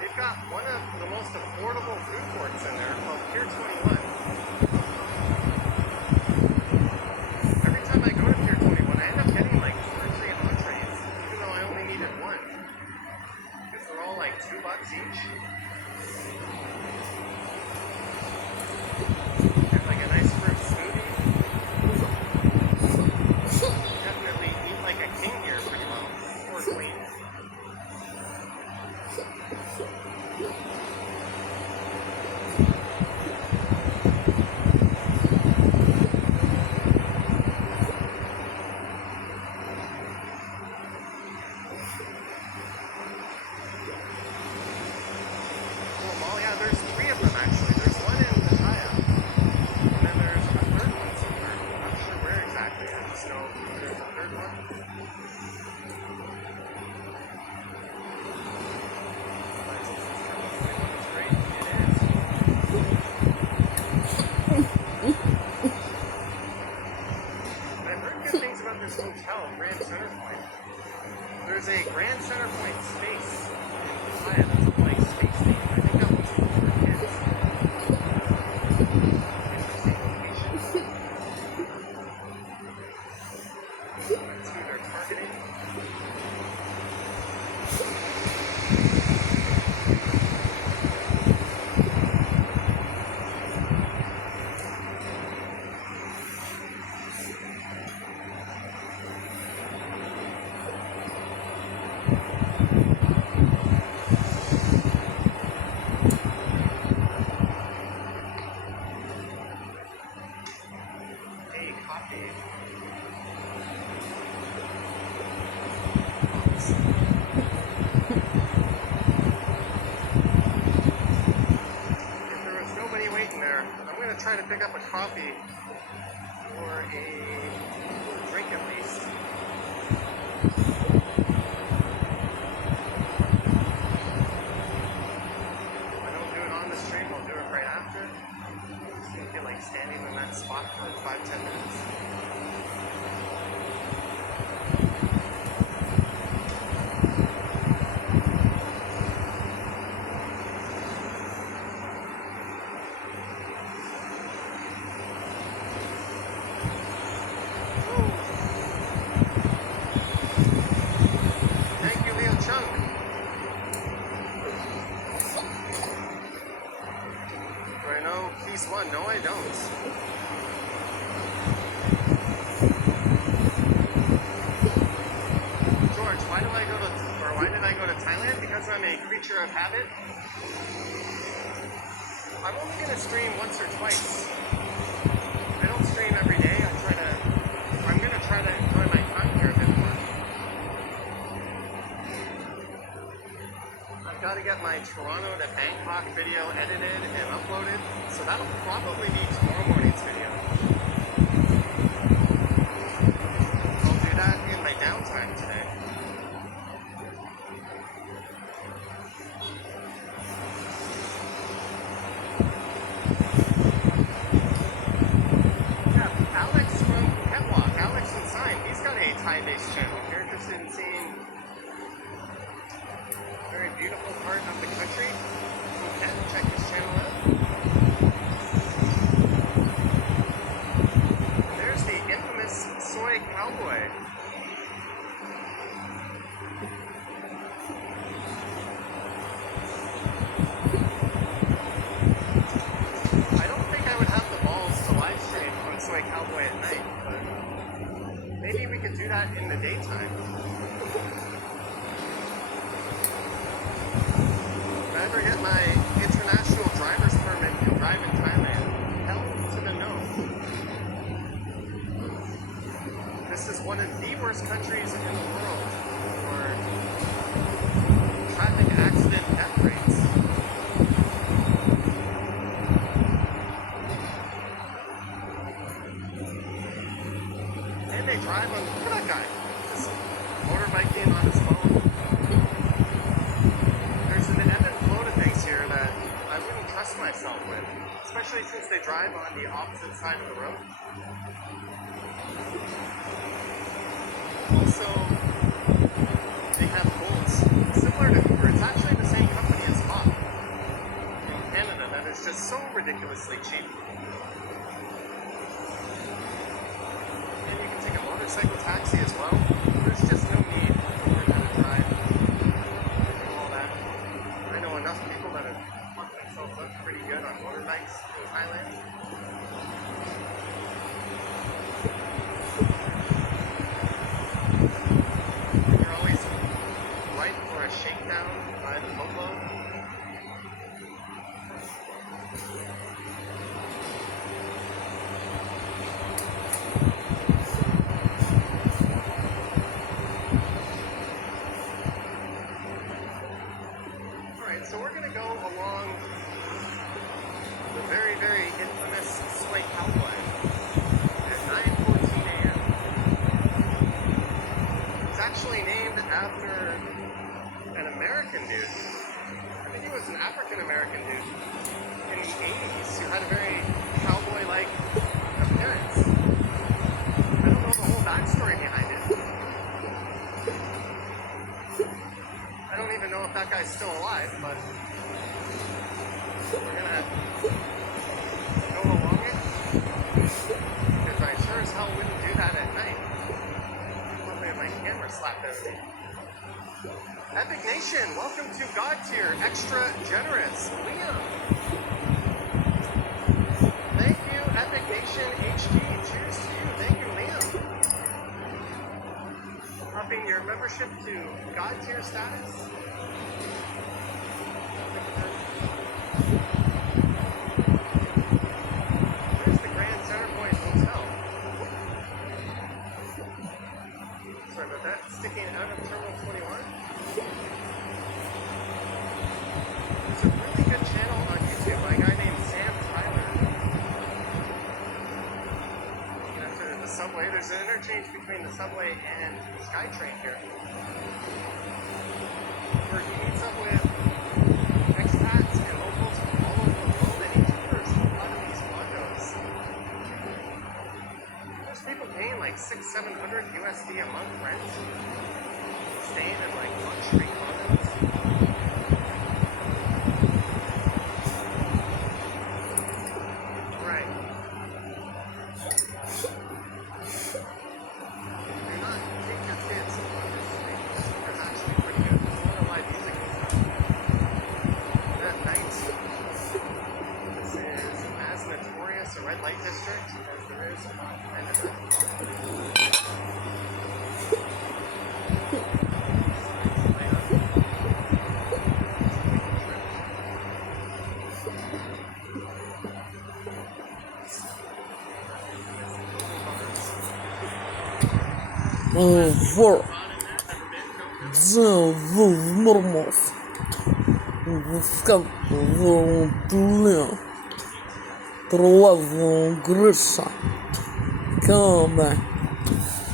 They've got one of the most affordable food courts in there called Pier 21. Every time I go to Pier 21, I end up getting like 2 or 3 entrees, even though I only needed one. Because they're all like $2 each. Get like a nice fruit smoothie. Definitely eat like a king here pretty well. Or queen. Cool mall, yeah, there's 3 of them actually. There's one in Pattaya, and then there's a third one somewhere. I'm not sure where exactly. I just know there's a third one. It's great. It is. And I've heard good things about this hotel, Grand Center Point. There's a Grand Center Point space in Pattaya that's a like space theme. I think that one's cool for kids. Interesting location. That's who they're targeting. A copy. If there was nobody waiting there, I'm going to try to pick up a coffee or a drink at least. If I don't do it on the stream, I'll do it right after. Just gonna feel like standing in that spot for 5-10 minutes. Thank you, Leo Chung. Do I know piece 1? No, I don't. George, why did I go to Thailand? Because I'm a creature of habit. I'm only gonna stream once or twice. I don't stream every day. I'm gonna try to enjoy my time here a bit more. I've got to get my Toronto to Bangkok video edited and uploaded, so that'll probably be tomorrow morning's video. insane, very beautiful part of the country. Who can check this channel out. And there's the infamous soy cowboy. I don't think I would have the balls to live stream on soy cowboy at night, but maybe we could do that in the daytime. If I ever get my international driver's permit and drive in Thailand, hell to the no. This is one of the worst countries in the world for traffic accident death rates. And they drive on, look at that guy, just motorbiking on his phone. There's an ebb and flow to things here that I wouldn't trust myself with, especially since they drive on the opposite side of the road. Also, they have bolts similar to Uber. It's actually the same company as Hop in Canada that is just so ridiculously cheap. And you can take a motorcycle taxi as well. There's just no need for Uber to drive and do all that. I know enough people that have fucked themselves up pretty good on motorbikes in Thailand. You're always ripe for a shakedown by the boatload. Alright, so we're going to go along the very, very infamous Slate Cowboy at 9:14 a.m. It's actually named after an American dude. I think he was an African American dude in the 80s who had a very cowboy-like appearance. I don't know the whole backstory behind it. I don't even know if that guy's still alive, but we're gonna go along it because I sure as hell wouldn't do that at night. Probably have my camera slapped out of me. Epic Nation, welcome to God Tier, Extra Generous, Liam. Thank you, Epic Nation HD. Cheers to you. Thank you, Liam. Upping your membership to God Tier status. There's the Grand Centerpoint Hotel. Sorry about that. Sticking out of Terminal 21. There's a really good channel on YouTube by a guy named Sam Tyler. And after the subway, there's an interchange between the subway and the SkyTrain here. Where he meets up with expats and locals from all over the world, and he tours a lot of these condos. There's people paying like $600-700 USD a month rent, staying in like luxury condos. Right. Do not take your kids on this thing. It's actually pretty good. There's a lot of live music and stuff. That night, this is as notorious a red light district as there is on Canada. Вор. Джаву в Мурмов. Вускан в Туле. Троллазу Грыша. Каме.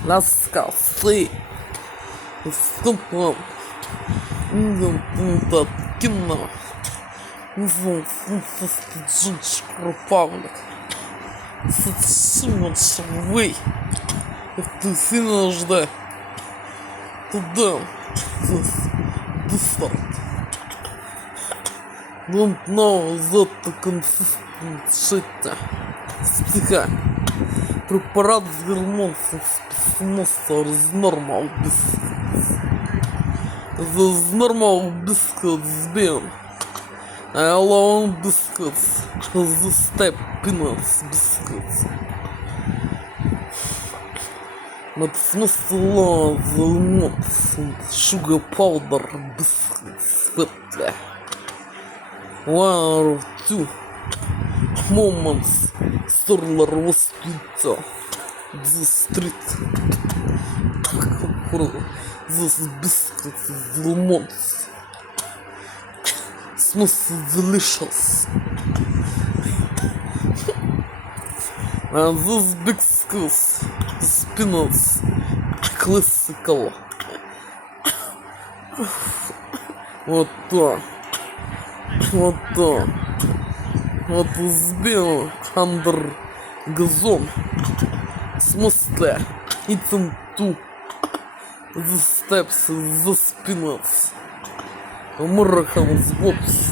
Ласкасы. Ступал. Пунта кино. Джинч Репаблик. Сочиночвый. Ты сильно ждать. Todden the start. Don't know that the consistent shit. Стиха. Препарат с гормон спецноса is normal biscuits. The normal biscuits been alone biscuits. The step peanuts biscuits. But смысл the nuts and sugar powder biscuits. But 1 or 2 moments Storler was to the street. This biscuits is lemons. Smells delicious. And this biscuits is peanuts. Classical. Вот так. Вот так. Вот сбил under газон. В смысле, eaten two the steps the spinats. Americans bobs.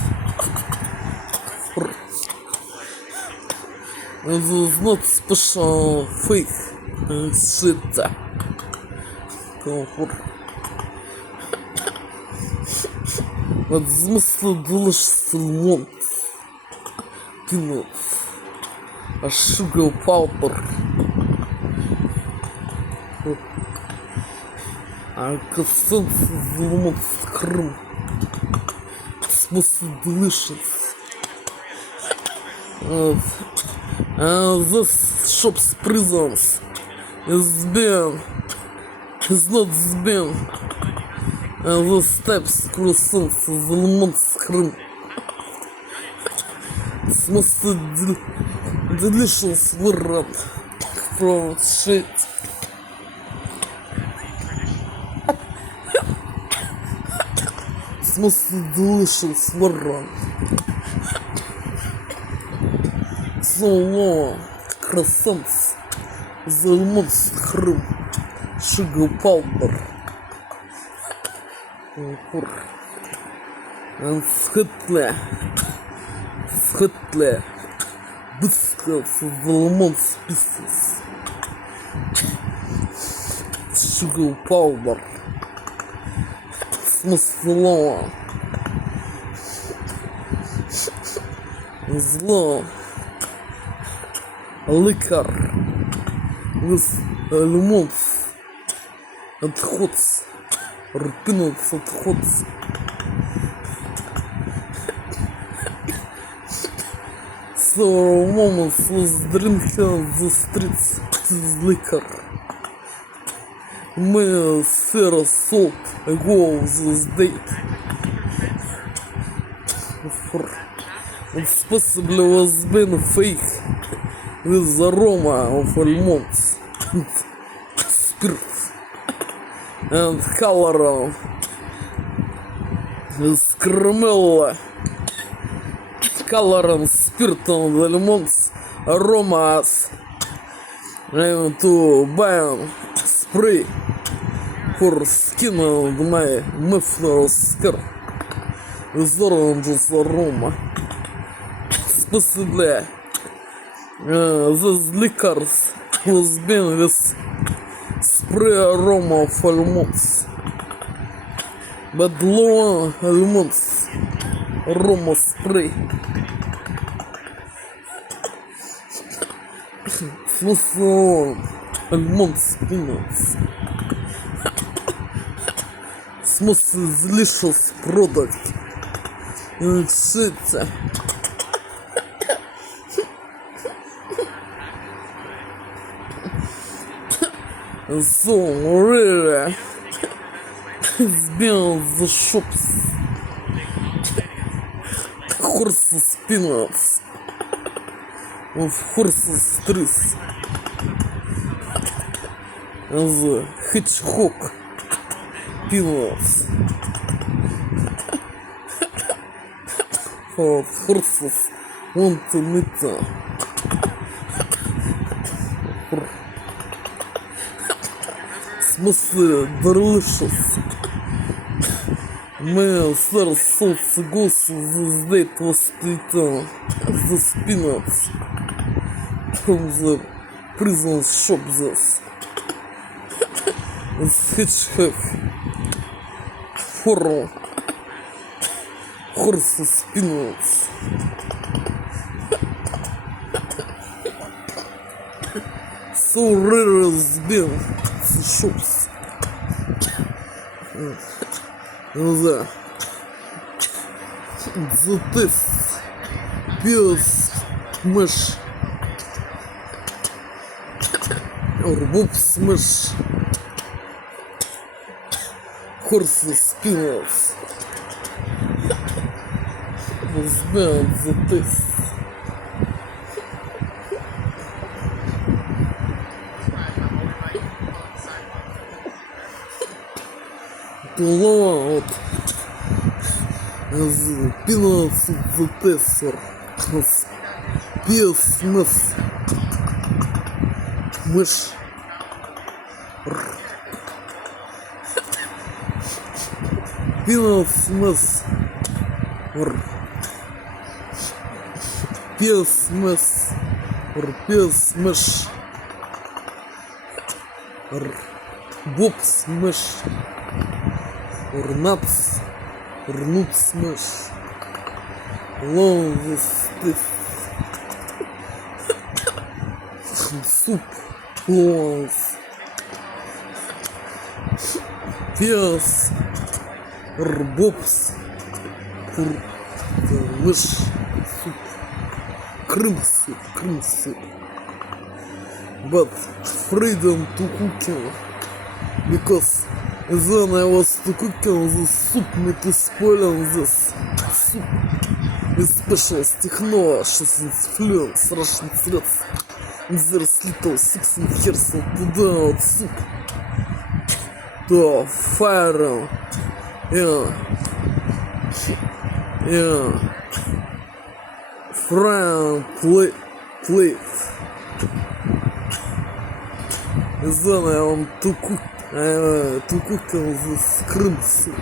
This is not special fake shit. But смысл delicious lemons. Peanuts. A sugar powder. A consensus lemons cream. Smells delicious. This shop's presence is not been. The steps croissants the lemons cream. Smells delicious run from shit. Smells delicious run. So long croissants the lemons cream. Sugar powder. And Scotland biscuits the lemons pieces. Sugar powder. Смысл. Зло. Liquor. With lemons. Отходs. Peanuts отходs. So moments was drinking the streets with liquor. May Sarah salt ago this date. It possibly was been fake with the aroma of almonds and spirit and color of caramel. Color and spirit on the lemons aromas and to buy spray for skin of my muffler skirt with orange aroma. Specifically, these liquors was being with spray aroma of almonds, but low almonds aroma spray. Смысл almonds peanuts. Смысл delicious product. Shit. So really, it's been the shops. Horses peanuts. Of horses trees. The hedgehog peanuts. For horses want to meet them. смысле, delicious. Мы сорсутся гусу здесь воспитал за спинец. From the prison shop this. Hitchhick. Horror. Horse spinels. So rare has been the shops. The test pills smash or bob smash horse spinels was been the test. The Lord has peanuts the tester has business wish peanuts mess or business or business or bob smash or nuts or nut smash along the stiff soup clones pears or bobs for the wish soup cream soup but freedom to cooking because then I was to cooking the soup me to spoil this soup with special technologies influence Russian threats and there's little six and hairs to put out soup to fire frying plate and then I want to cook this cream soup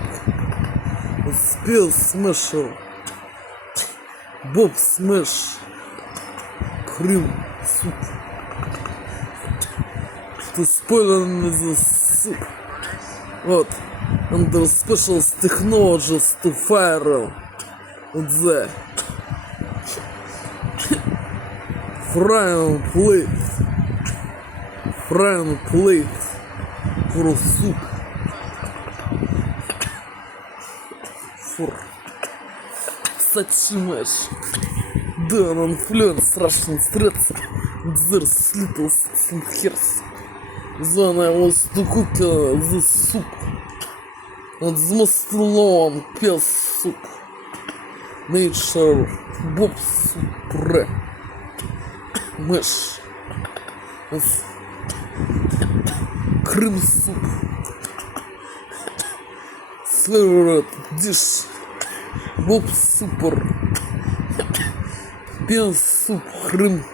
spear smasher bob smash cream soup to spoil the soup what under special technologies to fire the frying plate for soup for such much done influence Russian threats there's little six and hairs then I was to cook the soup and the most long pear soup nature bob soup mash cream soup flavored dish bob super pear soup cream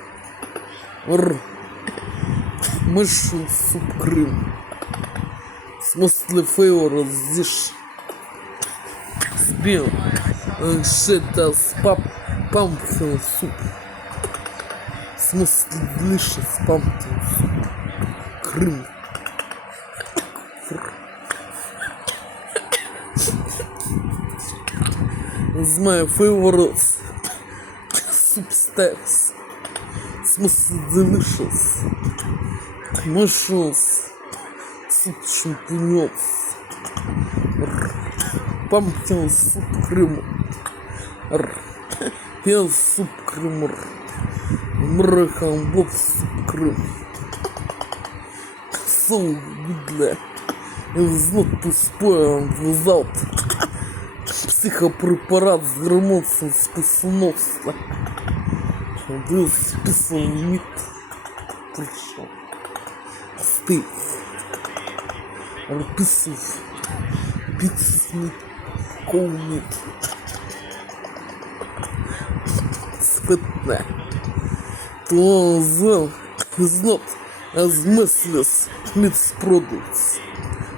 or mushroom soup cream it's mostly flavored dish beer and shit as pumpkin soup it's mostly delicious pumpkin soup cream it's my favorite soup stacks. It's most delicious. Mushrooms, soup champignons, pumpkin soup cream, pear soup cream, American bob soup cream. So good. It was not to spoil without психопрепарат с гормонцем спасоносца. This special meat pressure steak or piece of pig's meat, cow meat. Спитне. То is not as merciless meats products,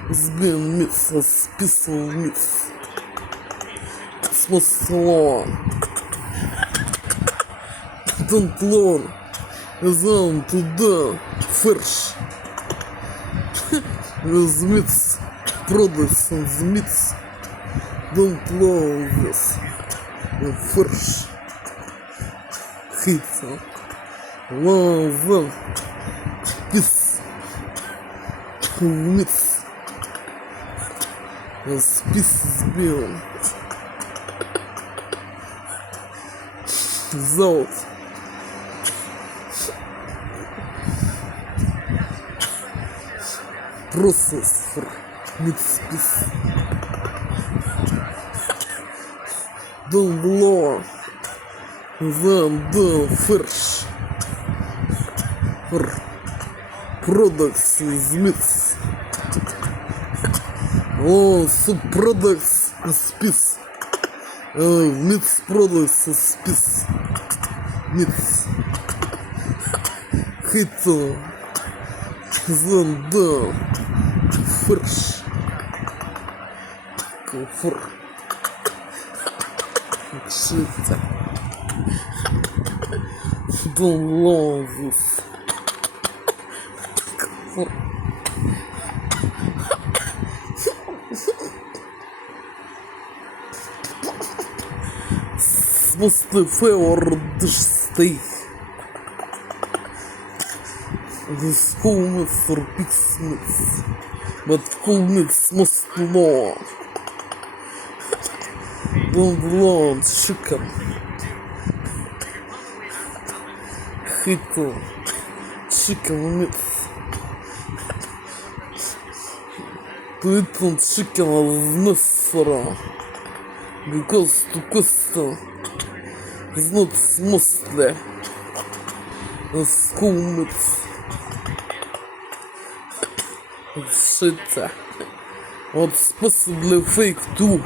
as being meats, as peaceful meats. It's long. Don't learn as on to the first. As meats products and the meats don't learn this. First. Hate them. Love them. Peace. Meats. As peace is being. Without process for meat peace. Don't belong than the first for products is meats. Oh, subproducts is peace. Meats products is peace. Meats. Hate than the first for shit. Don't love this. Mostly favored stay. The school myths or pig myths, but cool myths must long. Don't long chicken. Hate chicken myths. To eat chicken is necessary because to question is not mostly a school myths. Shit. What's possibly fake too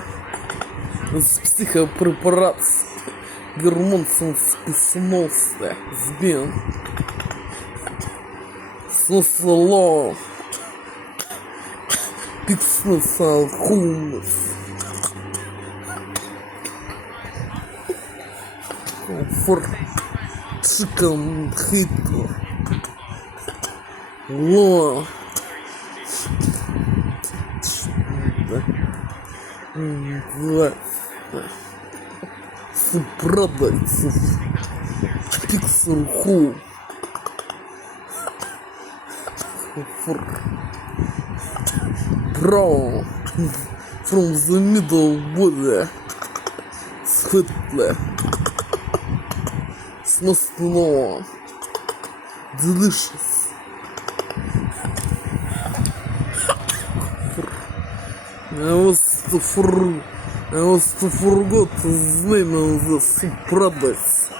is psychopрепарats. Германцам списнулся сбен. Смысл пикснулся хумус. For chicken hit. Law. Products of pixel hole for brown from the middle body sweetly smooth delicious. I was to forgot the name of the subproducts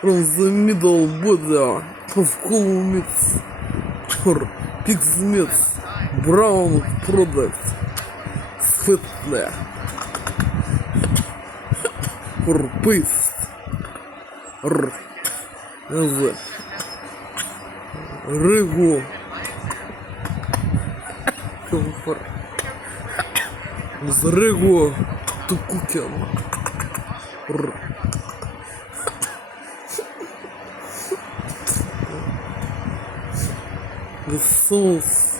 from the middle body of cool meats or pig's meats, brown products, sweetly or paste or as regu the regu to cooking or the sauce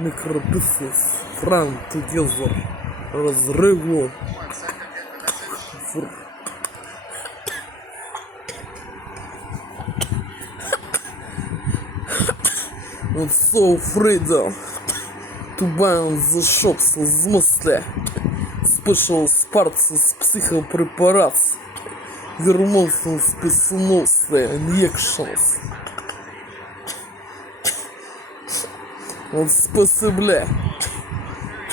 micro pieces frying together as regu for I'm so afraid to buy in the shops is mostly special parts of psychopрепарats, hormones and спецслужб injections. And possibly,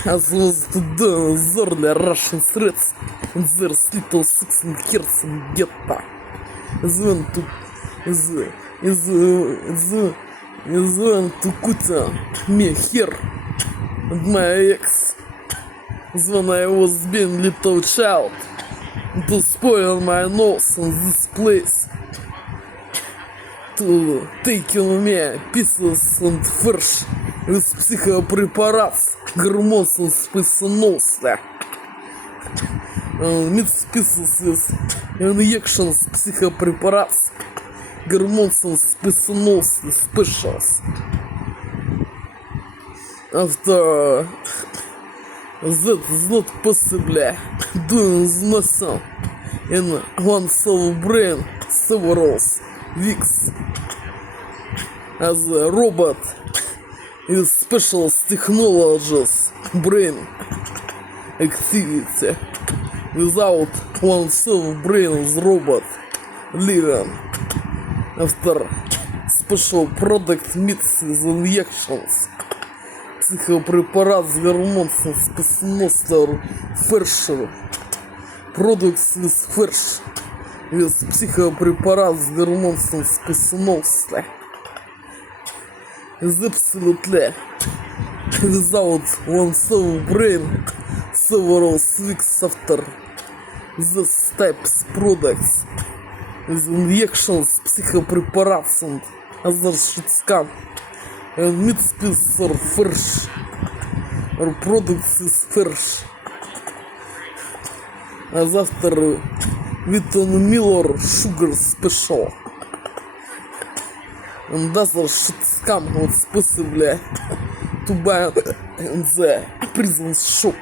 as was to do the early Russian threats and their little 16 hertz in ghetto, is when to cut me here and my ex is when I was being little child to spoil my nose in this place, to taking me pieces and fresh with psychopрепарats, hormones and списанулся. Mixed pieces with injections, psychopрепарats, hormones and списанулся specials. After that is not possible doing nothing in one cell brain several weeks as a robot with special technologies brain activity without one cell brain's robot living after special product meets with injections psychopрепарат с гормонцем спецслужб фершер products with fresh with psychopрепарат с гормонцем спецслужб is absolutely without one cell brain several weeks after this type's products with injections psychopрепарats and other shit scam and meat piece or fresh or products is fresh as after Wheaton Miller sugar special and other shit scam was possibly to buy in the prison shop.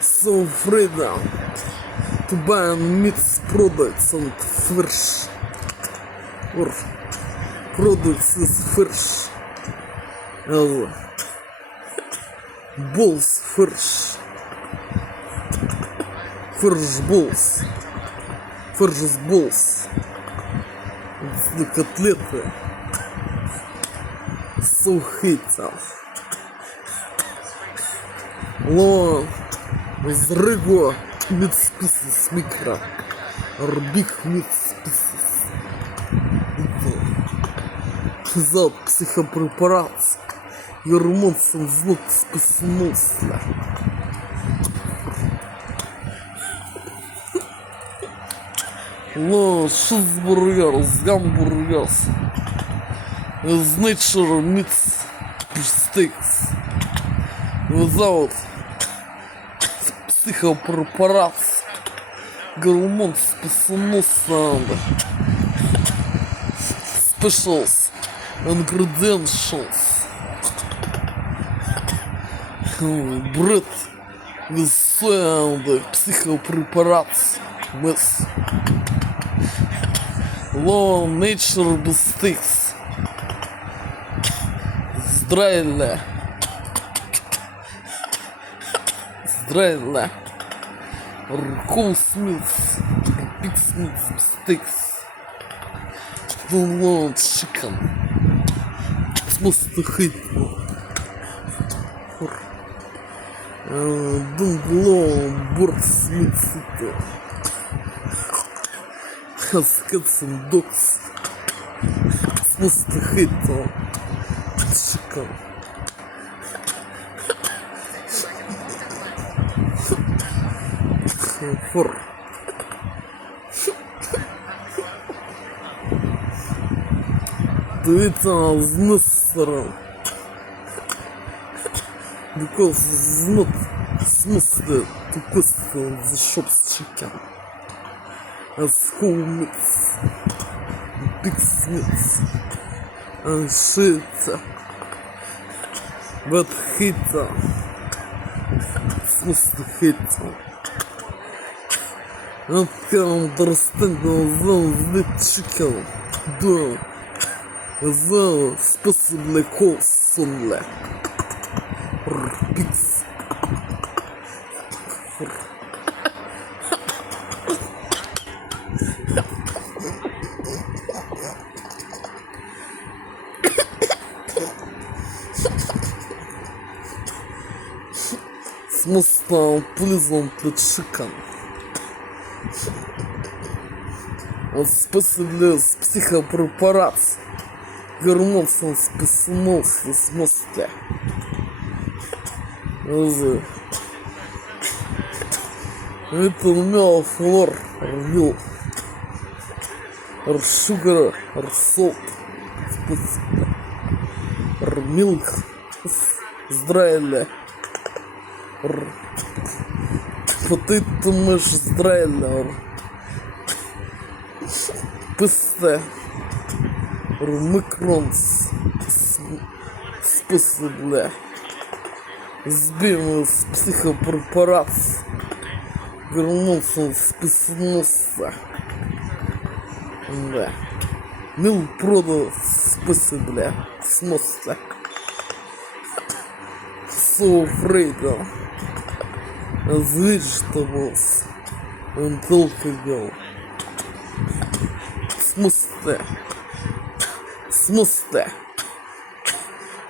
So freedom to buy meat products and fresh or products is fresh as balls fresh balls the котлеты so hate long with rego meat species micro or big meat species without psychopрепарats hormones and not списанулся. No cheeseburgers, hamburgers with nature meats steaks without psychopрепарats hormones списанулся specials ingredients bread with soy and psychopрепарats with low nature mistakes здрайле Rco's meats pig's meat mistakes don't want chicken it's most hate don't belong birds meat has cats and dogs. It's most hate chicken. For to eat is necessary because it's not smooth to question the shop's chicken. As whole meats, pig's meats, and shit, but hate, it's not hate. I can understand the chicken, do the possibly calls only, or pigs. Most pleasantly chicken, especially psychopрепарats, hormones and списанулся mostly. Little milk flour, milk, or sugar, or salt, or milk, здрайле, or potato mash здрайле, or pasta, or macarons, способля, сбиваю с психопрепараций. Вернулся списнулся. Да. Мил продал способля. Сноса. So afraid of vegetables and только go. Смуста.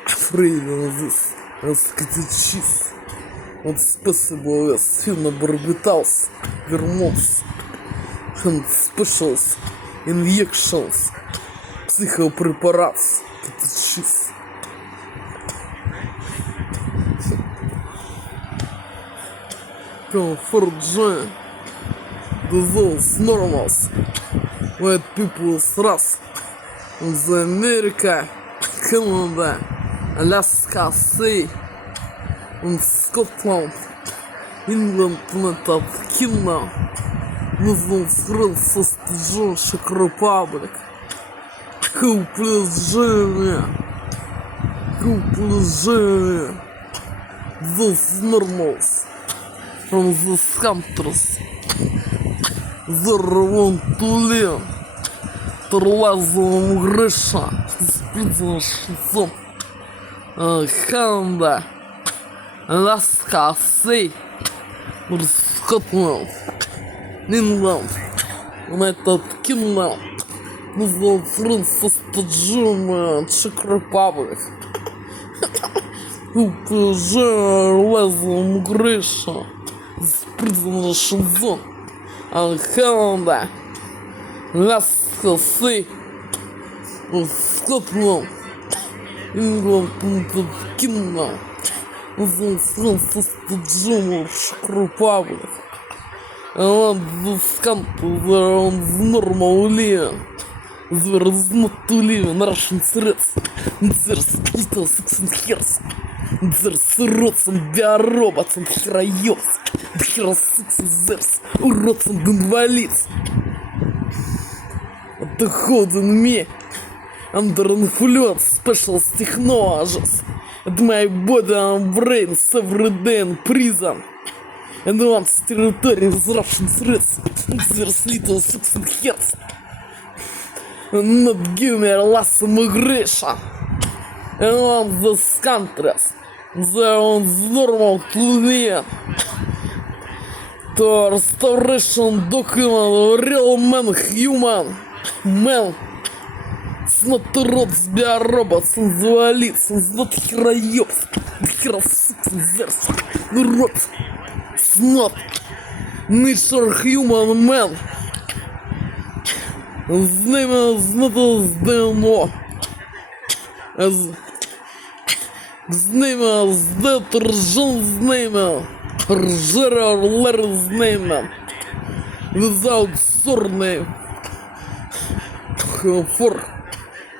Afraid of this. Раскатичись. Он способил сильно барбитался, вернулся. And specials, injections, психопрепарации, катачиз. Comfort joy, those normals, white people's race, in the America, Canada, Alaska Sea, in Scotland, England, United Kingdom, Muslim Francis Czech Republic, Купляжение, those normals, from those countries, they want to live, Торлазовым Гриша, спецслужб, Канада, Аляска, Scotland, England, United Kingdom, Muslim Francis Czech Republic, Торлазовым Гриша, спецслужб, Канада, Аляска, Scotland, England, United Kingdom, Muslim Francis Czech Republic, and this country there on normal living, there is not to live in Russian threats, there's little sex and hairs, there's rots and biorobots and heroes, there are sex there's rots and invalids. The holding me under influence special technologies, and my body and brain every day in prison. And once territory is Russian threats, there's little sex and hairs. And not give me a last immigration. And on those countries, they're on normal to live. To restoration document, real man, human. Man. It's not robots, biorobots, and invalids, it's not heroes. There are sex and there's robots. It's not nature human man. His name is not as they know. His name is that Rjan's name. Rjera or Larry's name. Without surname. For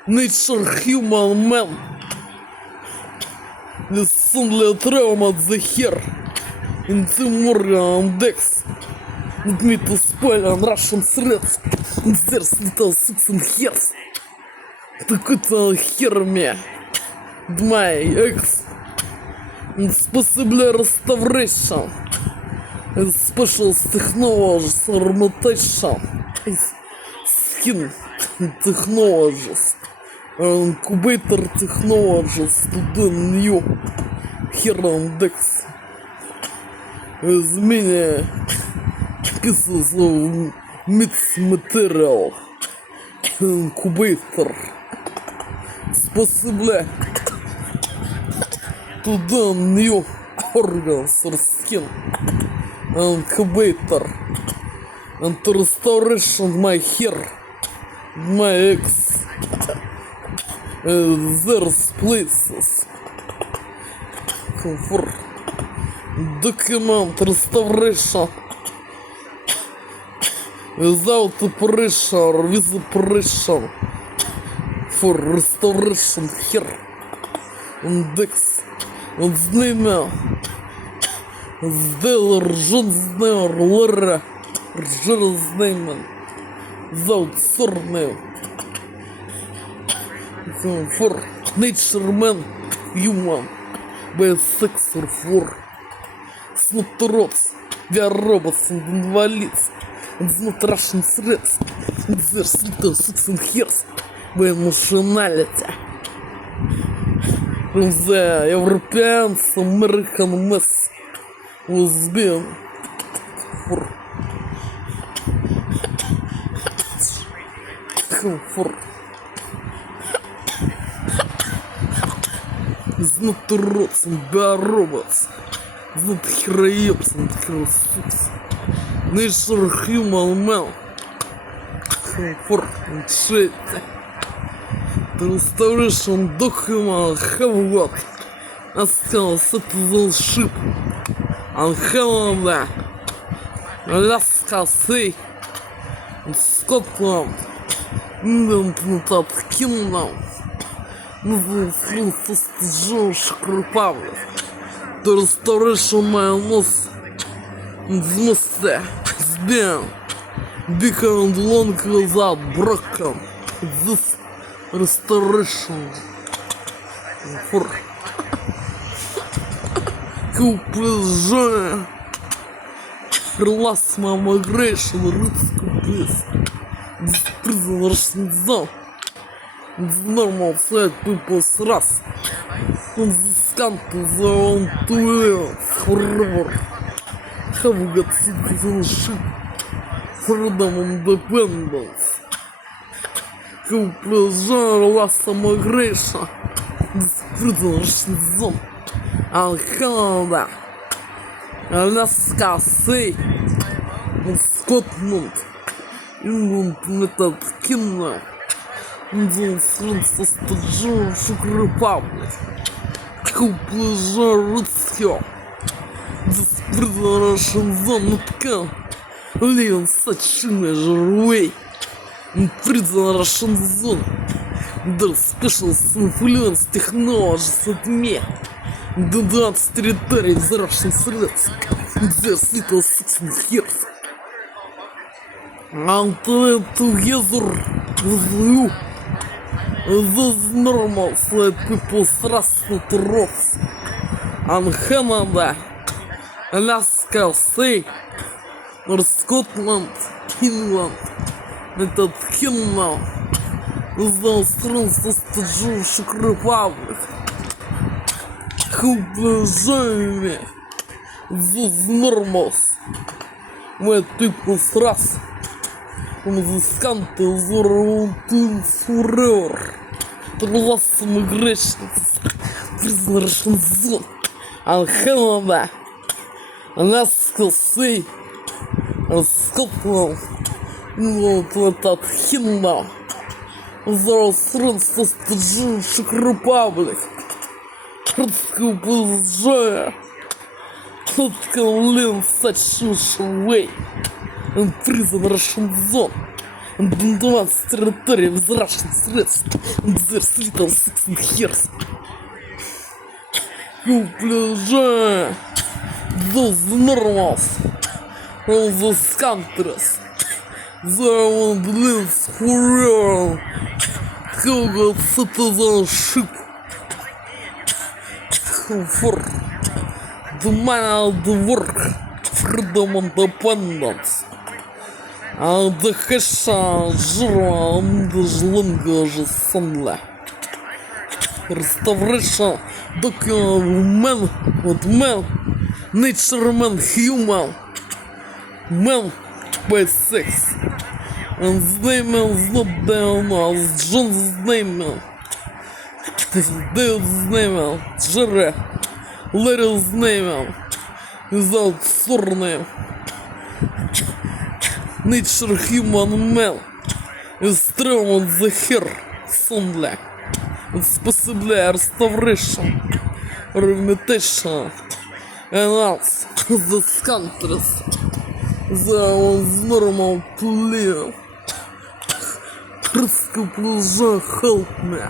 nature human man. This only trauma the hair. In Morgan Dex, with me to spoil on Russian threats, and there's little sex and hairs. To couldn't hear me, my ex, and possibly restoration, and special technologies or mutation, skin technologies, incubator technologies to do new here on Dex. As many pieces of meat material, incubator, possibly to do new organs or skin, incubator, and to restoration my hair, my ex, there's places for document restoration without pressure, with pressure, for restoration here, index, and знамя, сделал ржензнее лора, ржерзнеймен, without surname, for nature man, human, by sex or for, it's not robots, we are robots and invalids. It's not Russian threats. There's little six and hairs by emotionality. From the Europeans, American mess was being for it's not robots and bad robots. It's not heroes and heroes. Nature human man for shit. The restoration document have what Ascal citizenship and Canada, Alaska Sea, Scotland, England, United Kingdom, Jewish Republic. The restoration minus it's been bigger and longer without broken. This restoration for pleasure last my migration risk place. This prison Russian zone. It's normal side people's race. And this country they want to live forever. Have got citizenship, freedom, independence. Who pleasure last migration, this prison Russian zone, and Canada, Alaska Sea, and Scotland, England, United Kingdom, and the Francis the Jewish Republic. Who pleasure rescue. This prison Russian zone not can live in such a measure way. In prison Russian zone, their special influence technologies at me. The dance territory of the Russian threats. There's little 6 years. And together with you, those normal like people's race not rots. And Canada, Alaska Sea, or Scotland, England, United Kingdom, those Francis the Jewish Republic, who join me, those normals, where people's race, from this country, they want to forever, the last migrations, prison Russian zone, and Canada, Alaska Sea, and Scotland, England, United Kingdom, those Francis the Jewish Republic, who pleasure, that can live in such a way, in prison Russian zone, and in the vast territory of the Russian threats, and there's little 6 years. Who pleasure, those normals from those countries, they want to live forever, who got citizenship, who for the man of the work, freedom and independence, and the Hessian, German, English languages only. Restoration document man with man, nature man human, man by sex, and the name is not down as John's name, Dave's name, Jerry, Larry's name, without surname, nature human man, is strong on the hair, only. It's possibly restoration or imitation and else these countries The one's normal to live. Русский продолжай help me.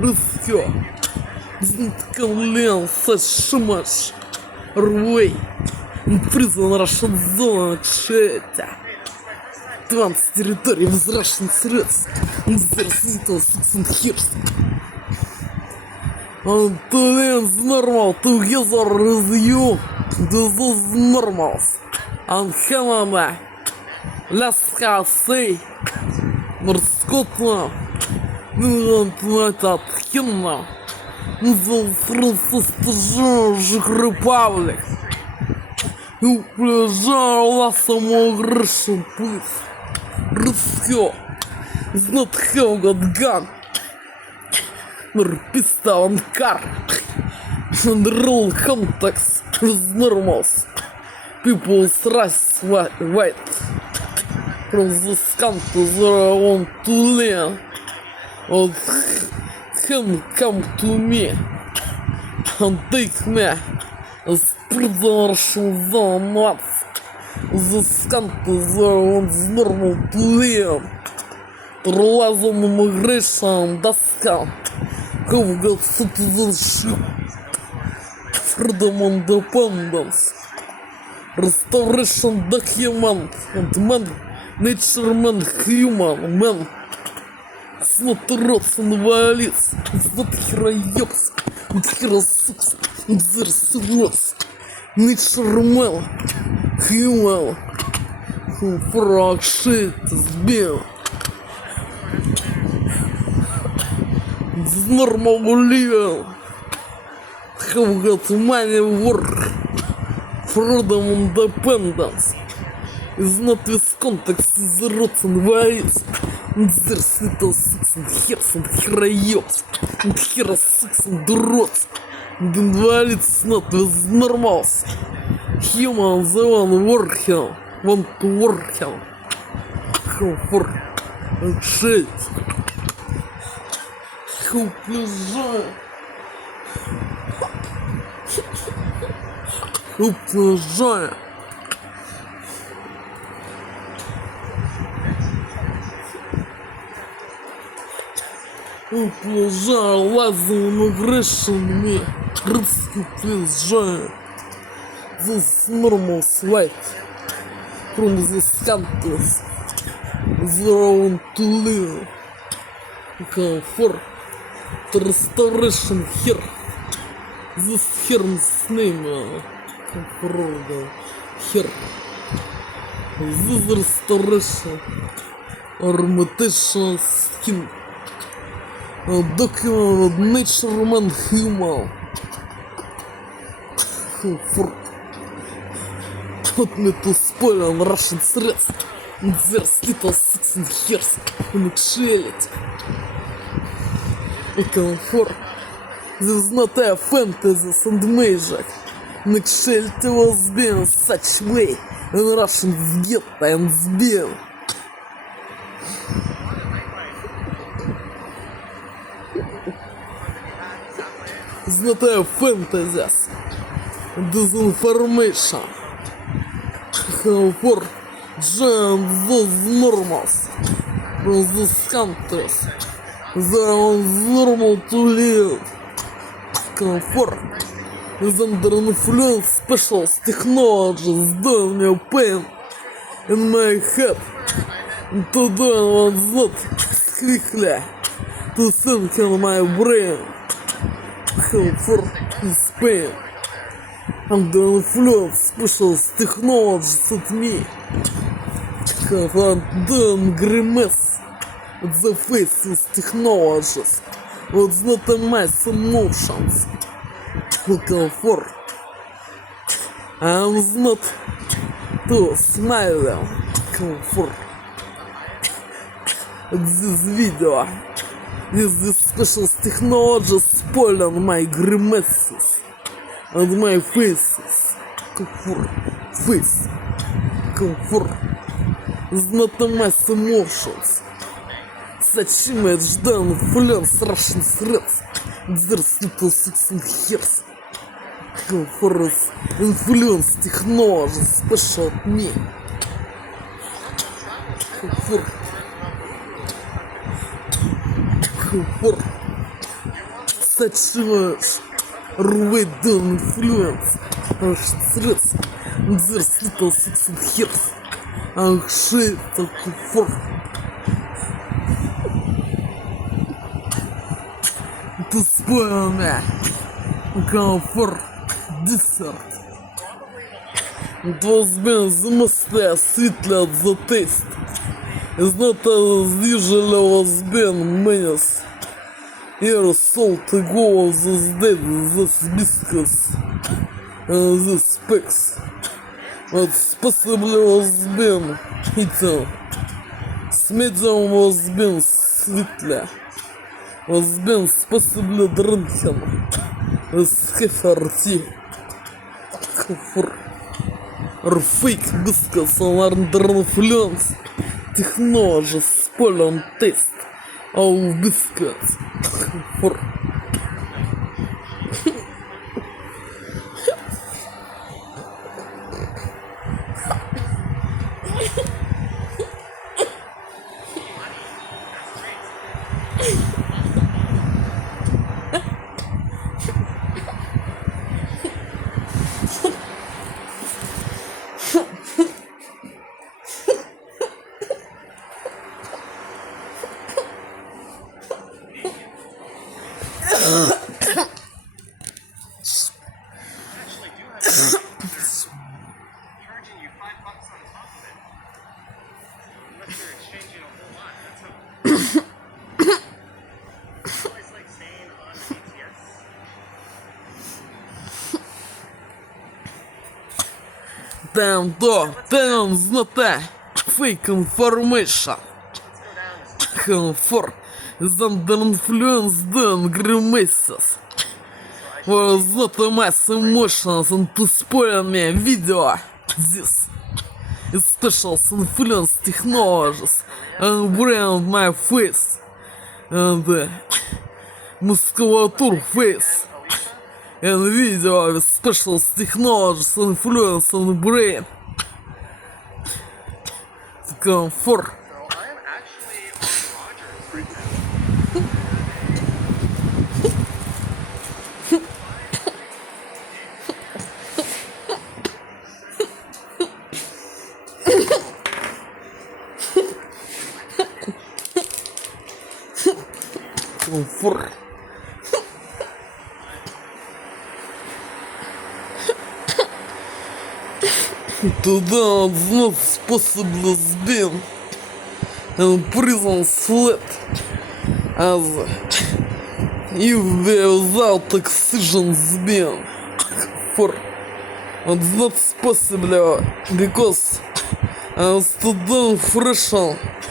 Русский. Знакомлен со шумаш. Рвей. Призван Russian зона кшетя. 20 территорий возвращен средств. Зерситал Суксен Хирс. Antolians normal together with you. This is normal. And Canada. Let's say. Скотland. Этот Хинна. Франциск Republic. И приезжал на самого Russian police. Русские. Is not have got gun. Pistol and car. And rule contacts with normals. People's rights white. From this country they want to live. Or him come to me and take me as prisoner in the north. This country they want normal to live. Relies on immigration discount. Who've got citizenship, freedom and independence, restoration document, and man, nature man, human man. It's not rots and violets, it's not heroes, it's heroes, there's rots. Nature man, human, who for our shit is being. It's normal living. Have got money, work, freedom, independence. It's not with context, it's the rots and violets. There's little six and hairs and heroes, and heroes six and rots. And invalids not with normals. Humans, they want to work. How for and shit. How pleasure. How pleasure. How pleasure lies in immigration me. Русский pleasure. This normal life from these countries. They want to live. For the restoration here. This here's name here. This restoration or mutation skin. Document of nature man human. For put me to spoil on Russian threats. There's little six and hairs in actuality. For this is not a fantasy and magic. In actuality was being such way in Russians get and being. It's not a fantasy. Disinformation. For giant those normals from these countries. They are normal to live. Comfort is under influence special technologies doing me pain in my head. And to do what's not quickly to think in my brain. Comfort is pain. Under influence special technologies at me. I'm doing grimace at the faces technologies. What's not a mass emotions. Comfort. I'm not too smiling. Comfort. This video is this special technology spoiling my grimaces and my faces. Comfort. Face. Comfort. It's not a mass emotions. Such image done influence Russian threats. There's little six and hairs. For influence technology special me. For such way don't influence our stress. There's little six and hairs. And shit for to spoil me. Go for dessert. It was been the most sweetly at the taste. It's not as usual was been menace. Here salt to go this dead, this biscuits, and this specs. But possibly was been eaten. Medium was been sweetly. Was been possibly drinking. With heifer tea. Or fake biscuits under influence. Technology spoil on taste of biscuits. For charging you $5 on top of it. Unless you're exchanging a whole lot. It's always like staying on BTS. Damn, not that fake information. For is under influence done grimaces. Was not a mass emotions and to spoil me video. This is special influence technologies and brand my face and musculature face and video with special technologies influence on the brain. Come for So I'm actually on Rogers right now. for Today it's not possible been in prison sleep as if without oxygen been for it's not possible because I'm still fresh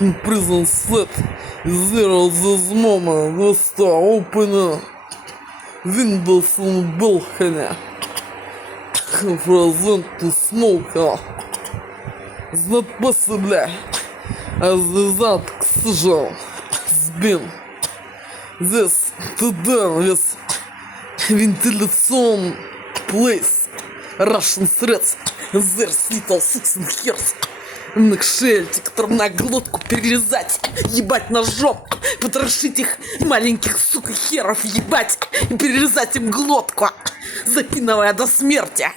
in prison sleep zero this moment was to open windows on balcony present to smoke it's not possible as without oxygen it's been this to done with ventilation place Russian threats there's little six and hairs на шельте, которым на глотку перерезать, ебать ножом, потрошить их маленьких, сука, херов, ебать, и перерезать им глотку, запинывая до смерти,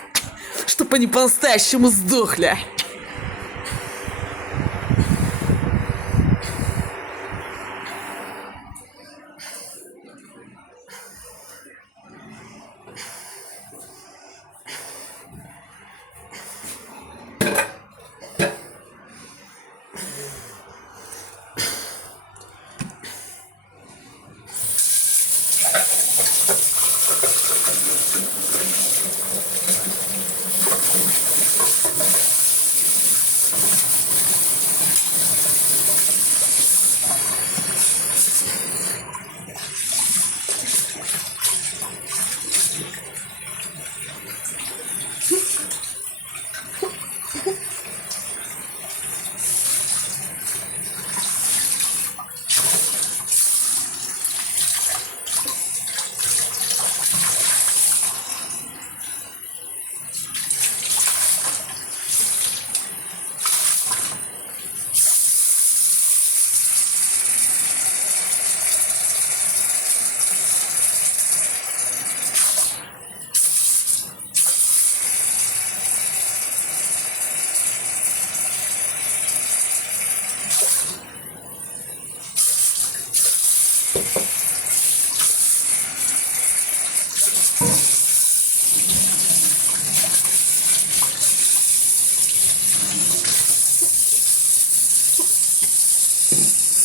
чтоб они по-настоящему сдохли.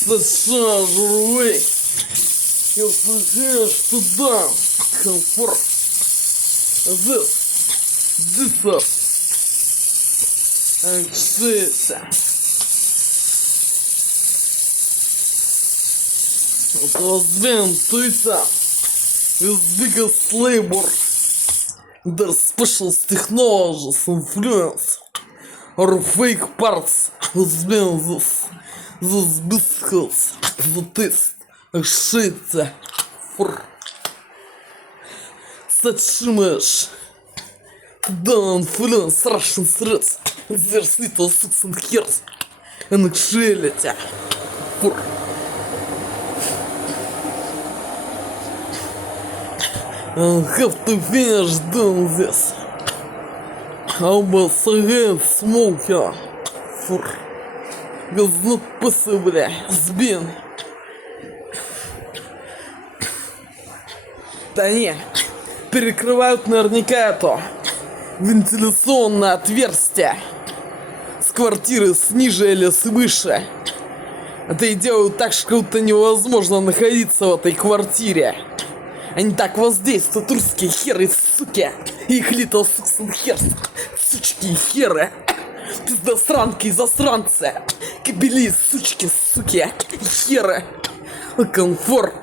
США журавлей. И услышишь туда комфорт. This anxiety. It was been 2 times. It's biggest labor. Their specialist technologies influence or fake parts has been this biscuits that is a shit for such image. Don't influence Russian threats. There's little six and hairs and actuality for I have to finish doing this. I must again smoker for it's not possible it's been. Да не, перекрывают наверняка это вентиляционное отверстие с квартиры ниже или свыше. Это и делают так, что будто невозможно находиться в этой квартире. Они так воздействуют, русские херы, суки. Их little хер, сучки и херы. Пиздосранки и засранцы. Кобели, сучки, суки, херы. Комфорт.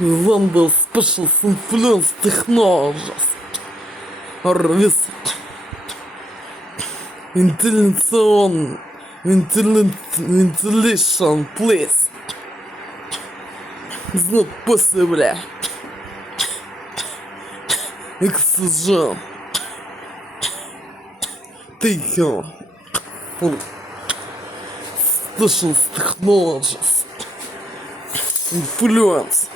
London special influence technologies or with ventilation place. It's not possible. Oxygen. Taken for special technologies. Influence.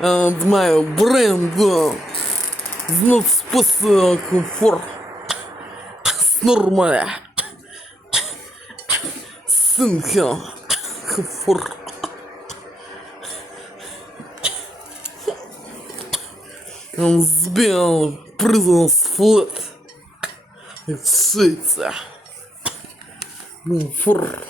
And my brain is not possible for normal thinking for and being prison's flat Сыться. Фур.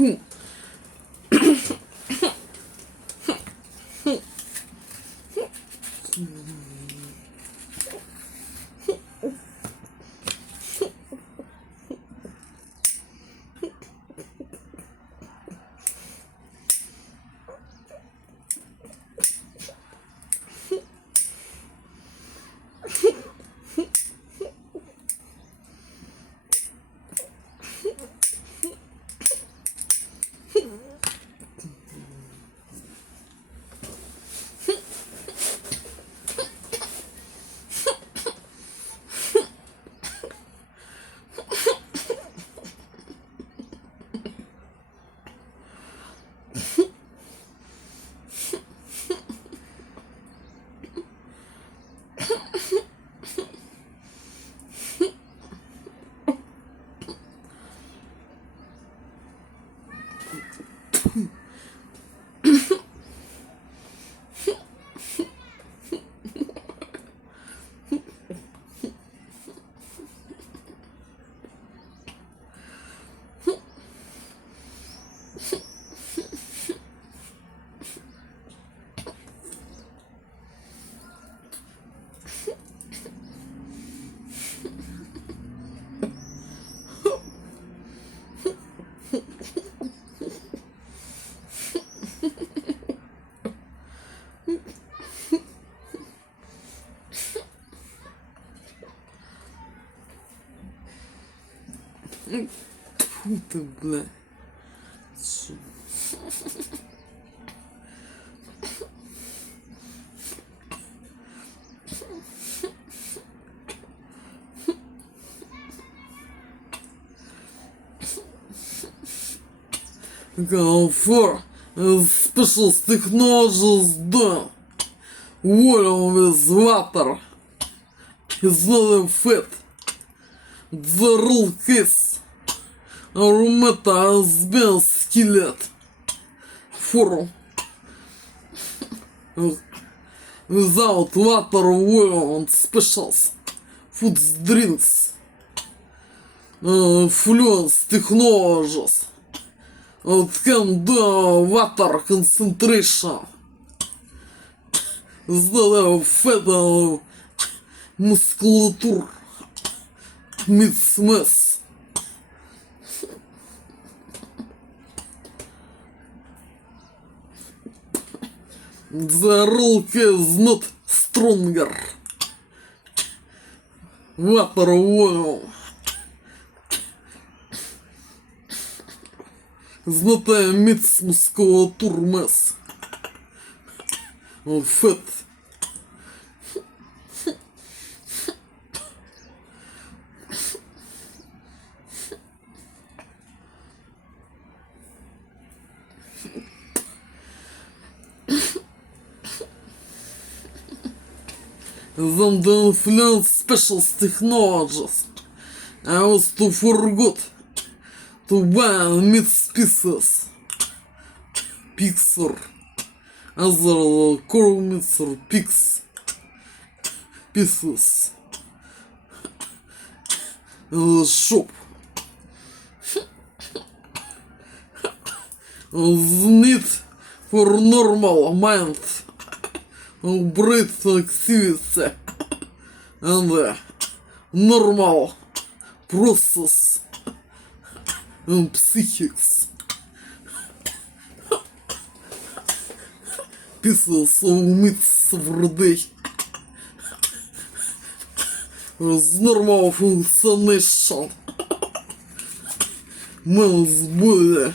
Фу. Фу ты, бля. Чё? For special technologies done. Volume with water is not a fit. The rule case. Aromata has been skillet. For without water volume specials. Food drinks. Fluence technologies. Can do water concentration. Здоровый фетал мускулатур мидсмес. The rock is not stronger. Water volume. Знатая мидс мускулатур мес. Фет. Them the influence special technologies. I was to forgot to buy meat pieces. Pixar. Other core meats or pigs. Pieces. In the shop. The need for normal mind. Brain activity. And the normal process. And psychics. Pieces of meat every day. With normal functionation. Man's body.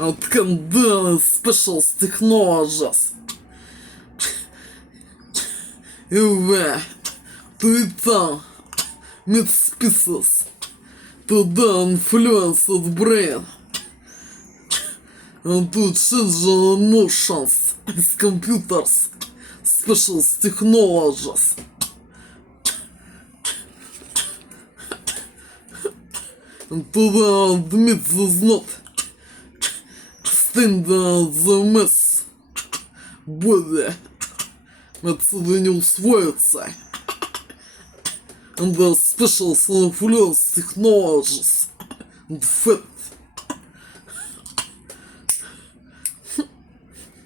And can do special technologies. Anyway, to eat down meat pieces to the influence of the brain and to change the emotions with computers, special technologies. And to the admit does not stand the mess body. Отсюда не усвоится. And the special influence technologies and fit.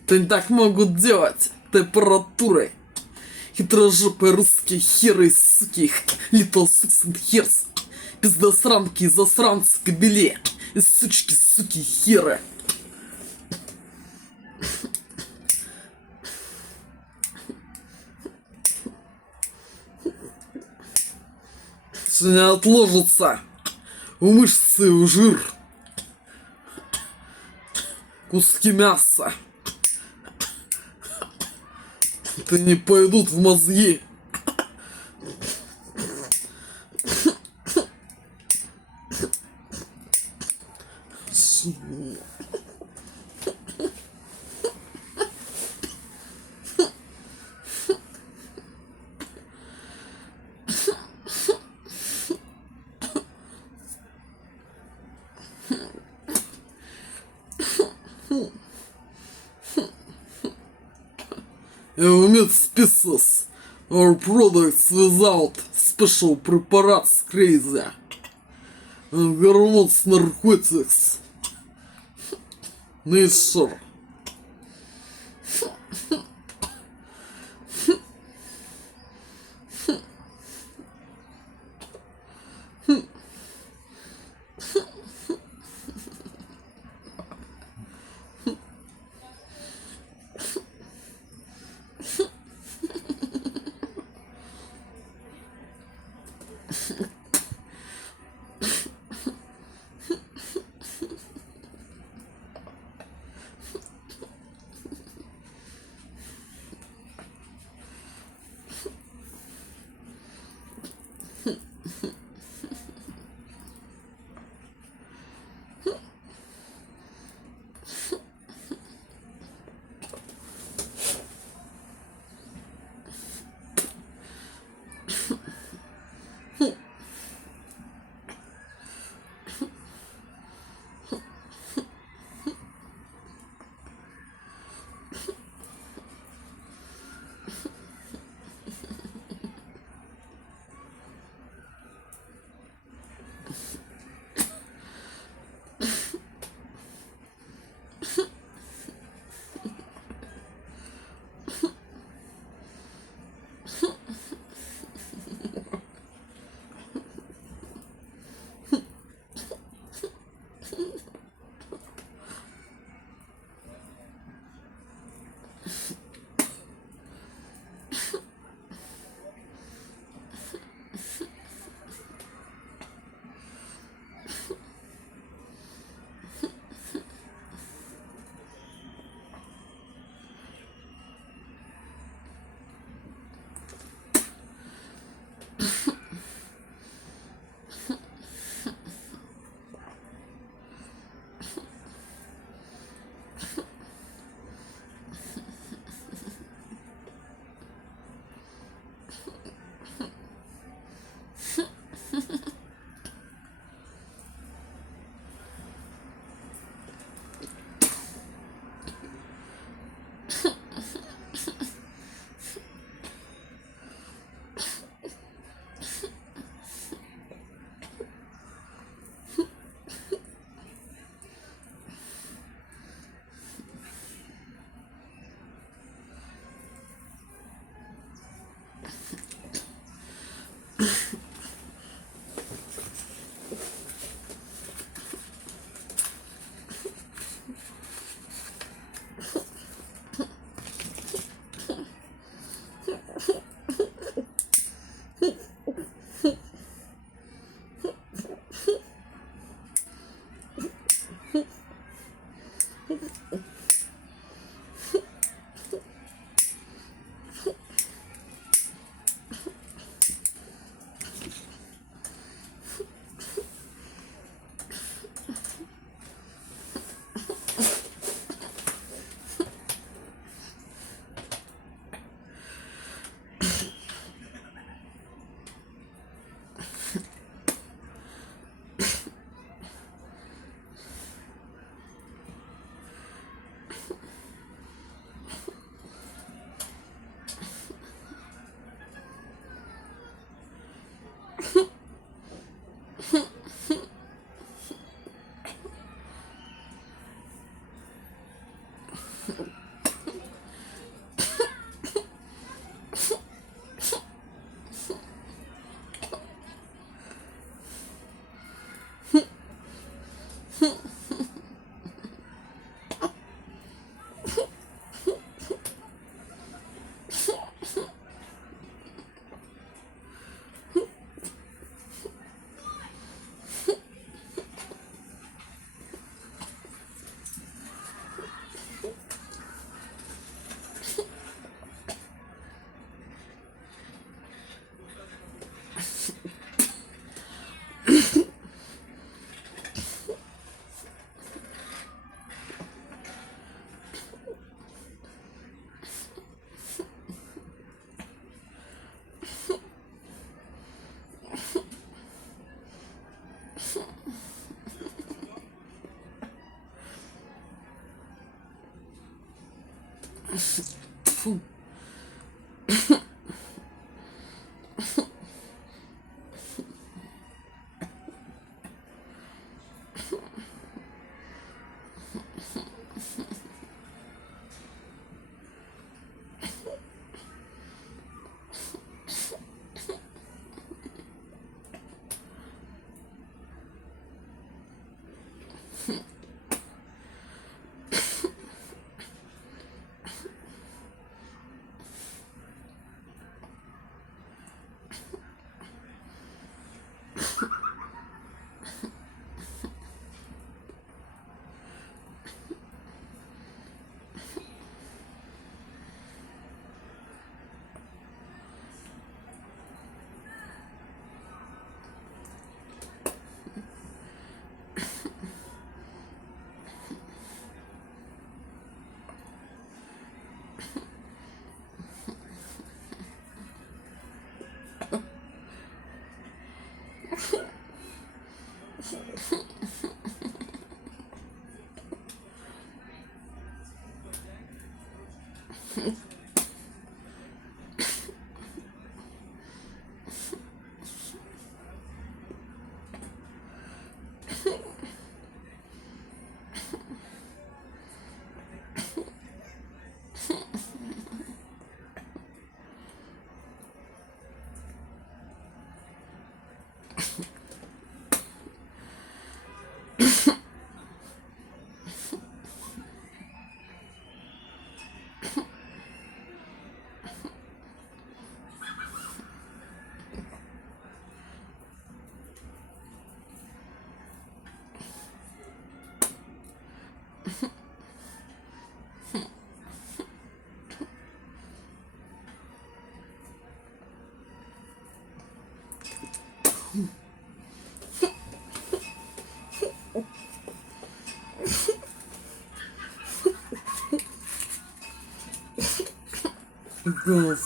Это не так могут делать температурой. Хитрожопые русские херы, суки, little sucks херс. Пиздосранки и засранцы кобели. И сучки, суки, херы. Не отложится в мышцы, в жир, куски мяса, это не пойдут в мозги. Meat pieces or products without special preparations crazy. Hormones, narcotics. Nature. Фу.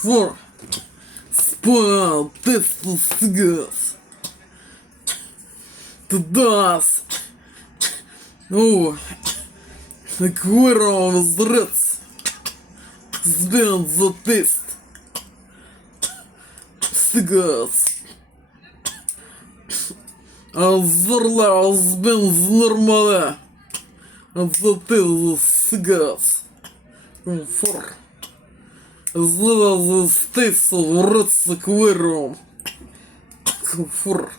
For spoil this gas to das. Oh, the quarrel was rich. Sbin the test. Cigars. Azurla sbin normale. And the pill cigars. For. As little as the taste of roots like worm. For.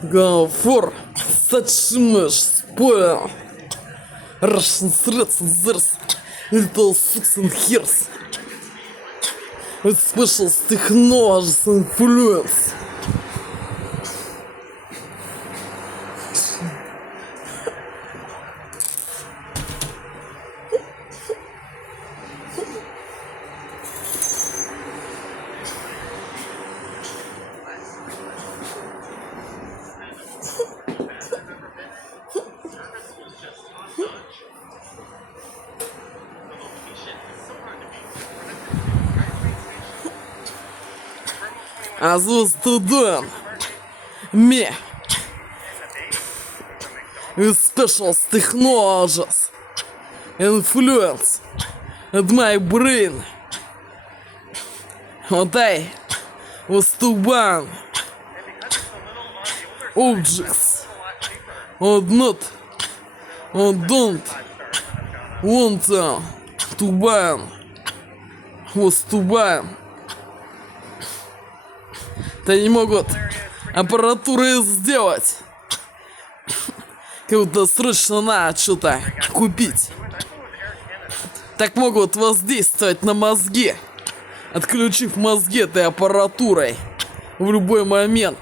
For such much spoil. Russian threats there's little six and hairs. With special technologies influence. As was to done, me with special technologies influence at my brain. What I was to ban objects or not or don't want to ban was to ban. Они могут аппаратуры сделать. Как-то срочно надо что-то купить. Так могут воздействовать на мозги, отключив мозги этой аппаратурой в любой момент.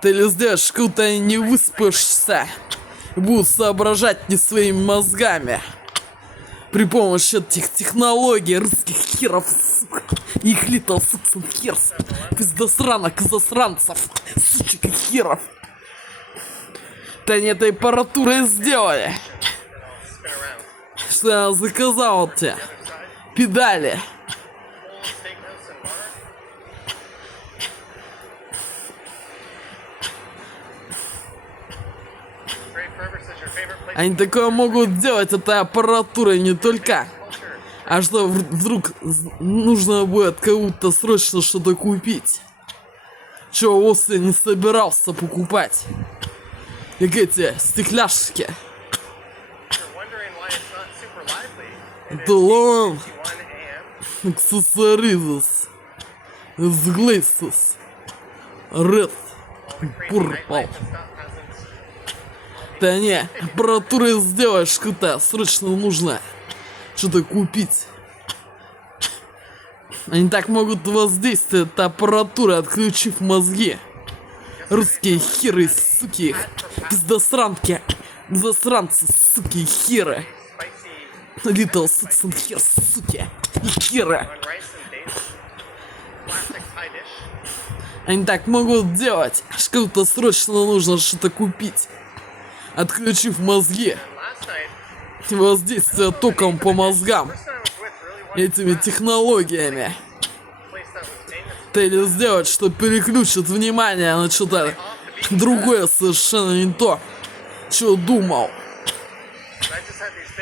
Ты или сделаешь, как-то не выспишься и будут соображать не своими мозгами. При помощи этих технологий русских херов, сука, их little six and hairs, пиздосранок и засранцев, сучек и херов. Да они этой аппаратурой сделали. Что я заказал тебе? Педали. Они такое могут делать этой аппаратурой не только. А что вдруг нужно будет кому-то срочно что-то купить? Чего Осли не собирался покупать? Как эти стекляшки. Долон. Аксессуаризус. Сглейсус. Ред. Пурпал. Да не, аппаратурой сделаешь, что-то срочно нужно что-то купить. Они так могут воздействовать этой аппаратурой, отключив мозги. Русские херы, суки их, пиздосранки, засранцы, суки и херы. Little six and hairs, суки и херы. Они так могут делать, что-то срочно нужно что-то купить. Отключив мозги, воздействие током по мозгам этими технологиями. Ты или сделать, что переключит внимание на что-то другое, совершенно не то, что думал.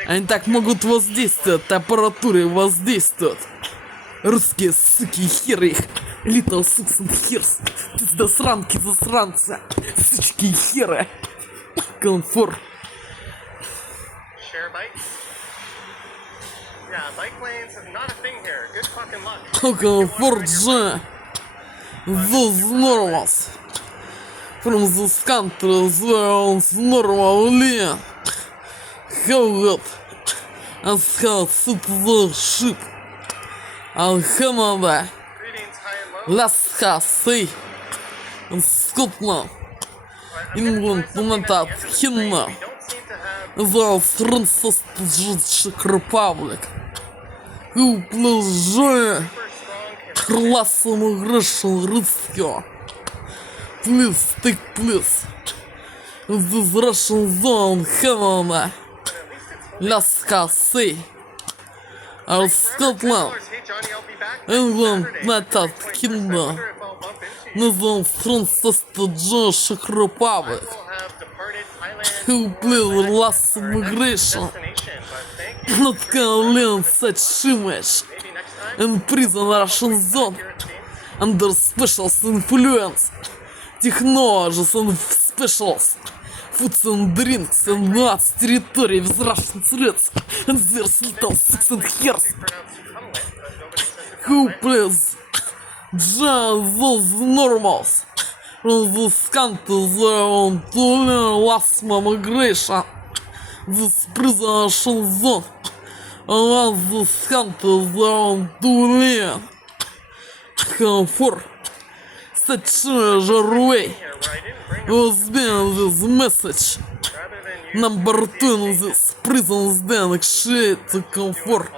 Они так могут воздействовать, аппаратурой воздействуют. Русские суки и херы их, little six and hairs, пиздосранки, засранцы, сучки и херы. Комфорт. Комфорт же. Those normals. From this country, there's normally. How good. As how citizenship. And Canada. Alaska, say. And Scotland. England, United Kingdom, the Czech Republic, who please class immigration risk. Please take place in this Russian zone, Canada, Alaska, Sea, or Scotland, England, United Kingdom. Назовем Czech Republic, who plays last immigration, not can such image, in prison Russian zone, under special influence, technologies and specials, foods and drinks and nuts territory with Russian threats, and there's little six and hairs, who plays just those normals This country is on to last migration. This prison zone. This country is on to comfort. Such a way was being this message. Number two in this prison's then shit to comfort.